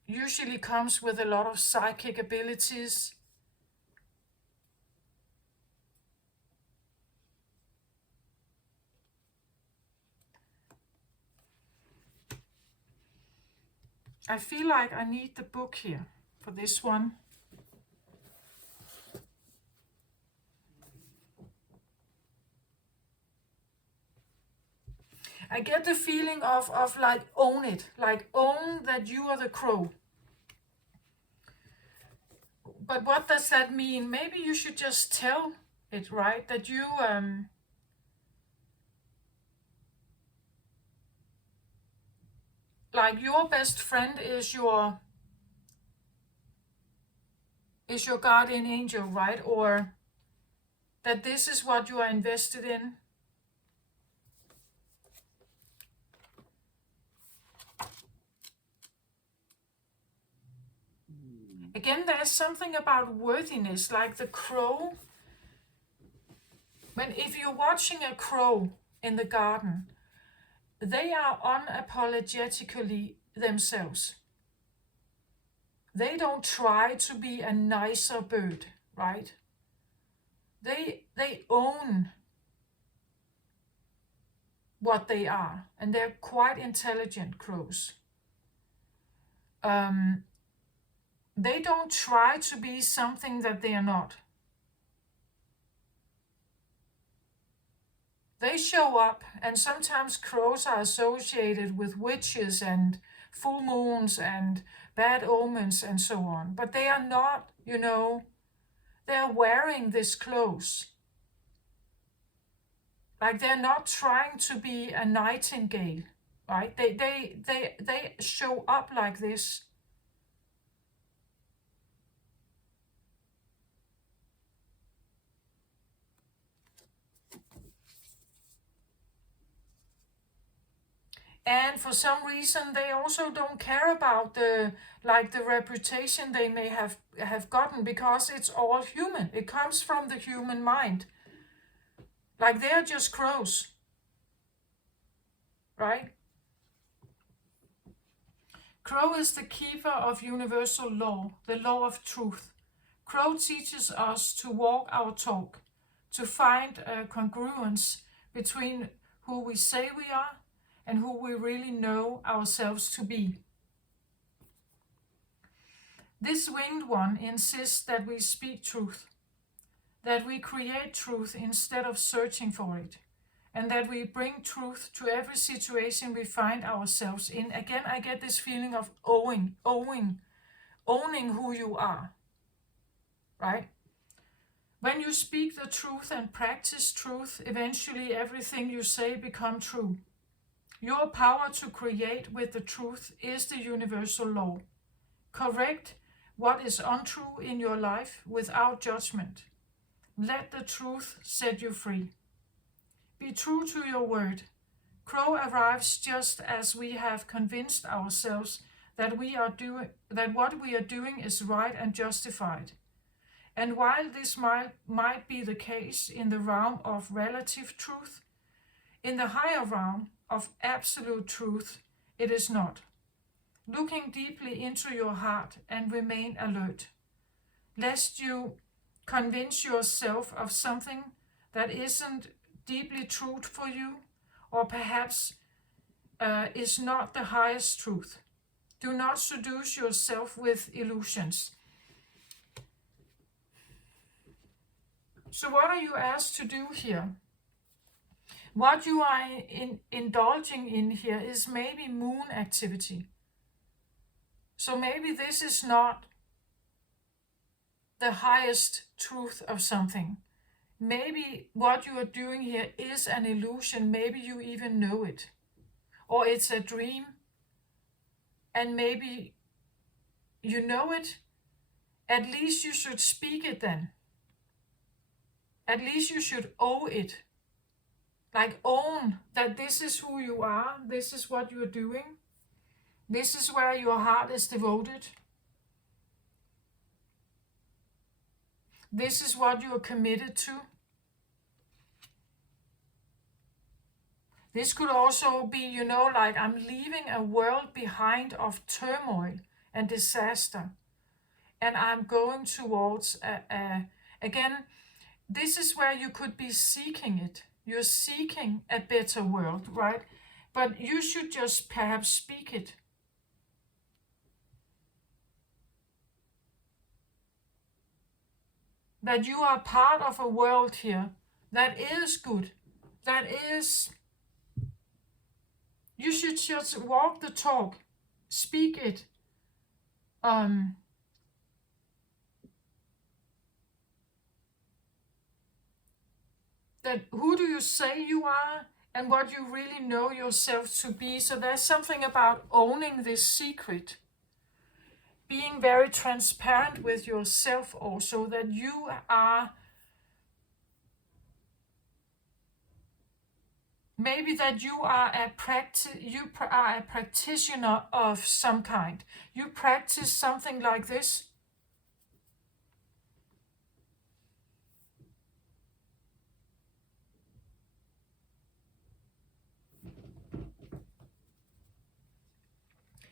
usually comes with a lot of psychic abilities. I feel like I need the book here for this one. I get the feeling of like own it, like own that you are the crow. But what does that mean? Maybe you should just tell it, right? That you like your best friend is your guardian angel, right? Or that this is what you are invested in. Again, there's something about worthiness, like the crow. If you're watching a crow in the garden, they are unapologetically themselves. They don't try to be a nicer bird, right? They own what they are, and they're quite intelligent crows. They don't try to be something that they are not. They show up, and sometimes crows are associated with witches and full moons and bad omens and so on. But they are not, they're wearing this clothes. Like they're not trying to be a nightingale, right? They show up like this. And for some reason, they also don't care about the reputation they may have gotten, because it's all human. It comes from the human mind. Like they're just crows, right? Crow is the keeper of universal law, the law of truth. Crow teaches us to walk our talk, to find a congruence between who we say we are and who we really know ourselves to be. This winged one insists that we speak truth, that we create truth instead of searching for it, and that we bring truth to every situation we find ourselves in. Again, I get this feeling of owning who you are, right? When you speak the truth and practice truth, eventually everything you say becomes true. Your power to create with the truth is the universal law. Correct what is untrue in your life without judgment. Let the truth set you free. Be true to your word. Crow arrives just as we have convinced ourselves that what we are doing is right and justified. And while this might be the case in the realm of relative truth, in the higher realm of absolute truth, it is not. Looking deeply into your heart and remain alert, lest you convince yourself of something that isn't deeply true for you, or perhaps is not the highest truth. Do not seduce yourself with illusions. So what are you asked to do here? What you are indulging in here is maybe moon activity. So maybe this is not the highest truth of something. Maybe what you are doing here is an illusion. Maybe you even know it. Or it's a dream. And maybe you know it, at least you should speak it then. At least you should own it. Like own that this is who you are, this is what you're doing, this is where your heart is devoted. This is what you're committed to. This could also be, like I'm leaving a world behind of turmoil and disaster. And I'm going towards, again, this is where you could be seeking it. You're seeking a better world, right? But you should just perhaps speak it. That you are part of a world here that is good, that is... You should just walk the talk, speak it. That who do you say you are and what you really know yourself to be. So there's something about owning this secret. Being very transparent with yourself also, that you are... Maybe that you are a practitioner of some kind. You practice something like this.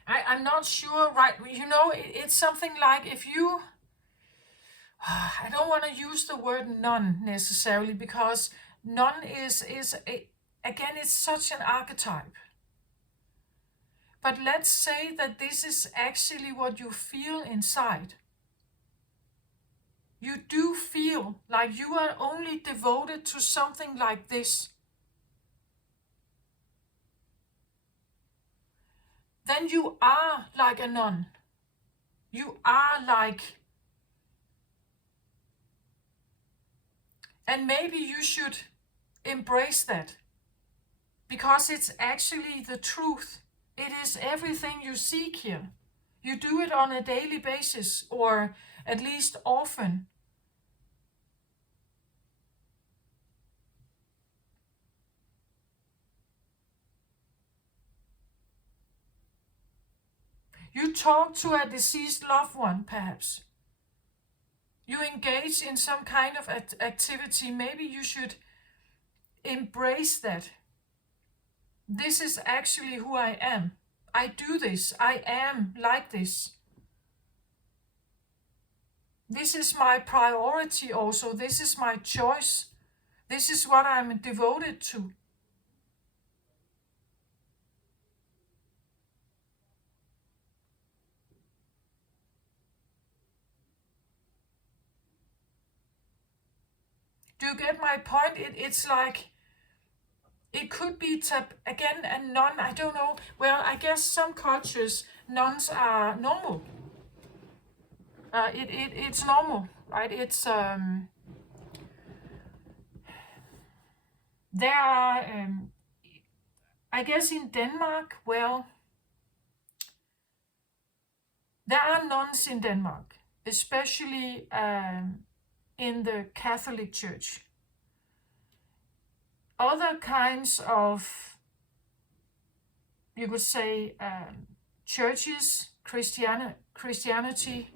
I'm not sure, right? It's something like if you... I don't want to use the word nun necessarily, because nun again, it's such an archetype. But let's say that this is actually what you feel inside. You do feel like you are only devoted to something like this. Then you are like a nun. You are like... And maybe you should embrace that. Because it's actually the truth. It is everything you seek here. You do it on a daily basis, or at least often. You talk to a deceased loved one, perhaps. You engage in some kind of activity. Maybe you should embrace that. This is actually who I am. I do this. I am like this. This is my priority also. This is my choice. This is what I'm devoted to. Do you get my point? It's like... It could be, again, a nun, I don't know. Well, I guess some cultures, nuns are normal. It's normal, right? It's... There are... I guess in Denmark, well... There are nuns in Denmark, especially in the Catholic Church. Other kinds of, you could say, churches, Christianity,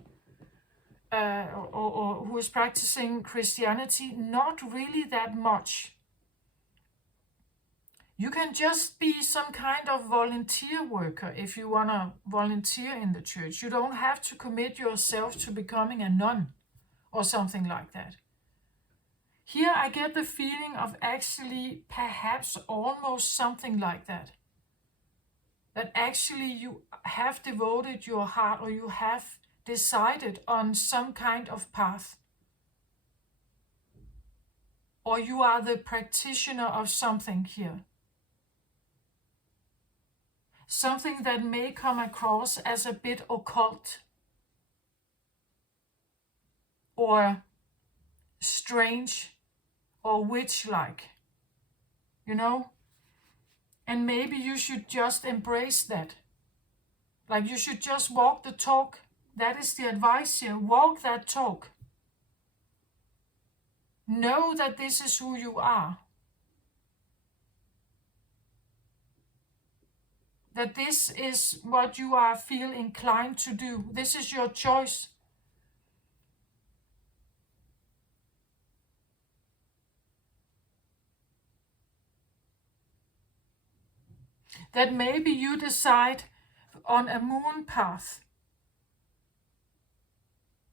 or who is practicing Christianity, not really that much. You can just be some kind of volunteer worker if you want to volunteer in the church. You don't have to commit yourself to becoming a nun or something like that. Here I get the feeling of actually perhaps almost something like that. That actually you have devoted your heart, or you have decided on some kind of path. Or you are the practitioner of something here. Something that may come across as a bit occult. Or strange. Or witch-like, And maybe you should just embrace that. Like you should just walk the talk That is the advice here. Walk that talk. Know that this is who you are. That this is what you feel inclined to do. This is your choice. That maybe you decide on a moon path.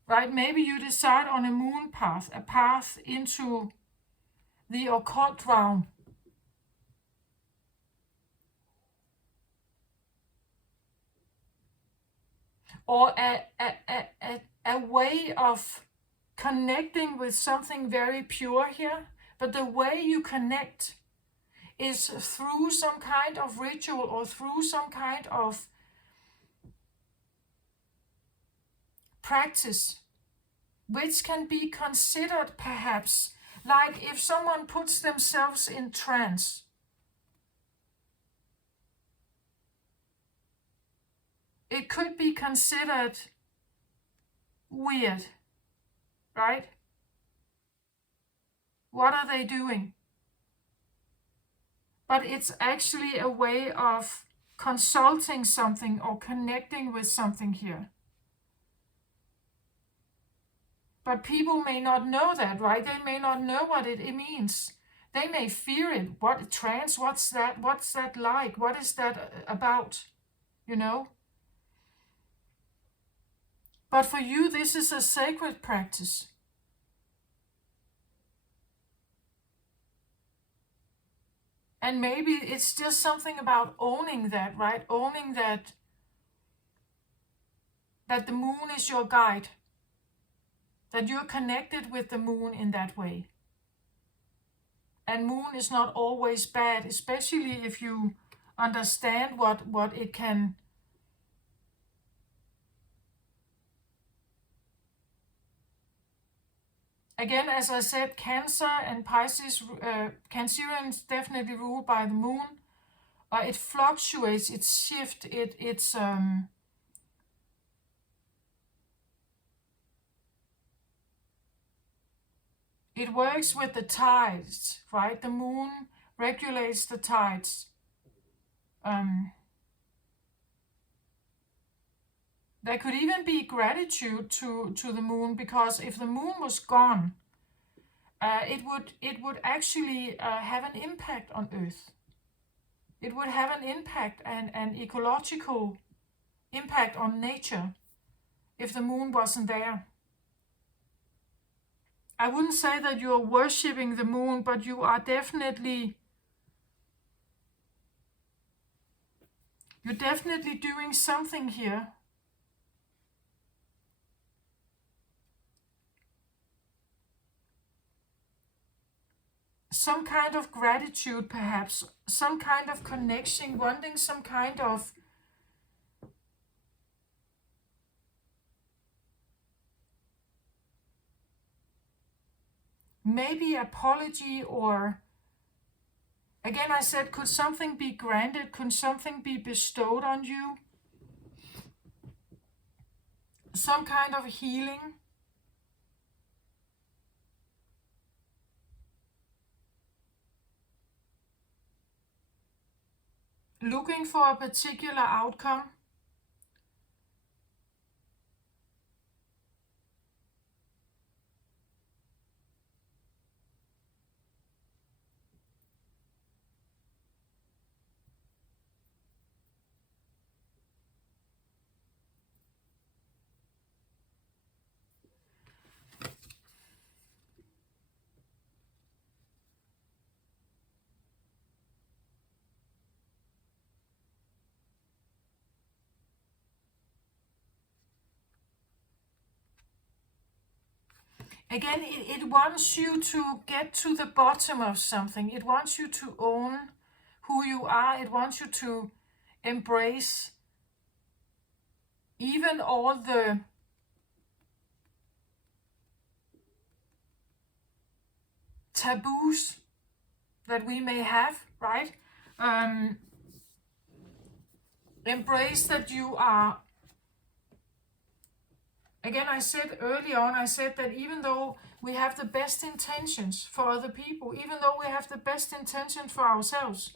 Right? Maybe you decide on a moon path, a path into the occult realm. Or a way of connecting with something very pure here. But the way you connect is through some kind of ritual or through some kind of practice, which can be considered perhaps like if someone puts themselves in trance. It could be considered weird, right? What are they doing? But it's actually a way of consulting something or connecting with something here. But people may not know that, right? They may not know what it means. They may fear it. What trance? What's that? What's that like? What is that about? You know? But for you, this is a sacred practice. And maybe it's just something about owning that, right? Owning that the moon is your guide. That you're connected with the moon in that way. And moon is not always bad, especially if you understand what it can. Again, as I said, Cancer and Pisces, Cancerians definitely ruled by the moon. It fluctuates, it shifts, it works with the tides, right? The moon regulates the tides. There could even be gratitude to the moon, because if the moon was gone, it would actually have an impact on Earth. It would have an impact, an ecological impact on nature, if the moon wasn't there. I wouldn't say that you're worshipping the moon, but you're definitely doing something here. Some kind of gratitude, perhaps, some kind of connection, wanting some kind of maybe apology, or again, I said, could something be granted? Could something be bestowed on you? Some kind of healing. Looking for a particular outcome. Again, it wants you to get to the bottom of something. It wants you to own who you are. It wants you to embrace even all the taboos that we may have, right? Embrace that you are Again, I said early on, I said that even though we have the best intentions for other people, even though we have the best intentions for ourselves,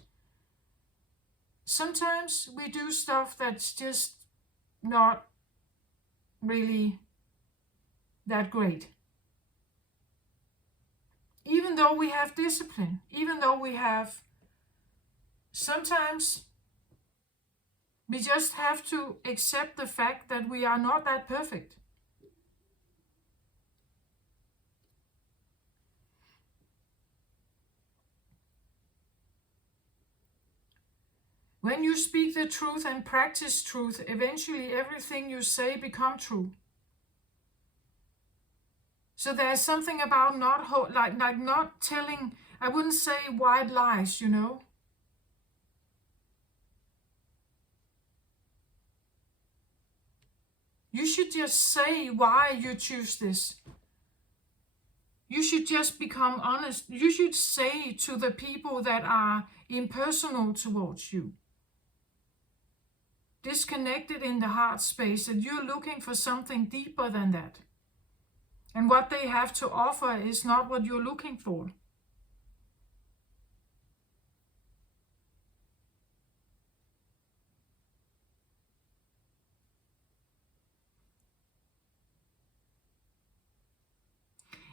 sometimes we do stuff that's just not really that great. Even though we have discipline, even though we have, sometimes we just have to accept the fact that we are not that perfect. When you speak the truth and practice truth, eventually everything you say becomes true. So there's something about not not telling, I wouldn't say white lies, you know. You should just say why you choose this. You should just become honest. You should say to the people that are impersonal towards you, disconnected in the heart space, that you're looking for something deeper than that. And what they have to offer is not what you're looking for.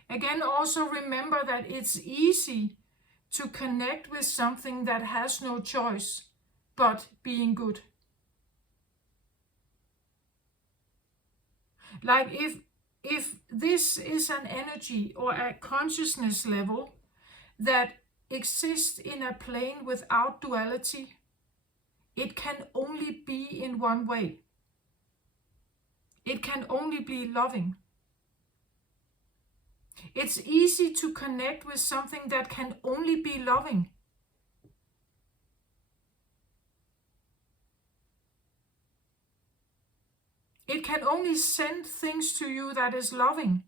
Again, also remember that it's easy to connect with something that has no choice but being good. Like if this is an energy or a consciousness level that exists in a plane without duality, it can only be in one way. It can only be loving. It's easy to connect with something that can only be loving. It can only send things to you that is loving.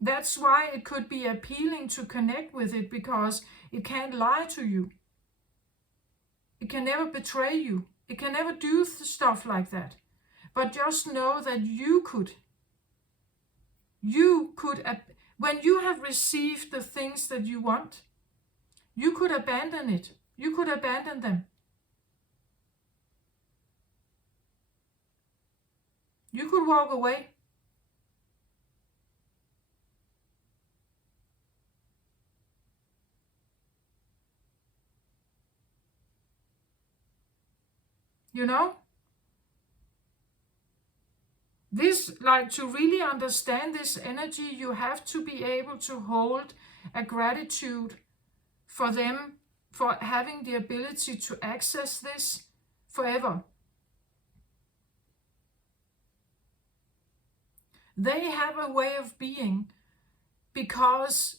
That's why it could be appealing to connect with it, because it can't lie to you. It can never betray you. It can never do stuff like that. But just know that you could, when you have received the things that you want, you could abandon it. You could abandon them. You could walk away. You know? This, like, to really understand this energy, you have to be able to hold a gratitude for them, for having the ability to access this forever. They have a way of being because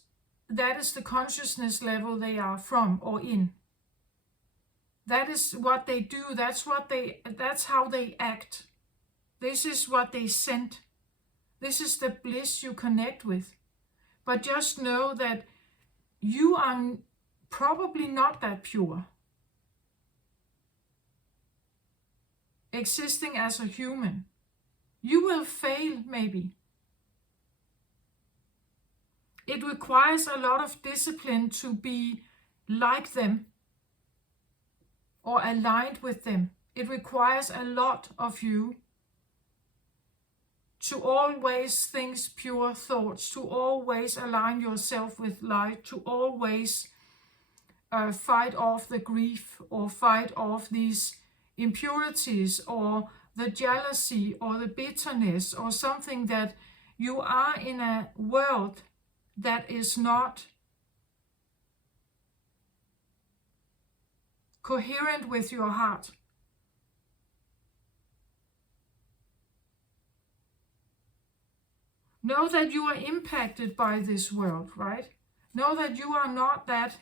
that is the consciousness level they are from or in. That is what they do. That's how they act. This is what they send. This is the bliss you connect with. But just know that you are probably not that pure. Existing as a human. You will fail, maybe. It requires a lot of discipline to be like them or aligned with them. It requires a lot of you to always think pure thoughts, to always align yourself with light, to always fight off the grief or fight off these impurities or the jealousy or the bitterness or something that you are in a world that is not coherent with your heart. Know that you are impacted by this world, right? Know that you are not that.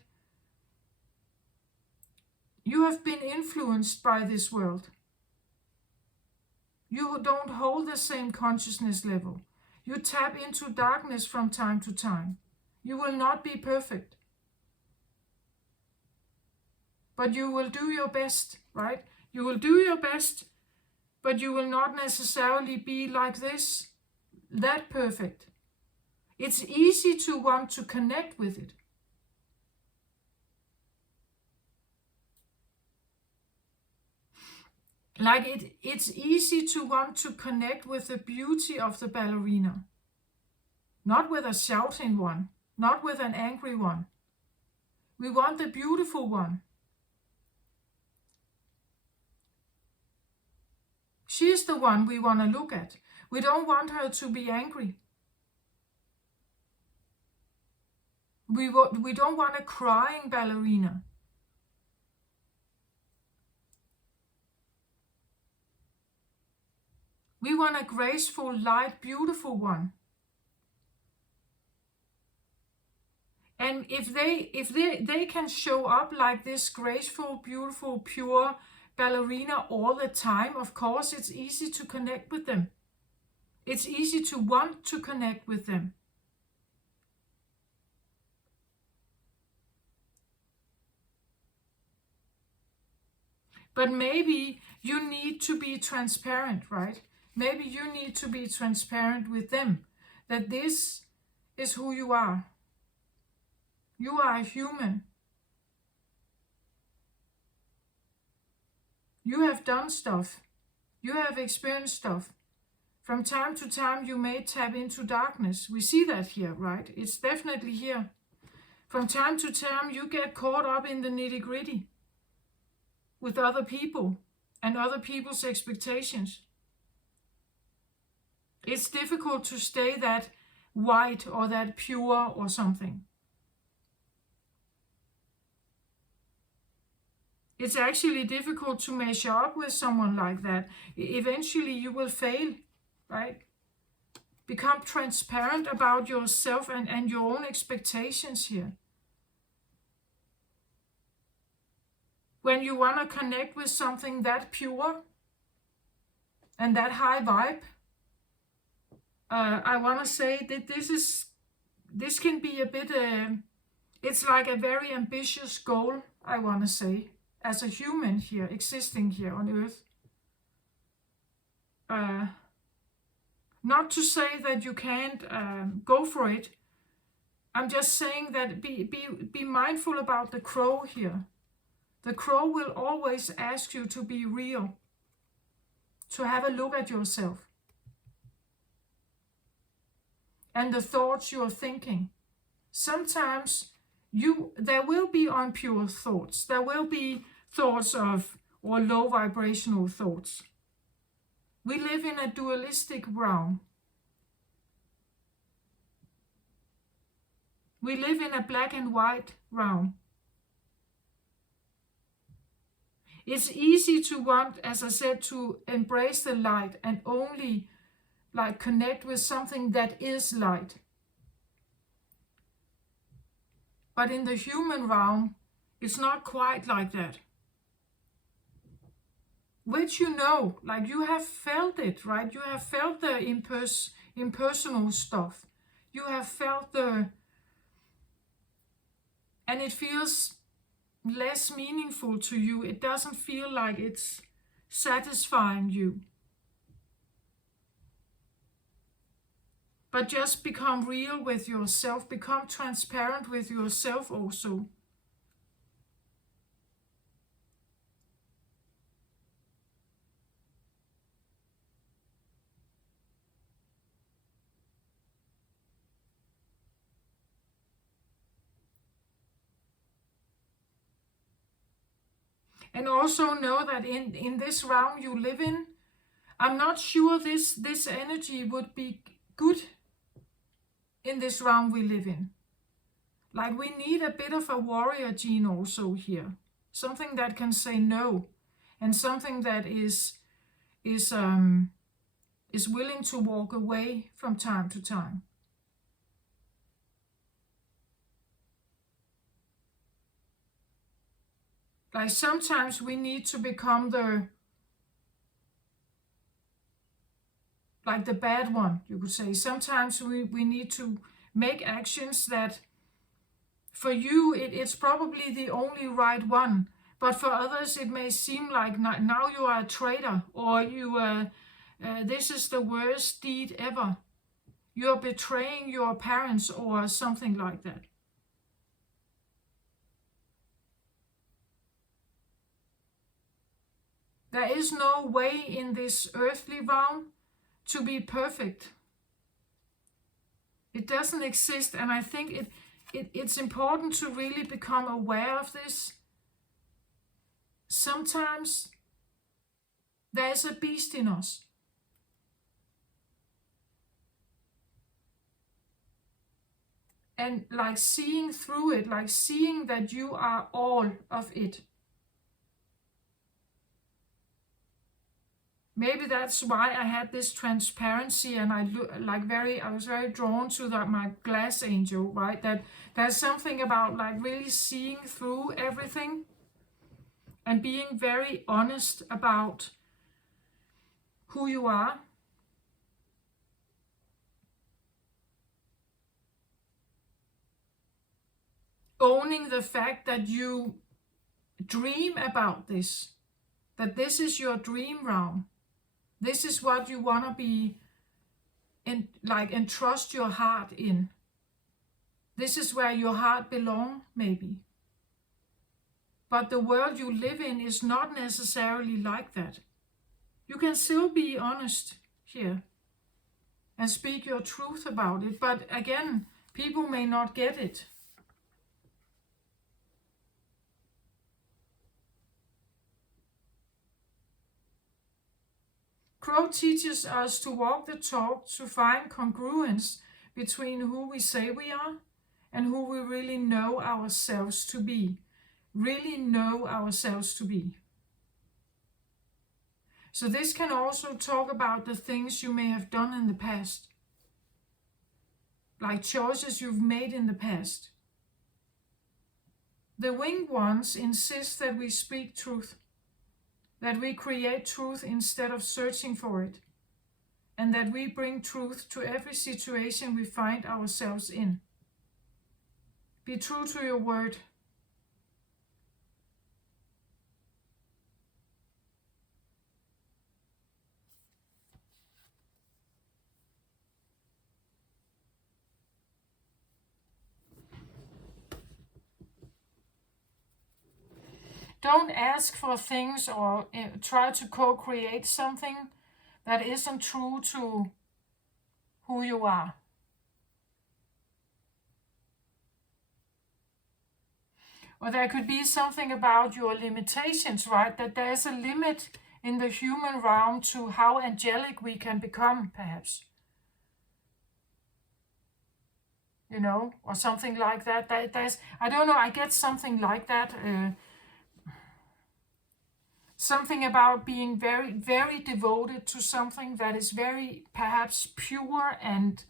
You have been influenced by this world. You don't hold the same consciousness level. You tap into darkness from time to time. You will not be perfect. But you will do your best, right? You will do your best but you will not necessarily be like this, that perfect. It's easy to want to connect with it. Like it's easy to want to connect with the beauty of the ballerina. Not with a shouting one, not with an angry one. We want the beautiful one. She's the one we want to look at. We don't want her to be angry. We don't want a crying ballerina. We want a graceful, light, beautiful one. And if they can show up like this graceful, beautiful, pure ballerina all the time, of course it's easy to connect with them. It's easy to want to connect with them. But maybe you need to be transparent, right? Maybe you need to be transparent with them, that this is who you are. You are a human. You have done stuff. You have experienced stuff. From time to time you may tap into darkness. We see that here, right? It's definitely here. From time to time you get caught up in the nitty-gritty with other people and other people's expectations. It's difficult to stay that white or that pure or something. It's actually difficult to measure up with someone like that. Eventually you will fail, right? Become transparent about yourself and your own expectations here. When you want to connect with something that pure and that high vibe, I want to say that this can be a bit, it's like a very ambitious goal, I want to say, as a human here, existing here on earth. Not to say that you can't go for it. I'm just saying that be mindful about the crow here. The crow will always ask you to be real, to have a look at yourself and the thoughts you're thinking. Sometimes there will be impure thoughts. There will be thoughts of, or low vibrational thoughts. We live in a dualistic realm. We live in a black and white realm. It's easy to want, as I said, to embrace the light and only like connect with something that is light. But in the human realm, it's not quite like that. Which you know, like you have felt it, right? You have felt the impersonal stuff. You have felt and it feels less meaningful to you. It doesn't feel like it's satisfying you. But just become real with yourself. Become transparent with yourself also. And also know that in this realm you live in, I'm not sure this energy would be good in this realm we live in. Like we need a bit of a warrior gene also here. Something that can say no. And something that is willing to walk away from time to time. Like sometimes we need to become the bad one, you could say. Sometimes we need to make actions that for you it's probably the only right one, But for others, it may seem like now you are a traitor, or this is the worst deed ever. You're betraying your parents or something like that. There is no way in this earthly realm to be perfect. It doesn't exist, and I think it's important to really become aware of this. Sometimes there's a beast in us. And like seeing through it, like seeing that you are all of it. Maybe that's why I had this transparency, and I was very drawn to my glass angel, right? That there's something about like really seeing through everything and being very honest about who you are. Owning the fact that you dream about this, that this is your dream realm. This is what you want to be entrust your heart in. This is where your heart belongs, maybe. But the world you live in is not necessarily like that. You can still be honest here and speak your truth about it. But again, people may not get it. Crow teaches us to walk the talk, to find congruence between who we say we are and who we really know ourselves to be. Really know ourselves to be. So this can also talk about the things you may have done in the past, like choices you've made in the past. The winged ones insist that we speak truth, that we create truth instead of searching for it, and that we bring truth to every situation we find ourselves in. Be true to your word. Don't ask for things or try to co-create something that isn't true to who you are. Or there could be something about your limitations, right? That there's a limit in the human realm to how angelic we can become, perhaps. You know, or something like that. There's, I don't know, I get something like that. Something about being very, very devoted to something that is very, perhaps, pure and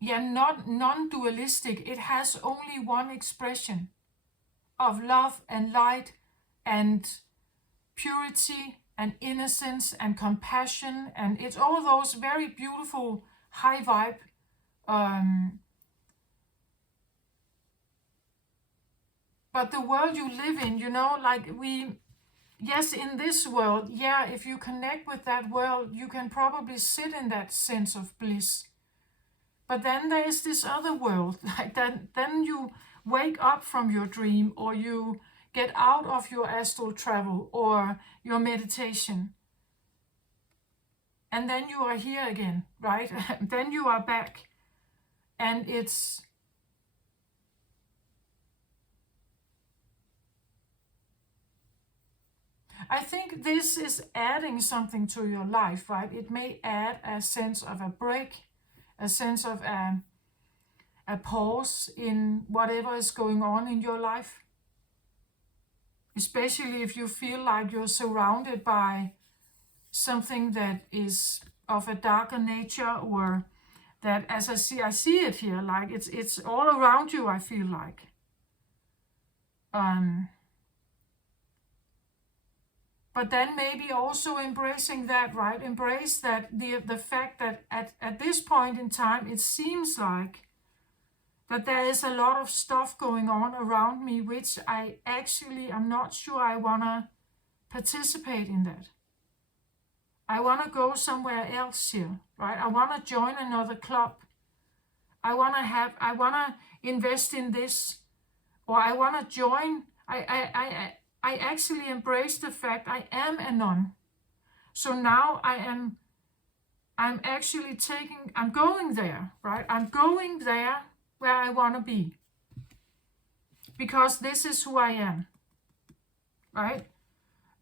not non-dualistic. It has only one expression of love and light and purity and innocence and compassion, and it's all those very beautiful high vibe but the world you live in, you know, like yes, in this world, yeah, if you connect with that world, you can probably sit in that sense of bliss. But then there is this other world, like that. Then you wake up from your dream, or you get out of your astral travel or your meditation. And then you are here again, right? Then you are back. And I think this is adding something to your life, right? It may add a sense of a break, a sense of a pause in whatever is going on in your life. Especially if you feel like you're surrounded by something that is of a darker nature, or that, as I see it here, like it's all around you, I feel like. But then maybe also embracing that, right? Embrace that the fact that at this point in time, it seems like But there is a lot of stuff going on around me which I actually am not sure I want to participate in that. I want to go somewhere else here, right? I want to join another club. I want to invest in this, or I want to join. I actually embrace the fact I am a nun. So now I'm going there, right? I'm going there where I want to be, because this is who I am, right?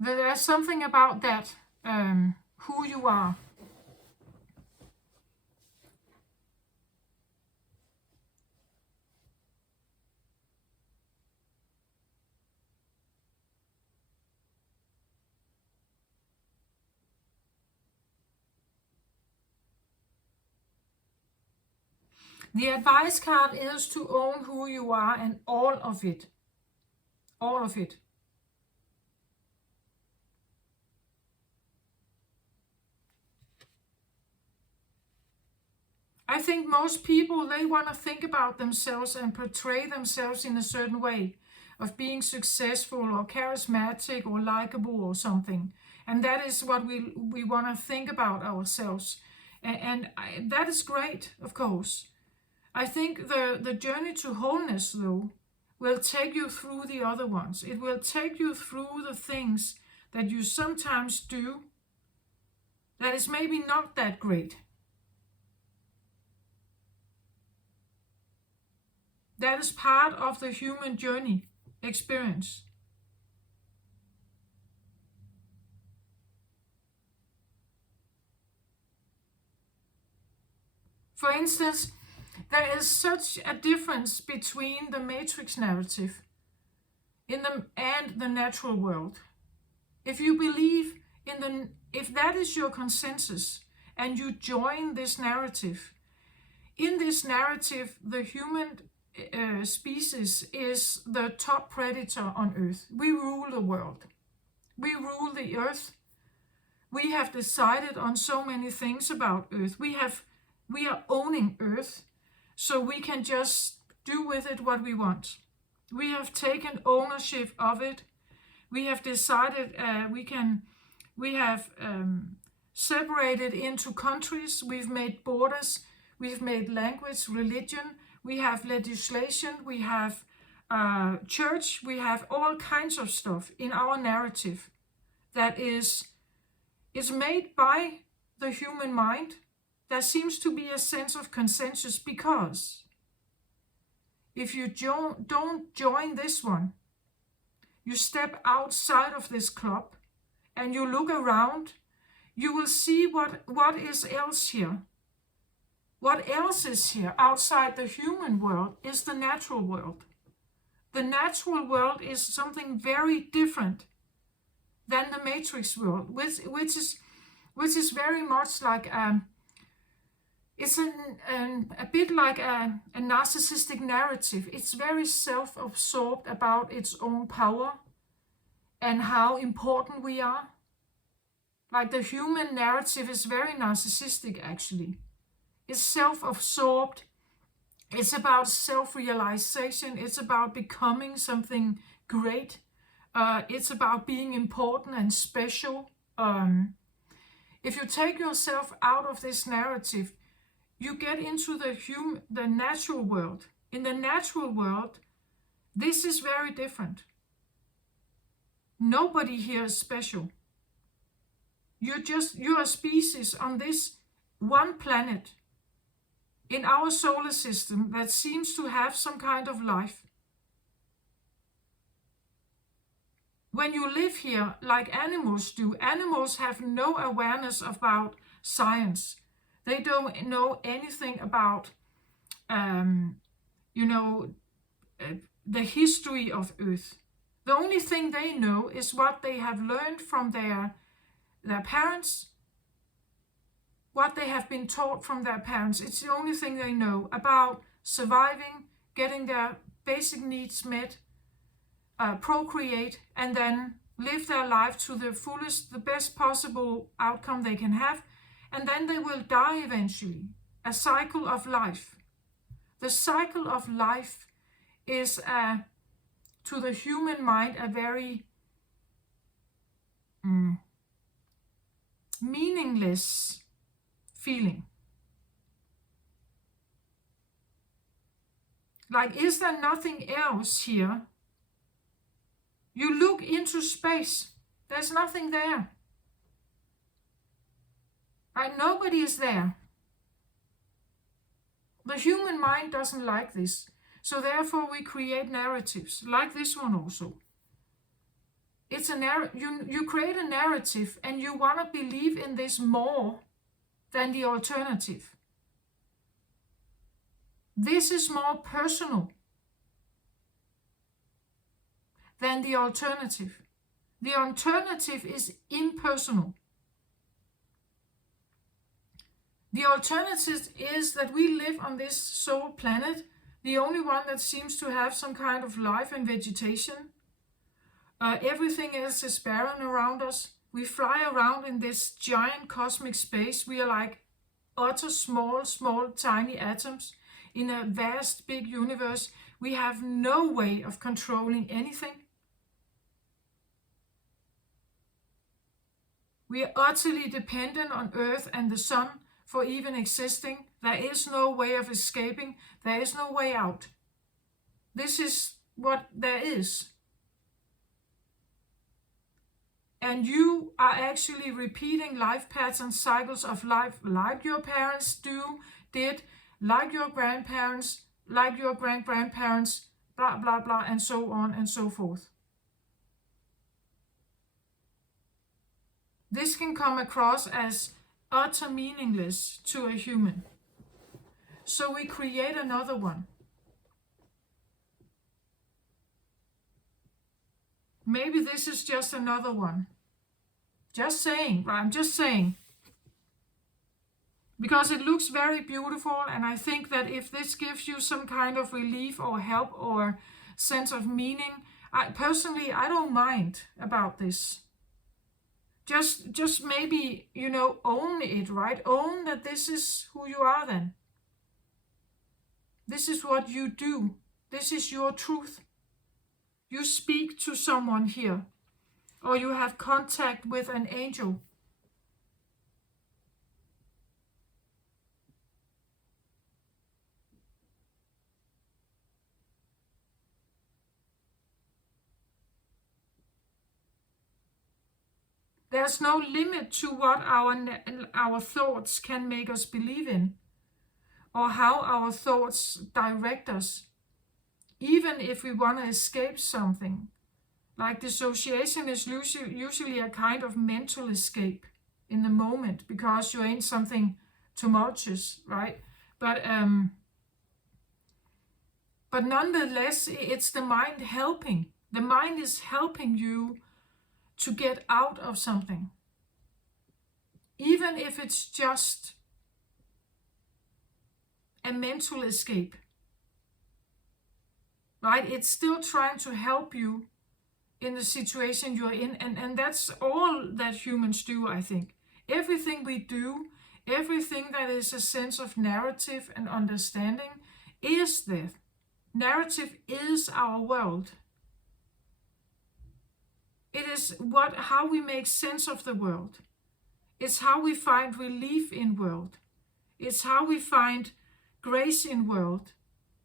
There's something about that, who you are. The advice card is to own who you are and all of it. All of it. I think most people, they want to think about themselves and portray themselves in a certain way of being successful or charismatic or likable or something. And that is what we want to think about ourselves. And that is great, of course. I think the journey to wholeness, though, will take you through the other ones. It will take you through the things that you sometimes do that is maybe not that great. That is part of the human journey experience. For instance, there is such a difference between the matrix narrative and the natural world. If you believe if that is your consensus and you join this narrative, in this narrative, the human species is the top predator on Earth. We rule the world. We rule the Earth. We have decided on so many things about Earth. We are owning Earth, so we can just do with it what we want. We have taken ownership of it. We have decided we have separated into countries. We've made borders. We've made language, religion. We have legislation. We have church. We have all kinds of stuff in our narrative that is made by the human mind. There seems to be a sense of consensus, because if you don't join this one, you step outside of this club and you look around, you will see what is else here. What else is here outside the human world is the natural world. The natural world is something very different than the matrix world, which is very much like it's a bit like a narcissistic narrative. It's very self-absorbed about its own power and how important we are. Like the human narrative is very narcissistic, actually. It's self-absorbed. It's about self-realization. It's about becoming something great. It's about being important and special. If you take yourself out of this narrative, you get into the natural world. In the natural world, this is very different. Nobody here is special. You're a species on this one planet in our solar system that seems to have some kind of life. When you live here like animals do, animals have no awareness about science. They don't know anything about, the history of Earth. The only thing they know is what they have learned from their parents, what they have been taught from their parents. It's the only thing they know about surviving, getting their basic needs met, procreate, and then live their life to the fullest, the best possible outcome they can have. And then they will die eventually. A cycle of life. The cycle of life is, to the human mind, a very meaningless feeling. Like, is there nothing else here? You look into space, there's nothing there. Right? Nobody is there. The human mind doesn't like this. So therefore we create narratives, like this one also. It's a you create a narrative and you want to believe in this more than the alternative. This is more personal than the alternative. The alternative is impersonal. The alternative is that we live on this solar planet, the only one that seems to have some kind of life and vegetation. Everything else is barren around us. We fly around in this giant cosmic space. We are like utter small, tiny atoms in a vast, big universe. We have no way of controlling anything. We are utterly dependent on Earth and the sun for even existing. There is no way of escaping. There is no way out. This is what there is. And you are actually repeating life patterns, cycles of life, like your parents did, like your grandparents, like your grandparents, blah, blah, blah, and so on and so forth. This can come across as utter meaningless to a human. So we create another one. Maybe this is just another one. Just saying, I'm just saying. Because it looks very beautiful, and I think that if this gives you some kind of relief or help or sense of meaning, I don't mind about this. Just maybe, own it, right? Own that this is who you are then. This is what you do. This is your truth. You speak to someone here, or you have contact with an angel. There's no limit to what our thoughts can make us believe in, or how our thoughts direct us. Even if we want to escape something, like dissociation is usually a kind of mental escape in the moment, because you're in something tumultuous, right? But nonetheless, it's the mind helping. The mind is helping you to get out of something. Even if it's just a mental escape. Right? It's still trying to help you in the situation you're in. And that's all that humans do, I think. Everything we do, everything that is a sense of narrative and understanding is there. Narrative is our world. It is how we make sense of the world. It's how we find relief in world. It's how we find grace in world.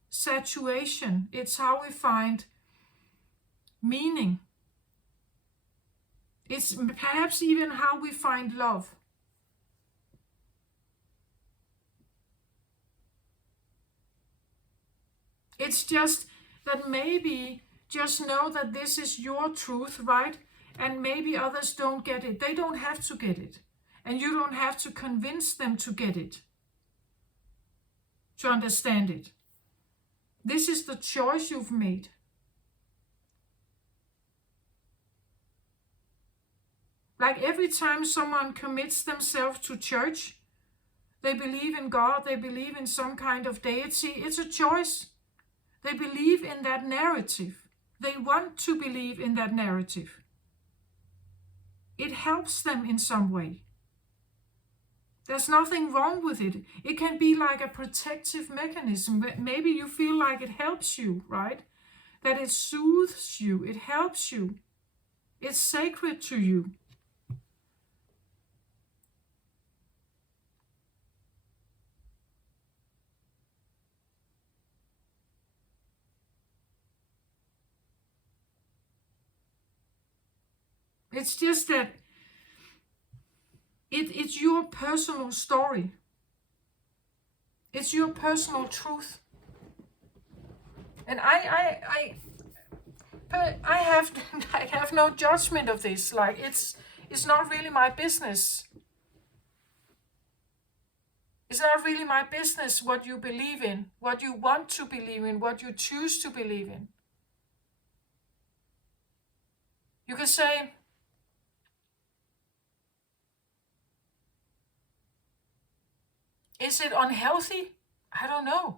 Saturation. It's how we find meaning. It's perhaps even how we find love. It's just that maybe just know that this is your truth, right? And maybe others don't get it. They don't have to get it. And you don't have to convince them to get it, to understand it. This is the choice you've made. Like every time someone commits themselves to church, they believe in God, they believe in some kind of deity, it's a choice. They believe in that narrative. They want to believe in that narrative. It helps them in some way. There's nothing wrong with it. It can be like a protective mechanism. Maybe you feel like it helps you, right? That it soothes you, it helps you. It's sacred to you. It's just that it's your personal story. It's your personal truth. And I have I have no judgment of this. Like it's not really my business. It's not really my business what you believe in, what you want to believe in, what you choose to believe in. You can say, is it unhealthy? I don't know.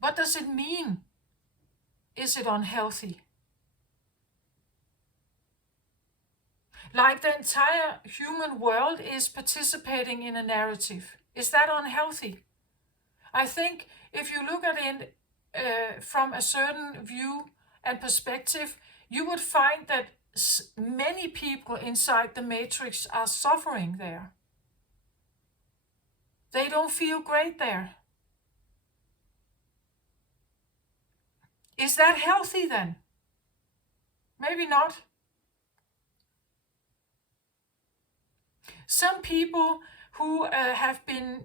What does it mean? Is it unhealthy? Like the entire human world is participating in a narrative. Is that unhealthy? I think if you look at it from a certain view and perspective, you would find that many people inside the matrix are suffering there. They don't feel great there. Is that healthy then? Maybe not. Some people who have been,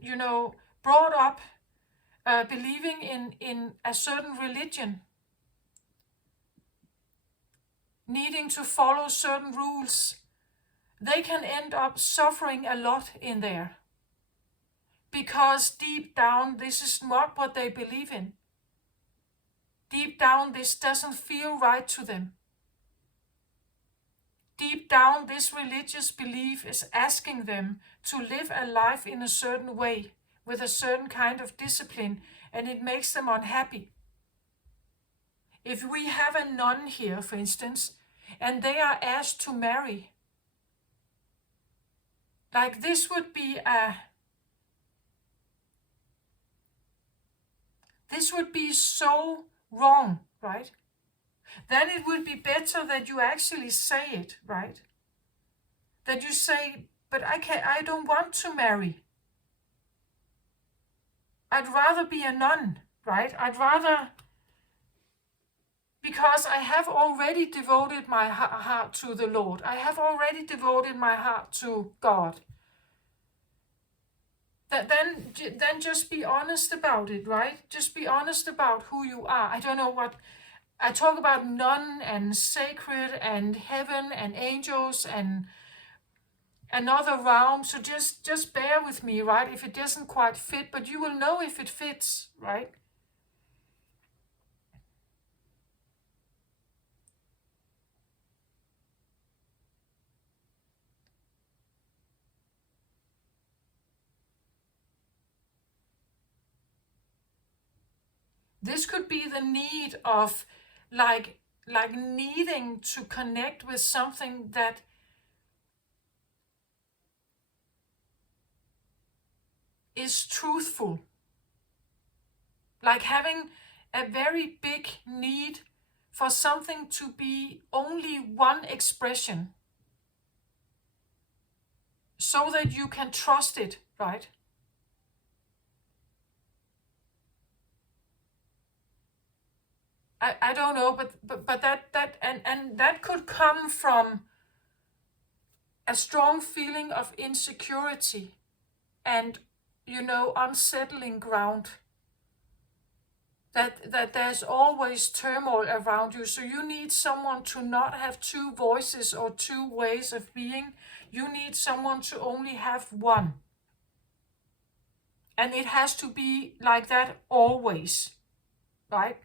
brought up believing in a certain religion, needing to follow certain rules, they can end up suffering a lot in there. Because deep down, this is not what they believe in. Deep down, this doesn't feel right to them. Deep down, this religious belief is asking them to live a life in a certain way, with a certain kind of discipline, and it makes them unhappy. If we have a nun here, for instance, and they are asked to marry, like this would be so wrong, right? Then it would be better that you actually say it, right? That you say, but I don't want to marry. I'd rather be a nun, right? Because I have already devoted my heart to the Lord. I have already devoted my heart to God. Then just be honest about it, right? Just be honest about who you are. I don't know what I talk about, nun and sacred and heaven and angels and another realm. So just bear with me, right? If it doesn't quite fit, but you will know if it fits, right? This could be the need of like needing to connect with something that is truthful. Like having a very big need for something to be only one expression, so that you can trust it, right? I don't know, but that and that could come from a strong feeling of insecurity and unsettling ground. That there's always turmoil around you, so you need someone to not have two voices or two ways of being. You need someone to only have one, and it has to be like that always, right?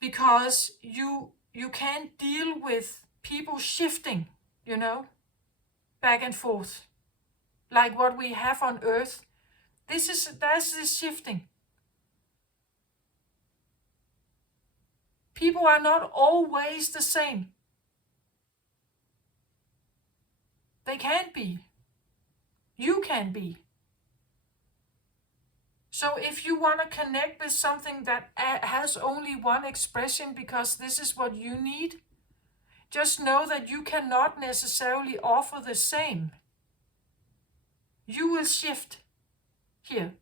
Because you can't deal with people shifting, back and forth, like what we have on earth. That's this shifting. People are not always the same. They can't be. You can be. So if you want to connect with something that has only one expression because this is what you need, just know that you cannot necessarily offer the same. You will shift here.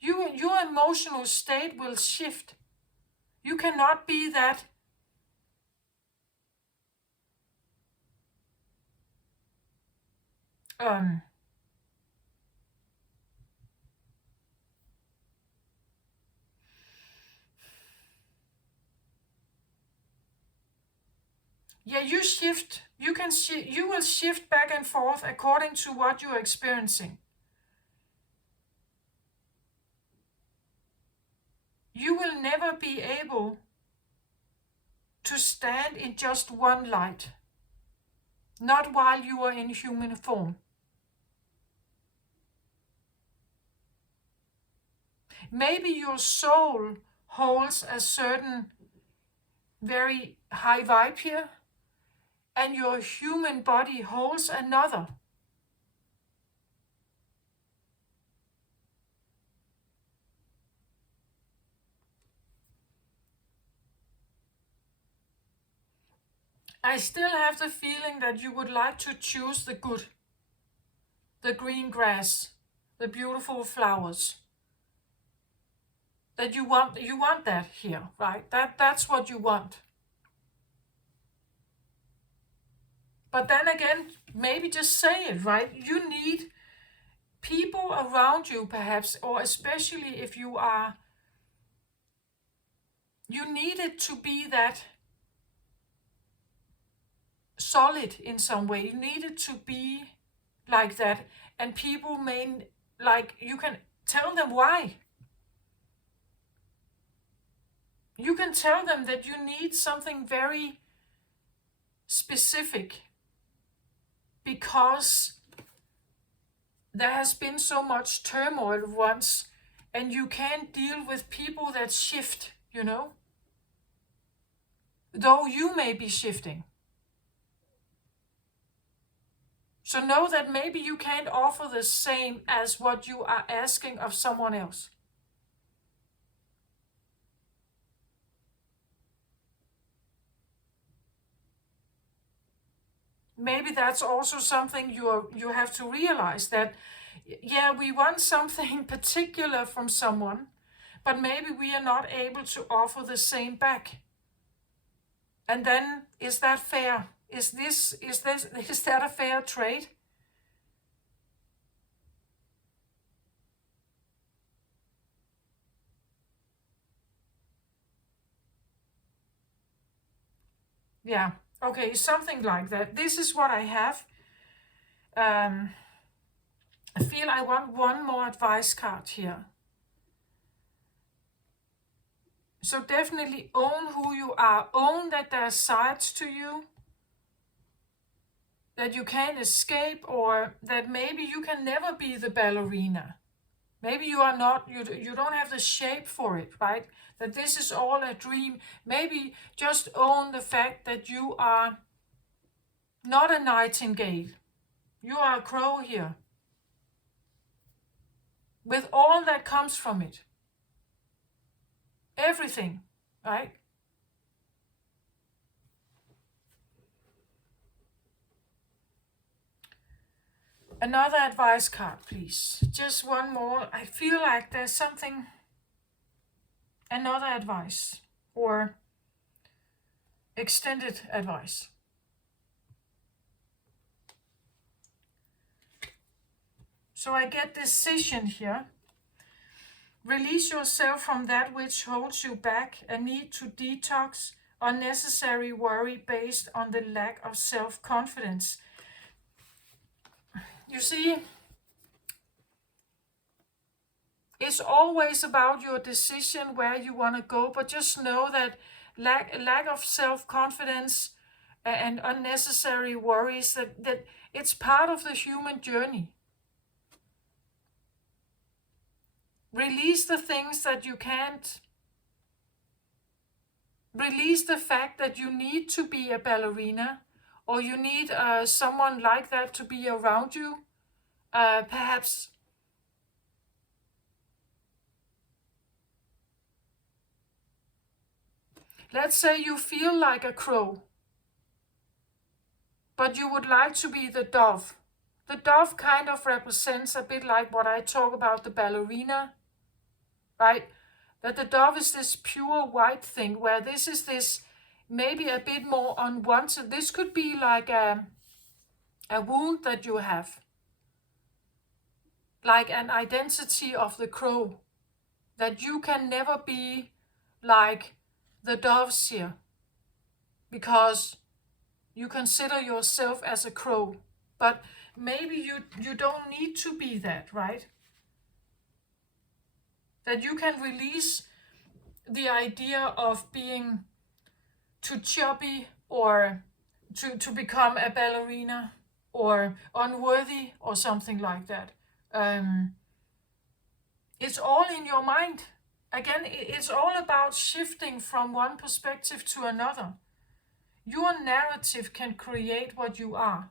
Your emotional state will shift. You cannot be that yeah, you shift. You will shift back and forth according to what you're experiencing. You will never be able to stand in just one light. Not while you are in human form. Maybe your soul holds a certain very high vibe here, and your human body holds another. I still have the feeling that you would like to choose the good, the green grass, the beautiful flowers. That you want that here, right? That's what you want. But then again, maybe just say it, right? You need people around you, perhaps, or especially if you need it to be that solid in some way. You need it to be like that. And people may, like, you can tell them why. You can tell them that you need something very specific because there has been so much turmoil once, and you can't deal with people that shift, though you may be shifting. So know that maybe you can't offer the same as what you are asking of someone else. Maybe that's also something you have to realize, that yeah, we want something particular from someone, but maybe we are not able to offer the same back. And then, is that fair? Is that a fair trade? Yeah, okay, something like that. This is what I have. I feel I want one more advice card here. So definitely own who you are. Own that there are sides to you that you can't escape, or that maybe you can never be the ballerina. Maybe you are not, you don't have the shape for it, right? That this is all a dream. Maybe just own the fact that you are not a nightingale. You are a crow here. With all that comes from it. Everything, right? Another advice card, please. Just one more. I feel like there's something, another advice or extended advice. So I get decision here. Release yourself from that which holds you back, a need to detox, unnecessary worry based on the lack of self-confidence. You see, it's always about your decision where you want to go, but just know that lack of self-confidence and unnecessary worries, that it's part of the human journey. Release the things that you can't. Release the fact that you need to be a ballerina, or you need someone like that to be around you. Perhaps, let's say you feel like a crow, but you would like to be the dove. The dove kind of represents a bit like what I talk about the ballerina, right? That the dove is this pure white thing, where this is this maybe a bit more unwanted. This could be like a wound that you have, like an identity of the crow, that you can never be like the doves here, because you consider yourself as a crow. But maybe you don't need to be that, right? That you can release the idea of being too chubby, or to become a ballerina, or unworthy, or something like that. It's all in your mind. Again, it's all about shifting from one perspective to another. Your narrative can create what you are.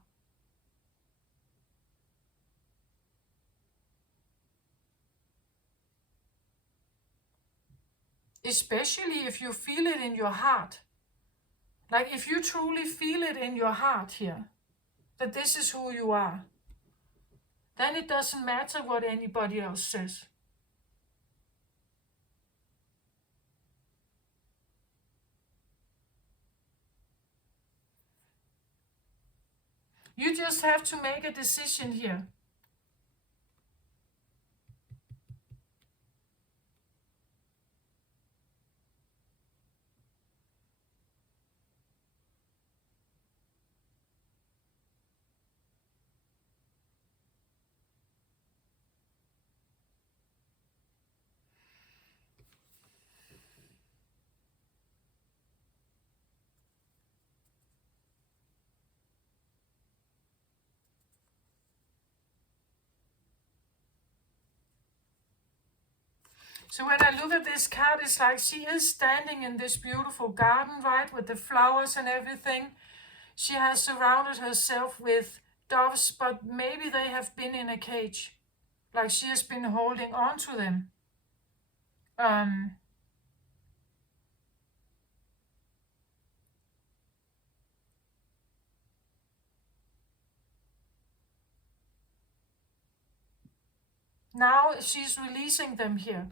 Especially if you feel it in your heart. Like if you truly feel it in your heart here, that this is who you are, then it doesn't matter what anybody else says. You just have to make a decision here. So when I look at this card, it's like she is standing in this beautiful garden, right, with the flowers and everything. She has surrounded herself with doves, but maybe they have been in a cage, like she has been holding on to them. Now she's releasing them here.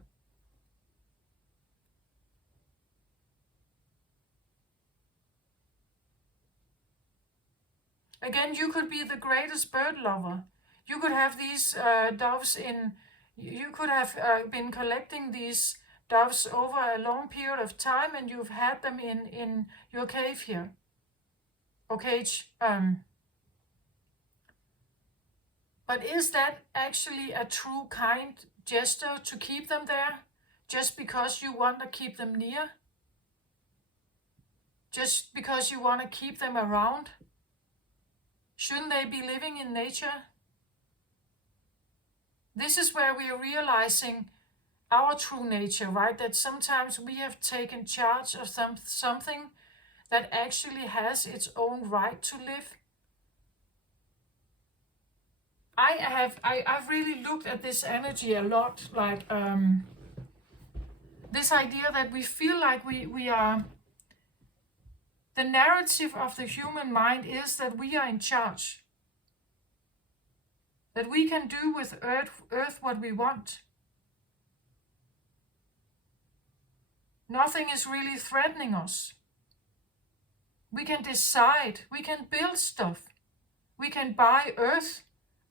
Again, you could be the greatest bird lover. You could have these doves in, you could have been collecting these doves over a long period of time, and you've had them in your cave here, or cage. But is that actually a true kind gesture to keep them there, just because you want to keep them near? Just because you want to keep them around? Shouldn't they be living in nature? This is where we are realizing our true nature, right? That sometimes we have taken charge of something that actually has its own right to live. I've really looked at this energy a lot, like this idea that we feel like we are, the narrative of the human mind is that we are in charge, that we can do with earth what we want. Nothing is really threatening us. We can decide, we can build stuff, we can buy earth,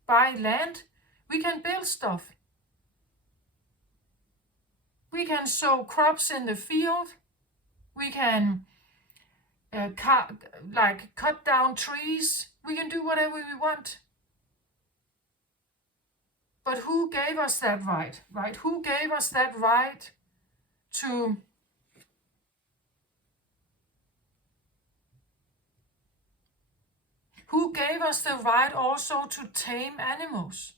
buy land, we can build stuff. We can sow crops in the field, we can cut down trees, we can do whatever we want. But who gave us that right, right? Who gave us that right to Who gave us the right also to tame animals?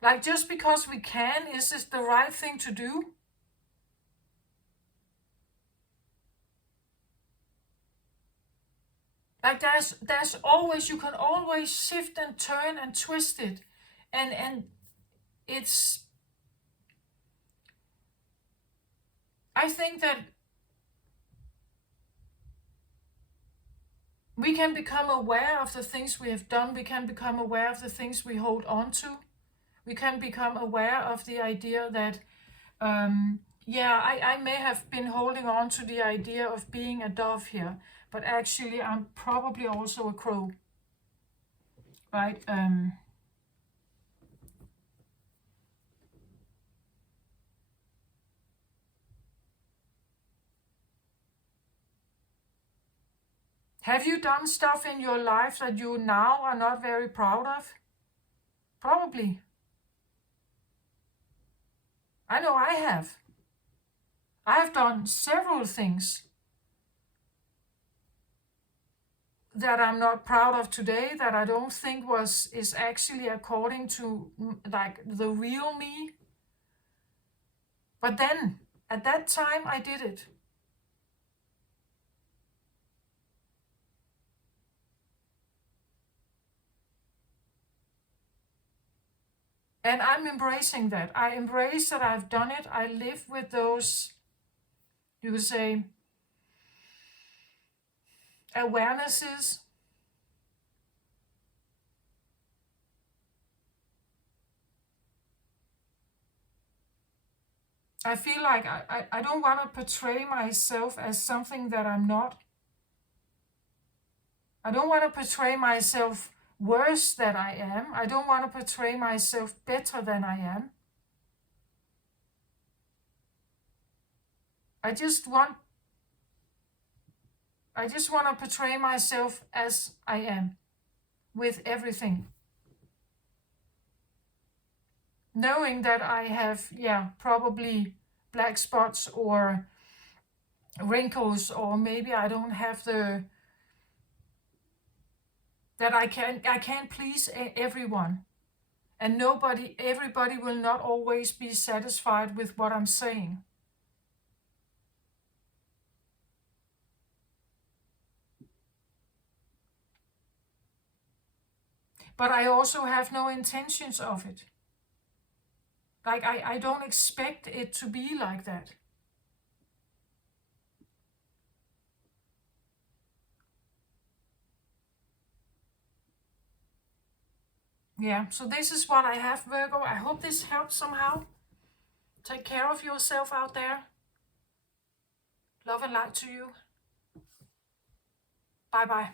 Like, just because we can, is this the right thing to do? Like there's always, you can always shift and turn and twist it. And it's, I think that we can become aware of the things we have done. We can become aware of the things we hold on to. We can become aware of the idea that, yeah, I may have been holding on to the idea of being a dove here, but actually I'm probably also a crow, right? Have you done stuff in your life that you now are not very proud of? Probably. I know I have. I have done several things that I'm not proud of today, that I don't think is actually according to like the real me. But then at that time I did it. And I'm embracing that. I embrace that I've done it. I live with those, you could say, awarenesses. I feel like I don't want to portray myself as something that I'm not. I don't want to portray myself worse than I am. I don't want to portray myself better than I am. I just want to portray myself as I am, with everything. Knowing that I have, yeah, probably black spots or wrinkles, or maybe I don't have that I can't please everyone. And everybody will not always be satisfied with what I'm saying. But I also have no intentions of it. Like, I don't expect it to be like that. Yeah, so this is what I have, Virgo. I hope this helps somehow. Take care of yourself out there. Love and light to you. Bye bye.